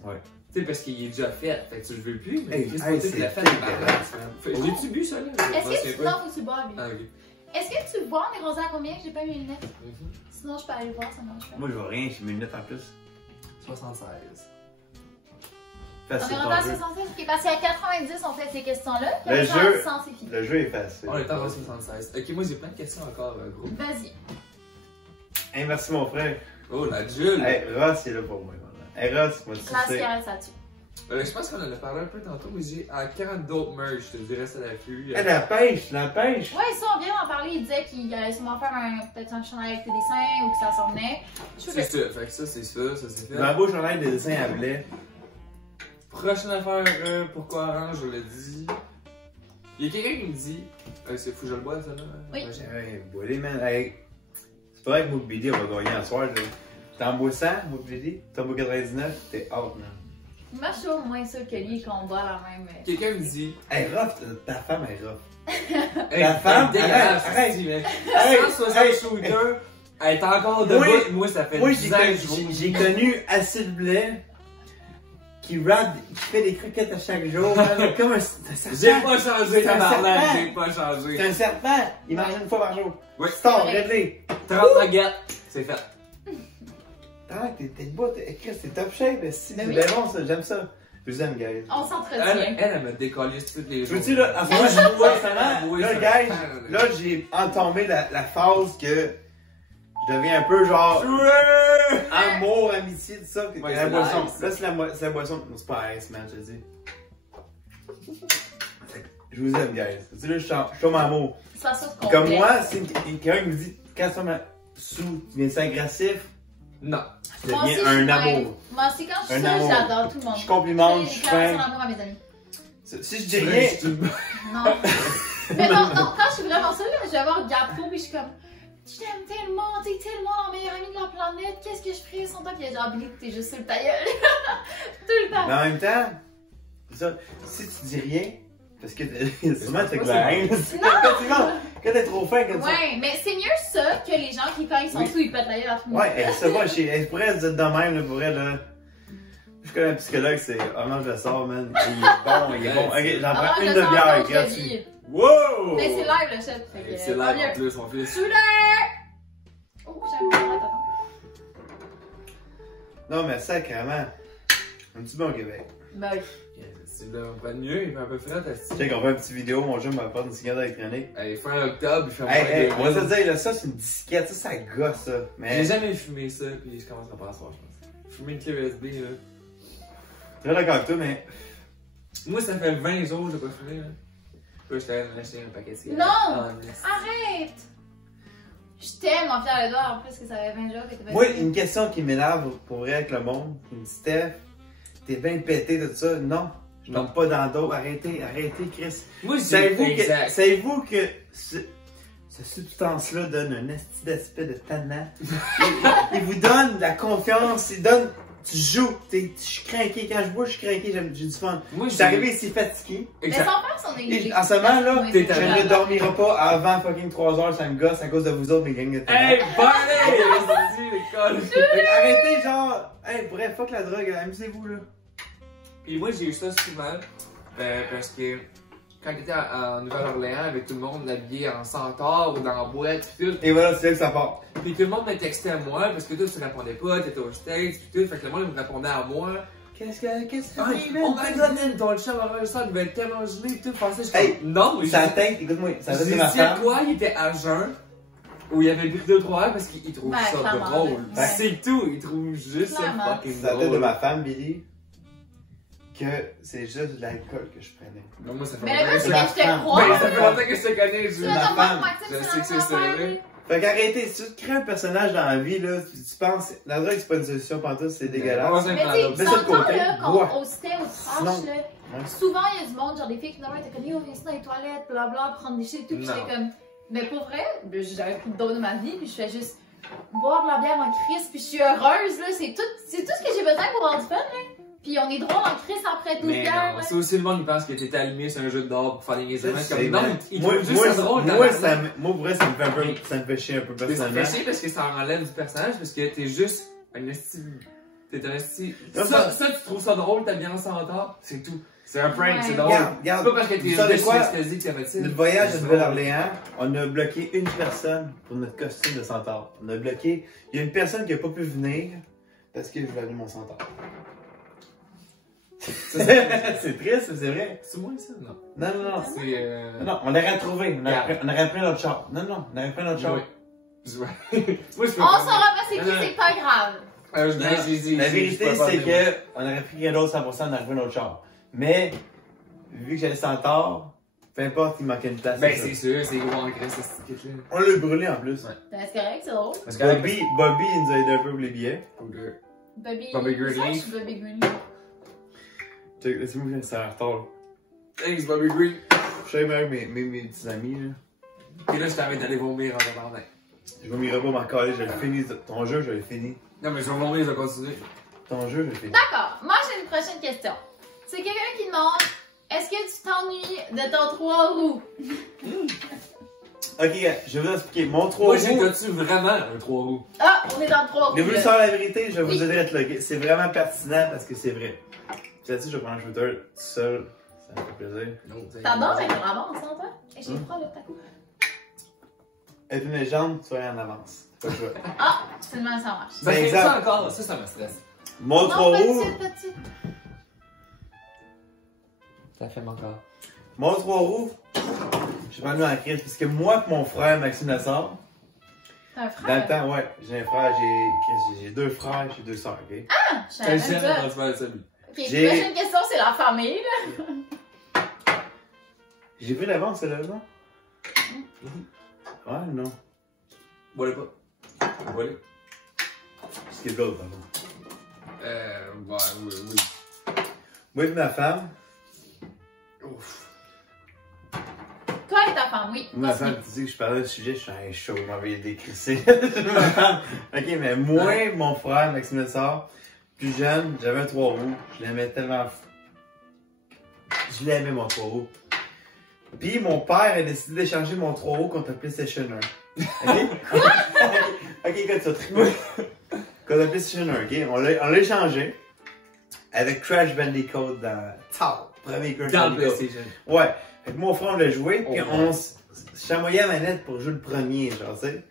Ouais. Tu sais, parce qu'il est déjà fait, fait que tu le veux plus, mais Hey, qu'est-ce hey, que tu c'est l'as fait dégueulasse, J'ai-tu bu ça, là? Est-ce que tu. Non, faut que tu bois, lui. Ah, ok. Est-ce que tu vois, on est rendu à combien que j'ai pas mes lunettes? Mhm. Sinon, je peux aller voir, ça marche pas. Moi, je vois rien, j'ai mes lunettes en plus. 76. On est Facile rendu à ton jeu. 76, ok, parce qu'à 90, on fait ces questions-là. Puis Le à jeu- 100, c'est fini. Le jeu est facile. On est en 76. Ok, moi j'ai plein de questions encore, gros. Vas-y. Hey, merci mon frère. Oh, la Jules! Hey, Ross est là pour moi maintenant. Hey, Ross, moi, tu La sais. cigarette, ça tue. Je pense qu'on en a parlé un peu tantôt, mais j'ai 40 d'autres merch, je te dirais, ça la queue. Hey, la pêche, la pêche. Ouais, ça, on vient d'en parler. Il disait qu'il allait sûrement faire peut-être un chandail avec tes dessins ou que ça s'en venait. Je C'est fais ça, fait que ça c'est fait. Dans la bouche, on a des dessins à blé. Prochaine affaire, pourquoi orange, je l'ai dit. Il y a quelqu'un qui me dit. C'est fou, je le bois, ça là? Oui. Ouais, Hey, bois-les, man. Hey, c'est pas vrai que Mook BD, on va gagner un soir. Là. T'en bois 100, Mook BD? T'en bois 99, t'es out, man. Moi, je suis au moins sûr que lui, qu'on boit la même. Quelqu'un me dit. Hey, Rough, ta femme est rough. Hey, La femme, dégueulasse, arrête, je te dis, mais Hey, 160 hey, shooters, elle est encore Moi, debout. Moi, ça fait Moi, 10 ans que je joue. j'ai connu Acid Blais qui rap, qui fait des croquettes à chaque jour, man. Comme un serpent. J'ai pas changé, C'est un tabarnak, serpent. j'ai pas C'est changé. un serpent. Il mange une fois par jour. Ouais. Star, C'est vrai. réglé. 30 nuggets, c'est fait. Ah, t'es debout, Chris, t'es top shape. Si, Ben c'est oui. bien bon, ça. J'aime ça. Je vous aime, guys. On Elle, s'entretient. elle me décollait tous les Je jours. veux-tu, là, en ce moment, Moi, je bois, personnellement, oui, là, ça guys, fait- là, j'ai entamé la phase que je deviens un peu genre amour, amitié, tout ça. Ouais, la c'est boisson. l'ice. Là, c'est la boisson. Non, c'est pas ice, man, je te dis. Fait que je vous aime, guys. Tu sais, là, je tombe en amour. C'est pas ça ce qu'on Comme fait. moi, si quelqu'un me dit, quand tu tombes sous, tu viens agressif, Non. tu Moi aussi, deviens je suis un même. amour. Moi aussi, quand je suis Un seule, amour. j'adore tout le monde. Je complimente, je J'ai suis carrément fin. son amour à mes amis. Si je dis rien, Non. Mais non, quand je suis vraiment seule, là, je vais voir Gapo puis je suis comme. Je t'aime tellement, t'es tellement la meilleure amie de la planète, qu'est-ce que je ferais sans toi? Puis il y a genre Billy, t'es juste sur le tailleul. Tout le temps. mais en même temps, c'est ça, si tu dis rien, parce que souvent t'as de pas la haine. Quand t'es trop fin, comme ça. Ouais, mais c'est mieux ça que les gens qui, quand ils sont Oui. sous, ils pètent la gueule à tout le monde. Ouais, elle se va chez. Elle pourrait être de même, là, pour elle, là. Je connais un psychologue, c'est Orange le sort, man. Il est bon, il est bon. Ok, j'en Alors, prends je une sens de bière, l'autre gratuit. vie. Wow! Mais c'est live le chef. Fait que, C'est tant live en mieux. plus, mon fils. Shooter! Oh, j'aime bien. Attends. Non, mais sacrément. Un petit bon au Québec. Ben oui. C'est là, on va de mieux, il fait un peu frais, t'as Check, on fait une petite vidéo, mon jeu m'apporte une cigarette électronique. Hey, fin octobre, il fait moins Hey, hey, de on va se dire, là, ça, c'est une disquette, ça gosse, ça. J'ai Mais. jamais fumé ça, puis je commencerai pas à soir, je pense. Fumer une clé USB, là. Je suis d'accord avec toi, mais. Moi, ça fait 20 jours que j'ai pas fumé, là. Puis là, j'étais allé m'acheter un paquet de cigarettes. Non! Ah, yes. Arrête! Je t'aime, mon Pierre Edouard, en plus, que ça fait 20 jours que t'es pas Moi, une question qui m'énerve pour vrai avec le monde, qui me dit Steph, t'es bien pété de ça. Non, je tombe pas dans le dos. Arrêtez, Chris. Moi, j'ai Savez-vous savez-vous que ce substance-là donne un esti d'aspect de tannant? il vous donne de la confiance, il donne. Tu joues, je suis craqué. Quand je bois, je suis craqué, j'ai du fun. Moi, Je suis arrivé ici fatigué. Mais Exact. son père, son Et en ce moment, là, Oui, t'es c'est je tellement- ne dormirai pas avant fucking 3 heures, ça me gosse à cause de vous autres, mes gangs de tannants. Hey, parlez! Vas-y, l'école! Fait que arrêtez, genre, hey, bref, fuck la drogue, amusez-vous, là. Puis moi, j'ai eu ça souvent, parce que quand j'étais en Nouvelle-Orléans avec tout le monde habillé en centaure ou dans la boîte, pis tout, Et voilà, c'est là que ça part. puis tout le monde me textait à moi, parce que toi, tu répondais pas, t'étais au States, pis tout, fait que le monde me répondait à moi. Qu'est-ce que Ah, tu oh my god, man, ton chum avait ça, il devait être tellement gelé, pis tout, pensais, je Hey, non, Ça tête, écoute-moi, ça j'ai tête de ma dit femme. quoi, il était à jeun, ou il avait pris 2-3 heures parce qu'il trouve Ben, ça clairement, drôle. ouais. C'est tout, il trouve juste ça Clairement. fucking Ça tête de drôle. ma femme, Billy, que c'est juste de l'alcool que je prenais. Non, moi, ça fait Mais longtemps là, que c'est je- ma que je te femme. crois. Ben, ça fait longtemps que je te connais, Tu je... ma as ton femme. Maxime, Je sais c'est que c'est la ça, même là. affaire. Fait qu'arrêtez, si tu te crées un personnage dans la vie, là, tu penses, la drogue c'est pas une solution pantoute, c'est dégueulasse. Ouais, Mais tu Mets sais, ça de dans le temps, côté, là, bois. quand on hostait au trash, Sinon- là, Ouais. souvent il y a du monde, genre des filles qui normalement étaient comme yo, viens ici dans les toilettes, blablabla, prendre des shit et tout, puis Non. j'étais comme, mais pour vrai, ben, j'avais plus de dos de ma vie, puis je fais juste boire de la bière en crise, puis je suis heureuse, là, c'est tout ce que j'ai besoin pour avoir du fun, là. Puis on est drôle en crise après 12 Mais bières. non, là. c'est aussi le monde qui pense que t'étais allumé sur un jeu de d'or pour faire des niaisements. C'est Comme non, vrai. ils Moi, trouvent juste moi, ça drôle. moi, moi, pour vrai, ça me fait un peu, Mais- ça me fait chier un peu Mais ça me personnellement. fait chier parce que ça enlève du personnage parce que t'es juste un esti. T'es un esti. Non, Ça, tu trouves ça drôle, t'as bien en retard, c'est tout. C'est un prank, Ouais. c'est drôle. Regarde, C'est regarde. pas parce que t'es Vous savez juste quoi? anesthésié que ça fait ça. Notre voyage à C'est Nouvelle-Orléans, on a bloqué une personne pour notre costume de centaure. On a bloqué. Il y a une personne qui n'a pas pu venir parce que je voulais amener mon centaure. C'est triste, mais c'est vrai. C'est moins ça, non? Non, non, non. C'est. Non, on l'aurait retrouvé. On aurait pris notre char. Non, non, on aurait pris notre char. Ouais. Moi, je peux On pas. s'en va pas c'est qui, Non, non. c'est pas grave. Je Non, dis, la je vérité, peux pas c'est venir. que on aurait pris rien d'autre 100%, on aurait pris notre char. Mais, vu que j'avais le centaure, peu importe, il manquait une place. Ben, ça. c'est sûr, c'est gros en graisse, cette ticket-là. On l'a brûlé en plus. Ouais. Ben, c'est correct, c'est drôle. Parce que Bobby, il nous a aidé un peu pour les billets. Bobby Greenleaf. Je suis Bobby Greenleaf. C'est moi qui suis en retard. Thanks, Bobby Green. Je sais même mes petits amis, là. Et là, je t'arrête d'aller vomir en attendant. Je vais m'y pas m'en caler, je le finis. Ton jeu, je le finis. Non, mais je vais vomir, je vais continuer. Ton jeu, je le finis. D'accord, moi j'ai une prochaine question. C'est quelqu'un qui demande est-ce que tu t'ennuies de ton 3 roues? Ok, gars, je vais vous expliquer. Mon 3 Moi, roues. j'ai vraiment un 3 roues. Ah, on est dans le 3 roues. Vous voulez là. savoir la vérité? Je vais Oui. vous aider à être là. C'est vraiment pertinent parce que c'est vrai. Puis là-dessus, je vais prendre un shooter tout seul. Ça me fait plaisir. T'adores être en avance, hein, toi? Et j'ai froid, là, ta coup. Être une légende, tu vas aller en avance. Pas le choix. Ah, finalement, ça marche. Ça fait exemple. ça encore, ça me stresse. Mon 3 Non, roues. petit. Ça fait encore. Mon 3 roues. Je vais pas en crise parce que moi et mon frère Maxime Lassard, T'as un dans frère? le temps, ouais, j'ai un frère, j'ai 2 frères, j'ai 2 sœurs, ok? Ah, je savais T'as même le pas. quand tu vas être celui. Ok, J'ai- prochaine question, c'est la famille, là. J'ai vu l'avance, celle-là, non? Ouais, non. Voilà pas. Voilà. Ce qui est d'autre, pardon. Ouais, oui. Moi et ma femme, Ouf. Toi et ta femme, oui. ma femme, tu sais que je parlais du sujet, je suis un chaud, je m'en vais décrisser. Ma femme. Ok, mais moi, mon frère, Maxime Lessard, plus jeune, j'avais un 3 roues, je l'aimais tellement. Je l'aimais mon 3 roues. Puis mon père a décidé d'échanger mon 3 roues contre un PlayStation 1. Ok? Ok, écoute ça, triper. Contre un PlayStation 1, ok? On l'a échangé avec Crash Bandicoot dans. Premier Crash Dans le Bandicoot. PlayStation. Ouais. Fait que mon frère, on l'a joué, puis Oh, on chamoyait la manette pour jouer le premier, genre, tu sais.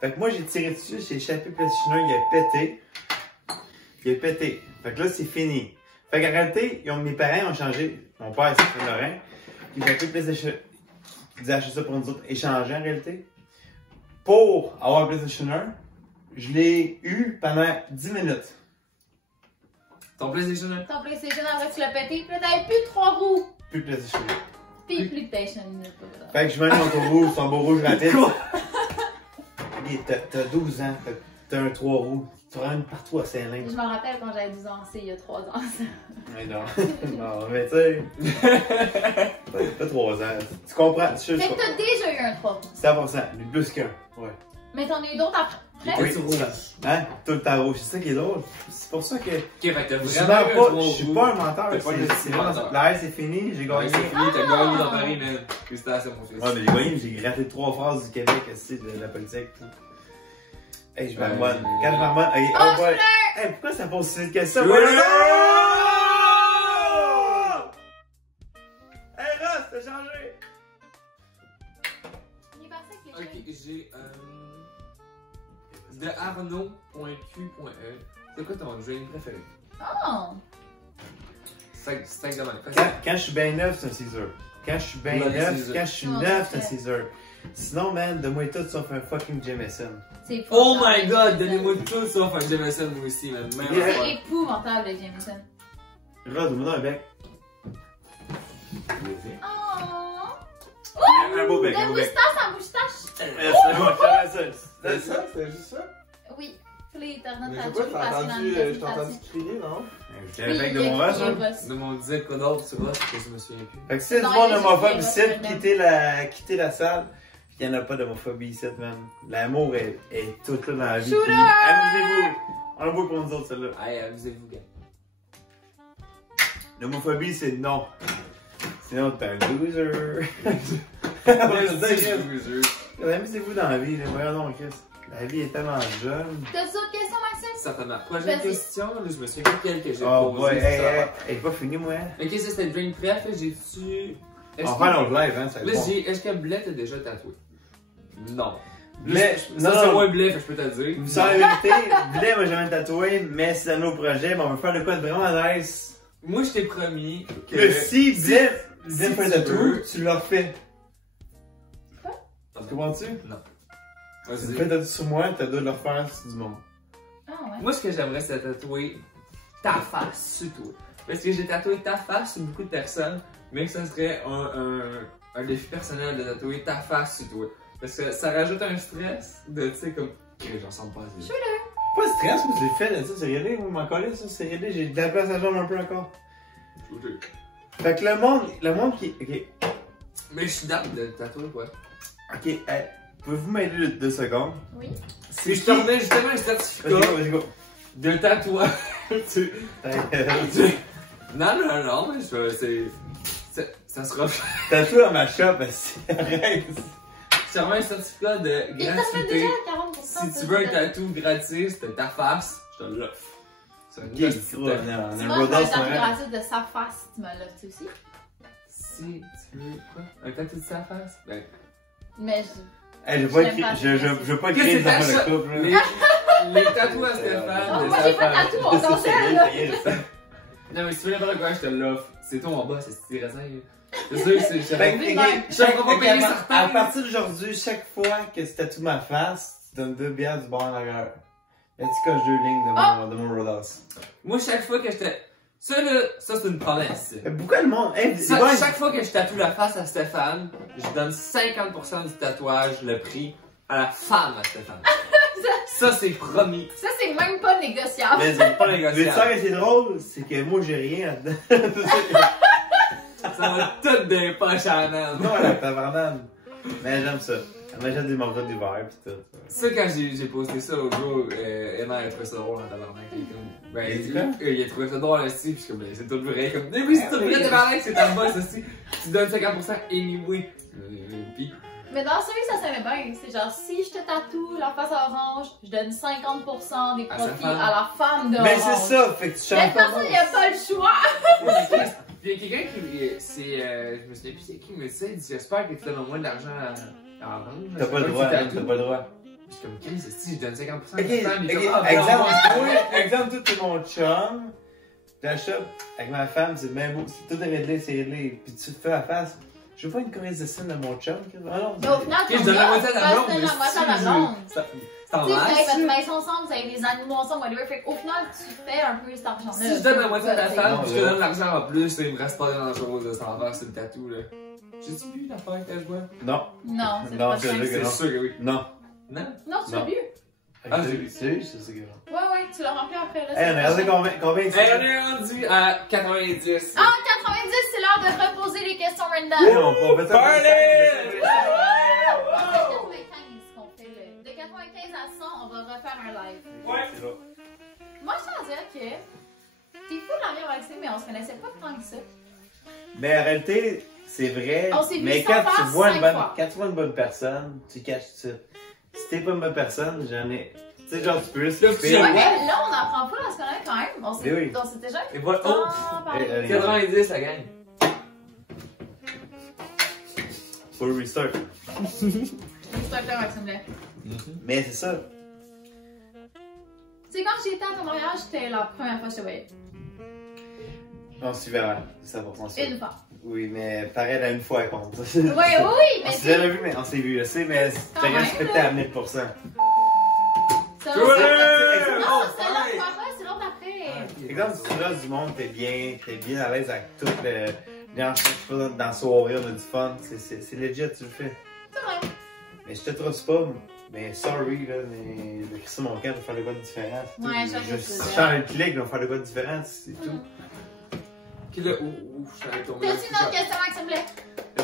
Fait que moi, j'ai tiré dessus, j'ai échappé le PlayStation 1, il a pété. Il a pété. Fait que là, c'est fini. Fait qu'en réalité, mes parents ont changé. Mon père, c'est Saint-Laurent. Puis j'ai appelé le PlayStation. Ils ont acheté ça pour nous autres, échanger en réalité. Pour avoir le PlayStation 1, je l'ai eu pendant 10 minutes. Ton PlayStation 1? Ton PlayStation, après tu l'as pété, puis là, t'avais plus de 3 roues. Plus de PlayStation 1. Puis plus de PlayStation. Fait que je mets mon tour rouge, c'est un beau rouge rapide. Ok, t'as 12 ans, t'as un 3 roues. Tu rentres partout à Saint-Lin. Je me rappelle quand j'avais 12 ans, c'est il y a 3 ans. Mais non. Non, mais tu sais. Pas 3 ans. Tu comprends? Fait que t'as déjà eu un 3 roues. 100%. Mais plus qu'un. Ouais. Mais t'en as eu d'autres après. Oui. T'es rouge. Hein? Tout le temps rouge. C'est ça qui est drôle. C'est pour ça que. Ok, fait que t'as Je vraiment eu un mens pas, 3 je suis pas un menteur. T'as pas C'est le c'est vraiment menteur. ça. La c'est fini, j'ai Ouais, gagné. c'est fini, t'as gagné dans Paris, man. Félicitations, mon fils. Ouais, mais j'ai gagné, j'ai gratté 3 phrases du Québec, aussi, de la politique. Tout. Hey, je marmonne. Quand je marmonne, hey, Oh, oh, je boy. Hey, pourquoi ça pose si vite que ça? Ouais. Ouais. Hey, Ross, t'as changé! Il est parti avec les Ok, j'ai de Arnaud.q.e. C'est quoi ton jeu préféré? Oh! 5 domaines. Quand je suis bien neuf, c'est un Caesar. Quand je suis bien Ouais, neuf, Caesar. quand je suis Non, neuf, c'est un c'est Caesar. Sinon, man, donne-moi tout sauf un fucking Jameson. C'est Oh épouvantable, my god, Jameson. donnez-moi tout sauf un Jameson, moi aussi, man. Même Yeah. affaire. C'est épouvantable, le Jameson. Ross, donne-moi un bec. Oh! Un beau bec, un De beau bec. moustache en moustache? C'est ça. C'était juste ça? Oui. Puis là, il t'a Mais rendu pourquoi je t'ai entendu crier, non? J'ai un bec de mon Ross, hein. De mon disait quoi d'autre sur Ross que je me souviens plus. Fait que si le Non, monde il y a homophobe juste ici, des quitter la salle, pis qu'il n'y en a pas d'homophobie ici, man. L'amour est tout là dans la vie. Shooter! Puis amusez-vous. On le voit pour nous autres, celle-là. Allez, amusez-vous, gars. L'homophobie, c'est non. Sinon, t'es un loser. Amusez-vous dans la vie, là. Voyons donc, Chris. La vie est tellement jeune. T'as d'autres questions, Maxime? Certainement. Prochaine question, là, je me souviens pas quelle que j'ai Oh, posée. ouais, elle est pas finie, moi. Ok, ça c'était le drink pref, là, j'ai-tu. On va faire notre live, hein, ça va Là, être bon. est-ce que Blais t'a déjà tatoué? Non. Blais, Ça, non, c'est non. moi Blais, fait que je peux te le dire. Vous savez la vérité, Blais m'a jamais tatoué, mais c'est dans nos projets, mais on va faire de quoi de vraiment nice. Moi, je t'ai promis que. Que si Blais me fait un tu tatou, veux. tu le refais. Quoi? Tu comprends-tu? Non. Tu me Vas-y. fais un tatou sur moi, t'as deux de le refaire sur du monde. Ah ouais. Moi, ce que j'aimerais, c'est tatouer ta face sur toi. Parce que j'ai tatoué ta face sur beaucoup de personnes, mais que ça serait un défi personnel de tatouer ta face sur toi. Parce que ça rajoute un stress de, tu sais, comme. Ok, j'en sens pas assez. Pas de stress, moi je l'ai fait, là, ça c'est réglé, moi m'en collais, ça c'est réglé, j'ai de la place à jambe un peu encore. Fait que le monde qui. Ok, Mais je suis date de tatouer, quoi. ok, hey, pouvez-vous m'aider 2 secondes? Oui. Si je te remets justement un certificat Vas-y, go. de tatouage. tu- Vas-y. Non, non, mais ça sera. Tatou à ma shop, arrête. Je te remets un certificat de Il t'en fait gratuité. déjà 40%. Si tu veux un tatou gratis de ta face, je te l'offre. C'est un Ok, petit gros, tatou. on a Tu un manges un roadhouse tatou pareil. gratuit de sa face, tu me l'offres aussi? Si tu veux quoi? Un tatou de sa face? Ben. Mais Hey, je veux J'aime pas je veux pas Qu'est-ce créer que des affaires c'est de couple, là. Les tatous à Stéphane. Oh, de moi, sa j'ai pas de face. tatou, on s'en fait, là. Non, mais si tu veux n'importe quoi, je te l'offre. C'est toi en bas, c'est stylé raisin. C'est sûr que c'est. Fait que, Je te ferai pas payer à certains. partir d'aujourd'hui, chaque fois que tu tatoues ma face, tu donnes 2 bières du bar en arrière. Là, tu coches 2 lignes de mon roadhouse. Moi, chaque fois que je te. Ça, là, ça, c'est une promesse. Mais pourquoi le monde. Hey, Ça, ouais, chaque fois que je tatoue la face à Stéphane, je donne 50% du tatouage, le prix, à la femme à Stéphane. Ça, c'est promis. ça, c'est même pas négociable. mais C'est pas mais tu négociable. sais que c'est drôle, c'est que moi j'ai rien là-dedans. Ça va tout des poches à la main. Non, la tabarnane. Mais j'aime ça. Elle m'achète des morceaux d'hiver pis tout. Ça, quand j'ai posté ça l'autre jour, Emma a trouvé ça drôle en tabarnak. Il est comme. Ben, Il dit quoi? il a trouvé ça drôle aussi, pis je suis comme, ben, c'est tout vrai. Comme, mais oui, c'est tout vrai, tabarnak, c'est ta boss aussi. Tu donnes 50% anyway. Pis, Mais dans celui, ça serait bien. C'est genre, si je te tatoue la face orange, je donne 50% des À sa profits femme. à la femme de Mais orange. c'est ça, fait que tu Mais changes de toute façon, il n'y a pas le choix. il y a quelqu'un qui. Je me souviens plus c'est qui me disait, il dit, j'espère que tu donnes au moins de l'argent à orange. T'as pas le droit, hein, t'as pas le droit. Je suis comme, Chris, si je donne 50% Ok, à la femme, il est ok, comme, ah, exemple, bon, moi, exemple, tout est mon chum. La shop avec ma femme, c'est même beau. Tout est réglé, c'est réglé. Puis tu te fais la face. Je veux pas une choriste de scène de mon chum. Ah non, Mais au final, Ok, je donne la moitié à la blonde. Tu donnes la moitié à la mais blonde. si, ça- c'est en Tu sais, vous avez masse. votre maison ensemble, vous avez des animaux ensemble, whatever. Fait qu'au final, tu fais un peu cet argent-là. Si je donne la moitié à ta femme, Non, puis je te là. donne l'argent en plus, il me reste pas grand chose de s'en faire sur le tatou, là. J'ai-tu bu l'affaire que je bois? Non. Non, c'est Non, pas c'est ça. le- C'est non. sûr que oui. Non. Non? Non, tu l'as Non. bu. Ah, j'ai vu. Sérieux, c'est grave. Ouais, tu l'as rempli après. Là, Hey, on a regardé combien Hey, on est rendu à 90. Ah, 90, c'est l'heure de reposer les questions Hey, random. on fait ça. Party! C'est 95 qu'on fait le. De 95 à 100, on va refaire un live. Ouais. C'est là. Moi, je t'en dirais que t'es fou dans bien Maxime, mais on se connaissait pas tant que ça. Mais en réalité, c'est vrai. On s'est vu Mais sans quand tu faire vois 5 une bonne, fois. quand tu vois une bonne personne, tu caches tout ça. Si t'es pas une bonne personne, j'en ai. Tu sais, genre, tu peux juste Là, skipper. tu Ouais, Ouais. mais là, on apprend pas à se connaître quand même. On s'est Oui. déjà Et voilà. Oh! parlé. 90, la gang. Faut le restart. C'est un peu Maxime Blais. Mais c'est ça. Tu sais, quand j'étais à ton mariage, c'était la première fois que je te voyais. On se verra. C'est 100% sûr. Une fois. Oui, mais pareil à une fois elle compte. Ouais, oui, On mais s'est c'est. jamais vu, mais on s'est vu, je sais, mais Quand t'as même, respecté à 1000%. Ça, Ouais! Non, Oh, c'est l'autre fois, c'est l'autre après. Exemple, si tu restes du monde, t'es bien à l'aise avec tout le. Genre, je sais pas, dans la soirée, on a du fun. C'est legit, tu le fais. C'est vrai. Mais je te trouve pas, mais sorry, là, mais le Christ mon camp va faire de quoi de différent. c'est tout. Ouais, je sais je ce que tu veux change le clic, va faire de quoi de différent, c'est tout. Ok, là, ouf, je suis allé tomber. T'as-tu une autre question, Maxime Blais?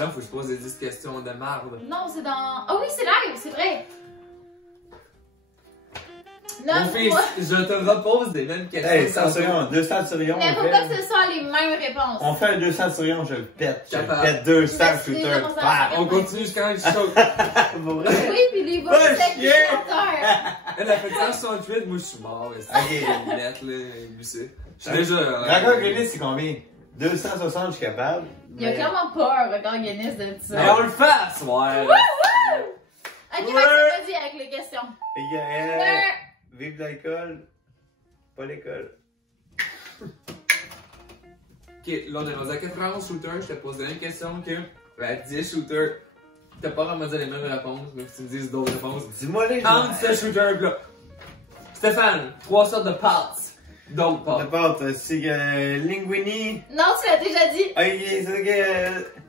Là, faut que je pose des 10 questions de marde. Non, c'est dans. Ah oui, c'est live, c'est vrai. Non, Mon fils, moi. je te repose des mêmes questions. Hey, centurion, 2 centurions. Mais faut on pas fait- que ce soit les mêmes réponses. On fait un 2 centurions, je le pète. Je le Capable. pète 200 Merci, shooters. comment ça Ah, On continue jusqu'à quand je choque. pour vrai? Oui, puis les Pas bonus avec chier. les chanteurs. Elle a fait 168, moi je suis mort. Ok. Je vais mettre, là, lui, c'est. Je suis déjà. Record Guinness, c'est combien? 260, je suis capable. Il y a mais- clairement pas un record Guinness de ça. Mais on le fait à soir. Ok, Ouais. Maxime, vas-y avec les questions. Et, Ouais. vive l'école, pas l'école. Ok, là on est rendu à 91 shooters, je te pose la même question que à 10 shooters. T'as pas vraiment dit les mêmes réponses, mais que tu me dises d'autres réponses. Dis-moi les Entre ce shooter là. Stéphane, 3 sortes de pâtes. D'autres La pâtes. pâte, c'est linguini. Non, tu l'as déjà dit. Ok, c'est que.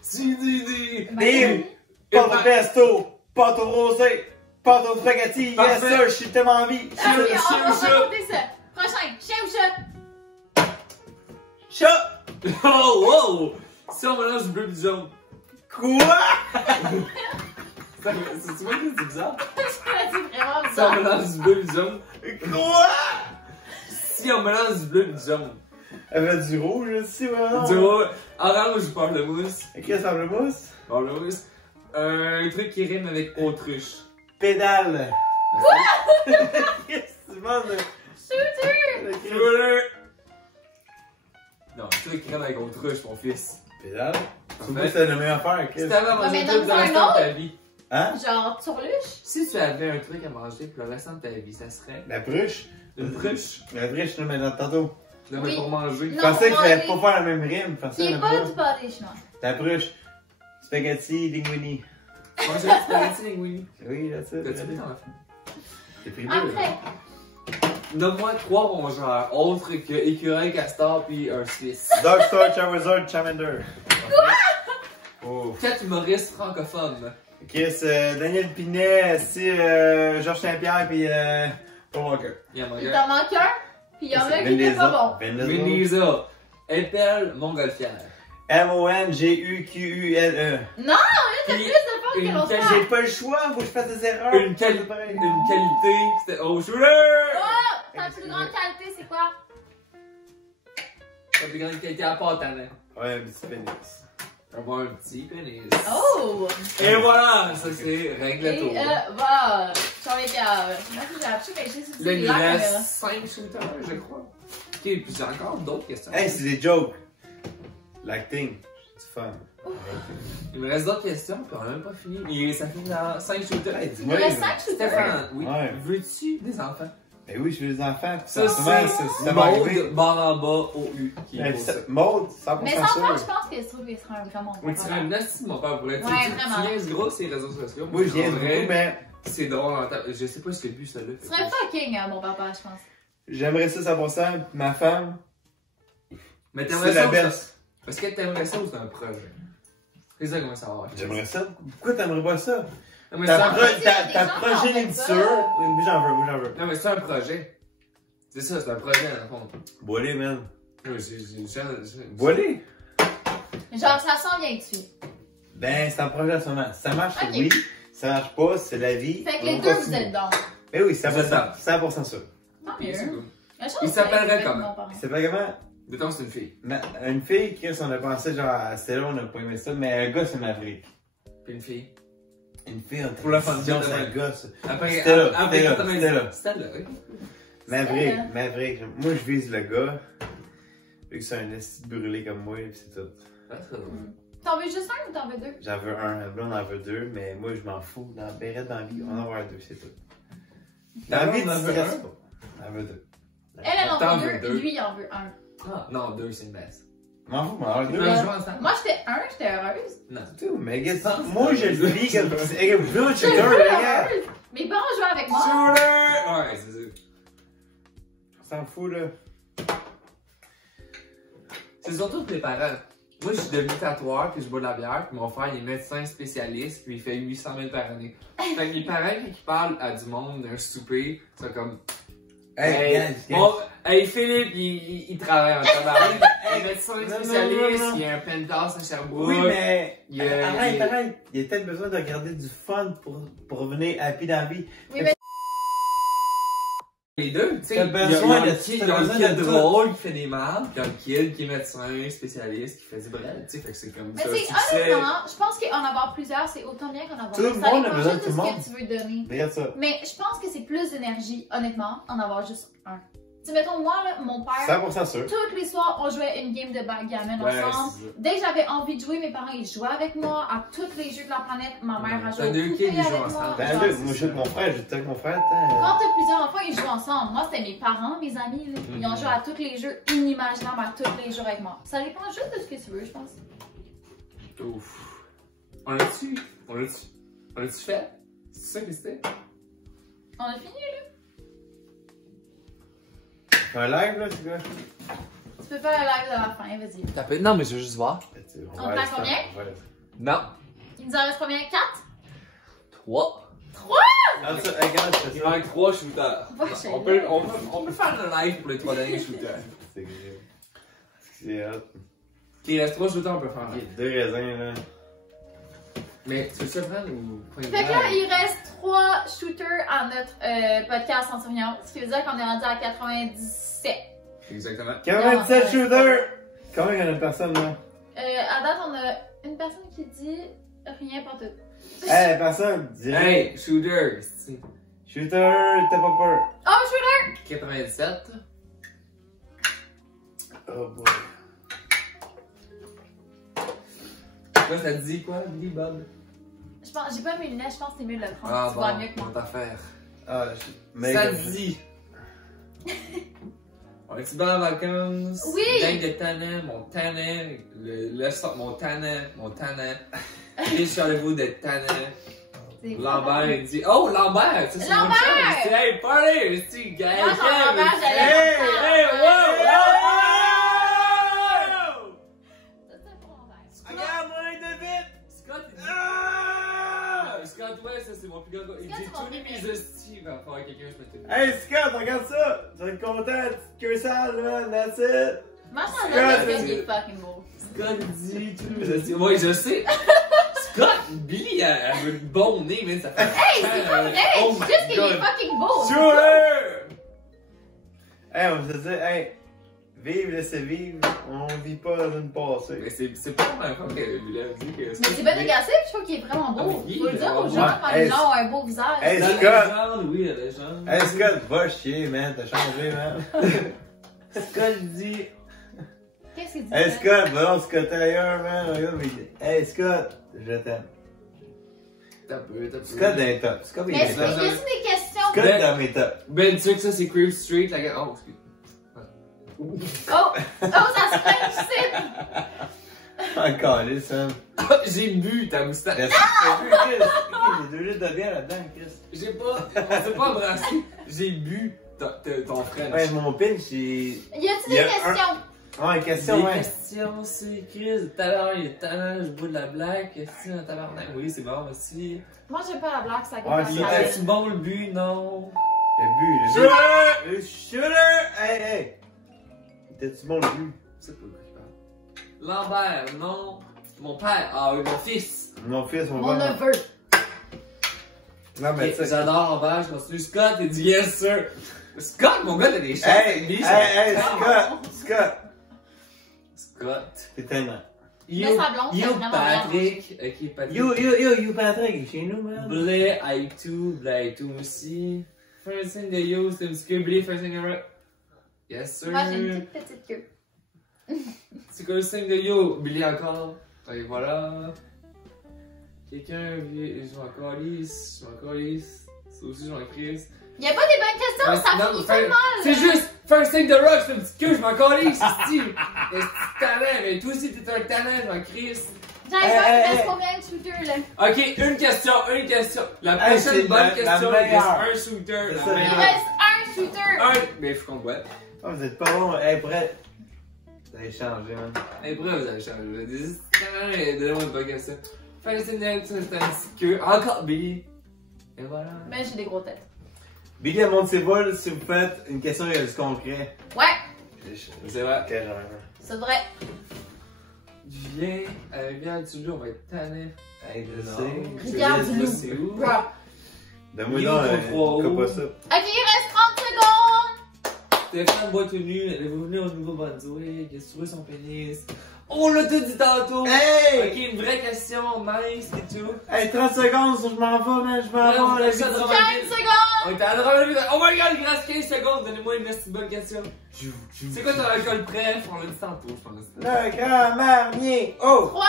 Si, dis. Bim! Pâte au pesto, pâte au rosé, pâte au spaghetti. Yes, Parfait. sir, je suis tellement envie. Ah oui, Chien on ou va chat? compter ça. Prochain, chien ou chat? Chat! Oh, wow! Si on mélange du bleu et du jaune. Quoi? C'est moi qui dis bizarre? C'est vraiment Si on bizarre. mélange du bleu et du jaune. Quoi? Si on mélange du bleu et du jaune. Elle fait du rouge aussi, vraiment. Du orange ou pamplemousse. Qu'est-ce que ça le mousse? Pamplemousse. Un truc qui rime avec autruche. Pédale. Qu'est-ce que tu demandes? Shooter! Shooter! Non, un truc qui rime avec autruche, mon fils. Pédale? Tu vois Parfait. que c'est la meilleure affaire, Si qu'est-ce? t'avais à manger mais un truc donne-nous pour le un restant de autre. ta vie. Hein? Genre, turluche? Si tu avais un truc à manger pour le restant de ta vie, ça serait La bruche? une bruche. La bruche, non, mais dans tantôt. Tu l'as Oui. mis pour manger. Je Non, pensais que j'allais manger. pas faire la même rime. Je pensais Qui que est pas la du pâté chinois. La bruche. Spaghetti, linguini. Manger du spaghetti linguini. Oui, là, ça. T'as-tu mis ton enfant? T'es pris deux, là. Après, Donne-moi 3 rongeurs autres que écureuil, castor puis un suisse. Dog Star, Charizard, Charmander. Oh. 4 humoristes francophones. Chris, Daniel Pinet, Georges Saint-Pierre, puis Paul Walker. Il y en a il un. t'en manque un, puis il y en a un Vin qui n'est Diesel. pas bon. Vin Vin Diesel. Diesel. Epel, montgolfière. M-O-N-G-U-Q-U-L-E. Non, t'as Puis, plus de force que une l'autre qualité- fois. J'ai pas le choix, faut que je fasse des erreurs. Une C'est qualité. pareil. Une qualité. C'était. Oh, shooter! Oh, ta plus grande qualité, c'est quoi? Ta plus grande qualité à part ta main. Ouais, un petit pénis. Avoir un petit pénis. Oh! Et voilà! Ça c'est règle Et tour. va, j'en ai qu'à. Moi, j'ai appris que j'ai Là, il là. reste 5 shooters, je crois. Ok, puis j'ai encore d'autres questions. Hey, c'est des jokes. L'acting, c'est du fun. Il me reste d'autres questions, puis on n'a même pas fini. Et ça finit dans 5 shooters. Hey, Il dis-moi. me reste 5 shooters. Stéphane, oui. Ouais. Veux-tu des enfants? Ben oui, je veux des enfants. Ça, souvent, ça va Maude, arriver. barre en bas, au U, qui Ben, pose ça. Maude, 100% Mais sans faire, je sûr. pense que je trouve qu'il serait un vraiment bon. Oui, tu papa. serais une nasty de mon père pour être. Ouais, vraiment. Tu viens gros sur les réseaux sociaux. Oui, je viens de En vrai, vous, mais C'est drôle en temps. Je sais pas ce que le but, ça là. Tu serais fucking mon papa, je pense. j'aimerais ça 100%. Ma femme, Mais t'aimerais c'est ça la ou best. ça? Est-ce que t'aimerais ça ou c'est un projet? C'est ça comment ça va. J'aimerais ça. Pourquoi t'aimerais pas ça? Non, mais c'est Ta, un pro- projet. il y a des ta gens qui progéniture. en veulent Oui, moi j'en veux. Non, mais c'est un projet. C'est ça, c'est un projet, dans le fond. Boilé, man. Oui, Boilé. Genre, ça sent bien dessus. Ben, c'est un projet à ce moment. Si ça marche, Ok. oui. Si ça marche pas, c'est la vie. Fait que On les va deux, vous continuer. êtes bons. Ben oui, Vous êtes 100%. 100% sûr. Tant C'est mieux. cool. La chose, Il c'est s'appellerait que c'est comment? mon parent. C'est pas comment? Mettons, c'est une fille. Une fille, Chris, on a pensé genre à Stella, on n'a pas aimé ça, mais un gars, c'est Maverick. Puis une fille. Une fille, on Pour la fun, c'est un demain. gars, ça. Après, Stella, après, Stella, quand t'as Stella. Stella, ok. Maverick, Maverick. Moi, je vise le gars. Vu que c'est un esti brûlé comme moi, pis c'est tout. Ah, c'est drôle. T'en veux juste un ou t'en veux deux? J'en veux un, la blonde en veut deux, mais moi, je m'en fous. Dans Bérette, dans la vie, on en va avoir deux, c'est tout. Dans la vie, tu en veut stresses un? pas. On en veut deux. Elle en T'en veut veux deux, deux. et lui, il en veut un. Ah, non, deux, c'est une baisse. M'en fous, m'en avoir Ils deux. peuvent jouer ensemble? Moi, j'étais un, j'étais heureuse. Non. Tout, mais gars, Ah, moi, je le vis comme. Hey, blue J'étais checker, regarde. heureuse. Mes parents jouaient avec moi. Shooter! Ouais, c'est ça. On s'en fout, là. C'est surtout tes parents. Moi, je suis devenu tatoueur, puis je bois de la bière, puis mon frère, il est médecin spécialiste, puis il fait 800 000 par année. Fait que mes parents, quand ils parlent à du monde d'un souper, c'est comme. Hey, gars, bon, hey Philippe, il travaille en tabac. Il est médecin non, spécialiste, non. il y a un penthouse à Sherbrooke. Oui, mais. Il y a- Arrête. Il y a peut-être besoin de regarder du fun pour revenir happy dans la vie. Oui, mais Les deux, tu sais. T'as Il y a besoin un de- kid, t'as il y a un besoin kid de tout. drôle qui fait des mardes, puis un kid qui est médecin spécialiste qui fait du bread, tu sais. Fait que c'est comme Mais ça. tu sais, honnêtement, je pense qu'en avoir plusieurs, c'est autant bien qu'en avoir Tout le un. Ça monde a dépend besoin juste de tout le ce monde. que tu veux donner. Regarde ça. Mais je pense que c'est plus d'énergie, honnêtement, en avoir juste un. Tu sais, mettons, moi, là, mon père, 100% sûr. tous les soirs, on jouait une game de backgammon ensemble. c'est ça. Dès que j'avais envie de jouer, mes parents, ils jouaient avec moi à tous les jeux de la planète. Ma mère a joué T'as au deux poupée kids, ils jouent avec ensemble. moi. Ben, Genre, deux, c'est moi, je ça. joue avec mon frère, j'étais avec mon frère, Quand t'as plusieurs enfants, ils jouent ensemble. Moi, c'était mes parents, mes amis. Là. Ils ont Mhm. joué à tous les jeux inimaginables, à tous les jeux avec moi. Ça dépend juste de ce que tu veux, je pense. Ouf. On l'a-tu fait? C'est ça que c'était? On a fini? C'est un live, là, tu vois? Tu peux faire le live de la fin, vas-y. Non, mais je veux juste voir. On prend combien? Non. Il nous en reste combien? 4? 3. Ah, ça, regarde, Il manque 3 shooters. Va on, chez peut, on peut faire le live pour les 3 derniers shooters. c'est grave. C'est hot. Il reste 3 shooters, on peut faire. Ok, 2 raisins, là. Mais tu veux ça prendre ou pas une Fait que là, blague? il reste 3 shooters à notre podcast en surveillance. Ce qui veut dire qu'on est rendu à 97. Exactement. 47 shooters! Combien il y en a de personnes, là? À date, on a une personne qui dit rien pour tout. Hey, personne, dis rien. Hey, shooter! c'est- Shooter, t'as pas peur. Oh, shooter! 97. Oh boy. Là, ça te dit quoi, Billy Bob? Je pense, j'ai pas mes lunettes, je pense que c'est mieux de le prendre. Ah tu vois bon, mieux que moi. bonne affaire. Ah, mais. Ça te dit. On est-tu bien en vacances? Oui! Gang de Tannant, mon Tannant, le son, mon Tannant. Et Charles-vous de Tannant. C'est Lambert, il dit, oh, Lambert! Ça, c'est mon Lambert! chum. Il dit, hey, party! C'est gay! Moi, son Lambert, j'allais Hey, faire ça. hey, wow! Ça, c'est pour Lambert. Regarde-moi de vite! Scott, il dit, Ah! Scott, ouais, ça, c'est mon plus grand gars. Il Scott, dit, c'est mon tous les préféré. mes hosties, va faire quelqu'un, je me Hey Scott, regarde ça! Tu vas être content, petite queue sale, man, that's it! Moi, je Scott, pense que c'est- c'est fucking beau. Scott dit tous mes hosties. Ouais, je sais. Scott, Billy, elle a un bon nez, mais ça fait. Hey, c'est pas vrai! Oh C'est my juste qu'il est God. fucking beau! Shooter! Hey, on va se dire, hey, vive, laissez vivre, on vit pas dans une passée. Mais c'est pas la première fois qu'elle a dit que. Mais c'est pas négatif, je trouve qu'il est vraiment beau. Ah, mais Faut le dire aux ouais. gens quand Hey, les gens ont un beau visage. Hey, La Scott. légende, oui, la légende. Hey Scott, va chier, man, t'as changé, man. Scott dit. Qu'est-ce qu'il dit? Hey Scott, va donc Scott ailleurs, man. Regarde, mais- Hey Scott, je t'aime. T'as peu. Scott dans les tops. Scott, il Mais est est-ce dans qu'il y a des questions? Scott dans mes tops. Ben, tu sais que ça, c'est Creep Street, la gars. Oh, excuse. Oh! Oh, ça se plaint ici! Encore, les Sam. J'ai bu ta moustache. J'ai 2 litres de bière là-dedans, Chris. J'ai pas. On s'est pas embrassé. J'ai bu ton frère. Ouais, mon pinch, c'est. Y a-tu Il y des a questions? Ouais, question, Des ouais. questions, c'est Chris. Tout à l'heure, il est talent, je bois de la blague. Question, tabarnak. Oui, c'est bon aussi. Moi, j'aime pas la blague, ça Ouais, goûte c'est- la hey, salade. Est-ce bon le but? Non. Le but, le shooter! Hey, hey! T'es-tu bon le but? C'est pas de quoi il parle. Lambert, non. Mon père, ah oui, mon fils. Mon fils, on Mon va. neveu. Non, mais tu sais. J'adore Lambert, je continue. Scott, il dit yes, sir. Scott, mon gars, t'as des chances. Hey, Lui, hey, ça- hey, Scott! Scott! Scott. T'es tellement. Mais You, sa blonde, c'est you vraiment Patrick. Ok, Patrick. You, Patrick, il est chez nous, man. Blé, I2 aussi. First thing de yo, c'est un petit peu blé, first thing ever. Yes, sir. Moi, j'ai une toute petite queue. C'est quoi le signe de yo? Billy encore. Et voilà. Quelqu'un joue en calice, je joue en calice. Ça aussi, je joue en crise. Y'a pas des bonnes questions, ça finit tellement C'est là. juste, fais un signe de rock, je fais une petite queue, je m'en calisse, c'est un talent, mais toi aussi t'es un talent, je m'en crisse. J'arrive pas, il reste combien de shooters là? Ok, une question. La Hey, prochaine c'est bonne la question, il meilleure. reste un shooter. C'est La ça. Il meilleure. reste un shooter. Un, mais faut qu'on boite. Oh, vous êtes pas bon. Hey, prêt? Vous allez changer, man. Et pourquoi vous avez changé? Donnez-moi une bonne question. Fais le signe de c'est un petit queue. Encore Billy. Et voilà. Mais j'ai des gros têtes. Billy a monté ses vols si vous faites une question, il y a du concret. Ouais, C'est vrai. Ok, j'en ai un. c'est vrai. Viens du loup, on va être tanné. Hey, je Non. sais. Regarde du loup. C'est où? Bro. Donne-moi Il est donc au 3 coupe pas ça. Ok, il reste 30 secondes. Stéphane boit tout nu, allez-vous venir au nouveau Brunswick, il a trouvé son pénis. On l'a tout dit tantôt! Hey! Ok, une vraie question, nice et tout. Hey, 30 secondes, je m'en vais, man, je m'en vais. On la a ça de 15 remarquer. secondes! On était à droite, oh my god, il reste 15 secondes, donnez-moi une petite bonne question. C'est quoi ton alcool préf? On l'a dit tantôt, je pense. Le grand marnier. Oh! 3,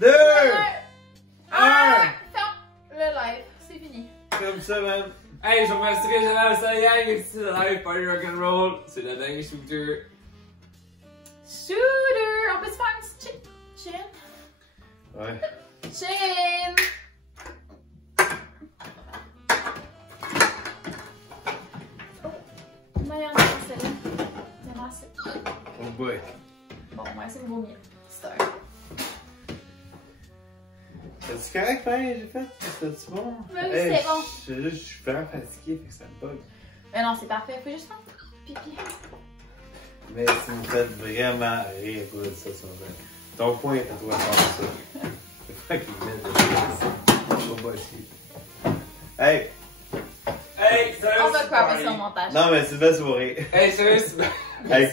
2! 1, 1! ferme le live. C'est fini. Comme ça, man. Hey, je vous remercierai jamais ça, gang, c'est le live Party Rock'n'Roll. C'est le dingue shooter. Shooter! On peut se faire un petit chin? Ouais. Chin! Oh, meilleure dans celle-là. Merci. Oh boy. Bon, ouais, c'est vaut mieux. C'est C'est correct, pareil, j'ai fait? C'était bon? Oui, c'est bon. Je suis vraiment fatigué, fait que ça me bug. Mais non, c'est parfait. Faut juste faire pipi. Mais ça me fait vraiment rire pour ça, ça me fait. Ton point est à toi de faire ça. C'est pas qu'il met de ça. Faut pas essayer. Hey! Hey, sérieux, On va c'est couper party. ça au montage. Non, mais c'est une belle soirée. Hey, sérieux, c'est Hey,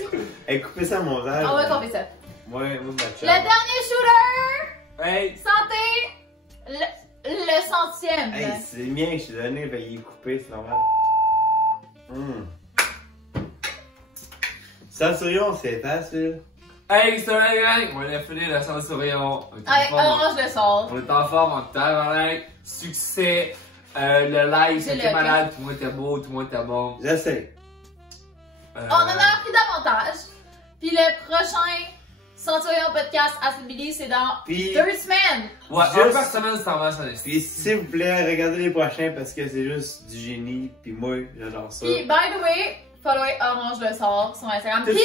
hey, coupez ça à mon montage. On va couper ça. Ouais, moi, ma Le chum. dernier shooter! Hey, Santé! Le centième. Hey, c'est le mien que je t'ai donné, ben il est coupé, c'est normal. Censurion, c'est facile. hey, c'est vrai, gang, on a fini la Censurion. Avec orange de sol. On est en forme, on est en succès. Le live, C'est c'était le malade, tout le monde était beau, tout le monde était bon. J'essaie. On en a appris davantage. Puis le prochain Centurion Podcast à Billy, c'est dans Puis, 2 semaines. Ouais, Juste- un par semaine, c'est en vrai, ça puis s'il vous plaît, regardez les prochains parce que c'est juste du génie. Puis moi, j'adore ça. Puis, by the way, followez Orange le sort sur Instagram. Tout- Puis,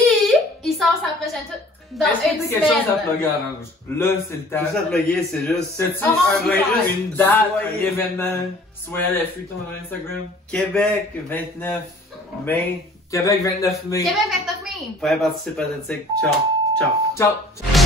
il sort sa prochaine dans Est-ce que une tu quelque chose à semaine. plugger Orange? Là, c'est le temps. Tout ça de plugger, c'est juste C'est-tu Orange un Live. juste une date, un Soyez- événement? Soyez à l'affût de ton Instagram. Québec, 29 mai. Québec, 29 mai. Québec 29 mai. Faire participer à cette Ciao. Ciao. Ciao!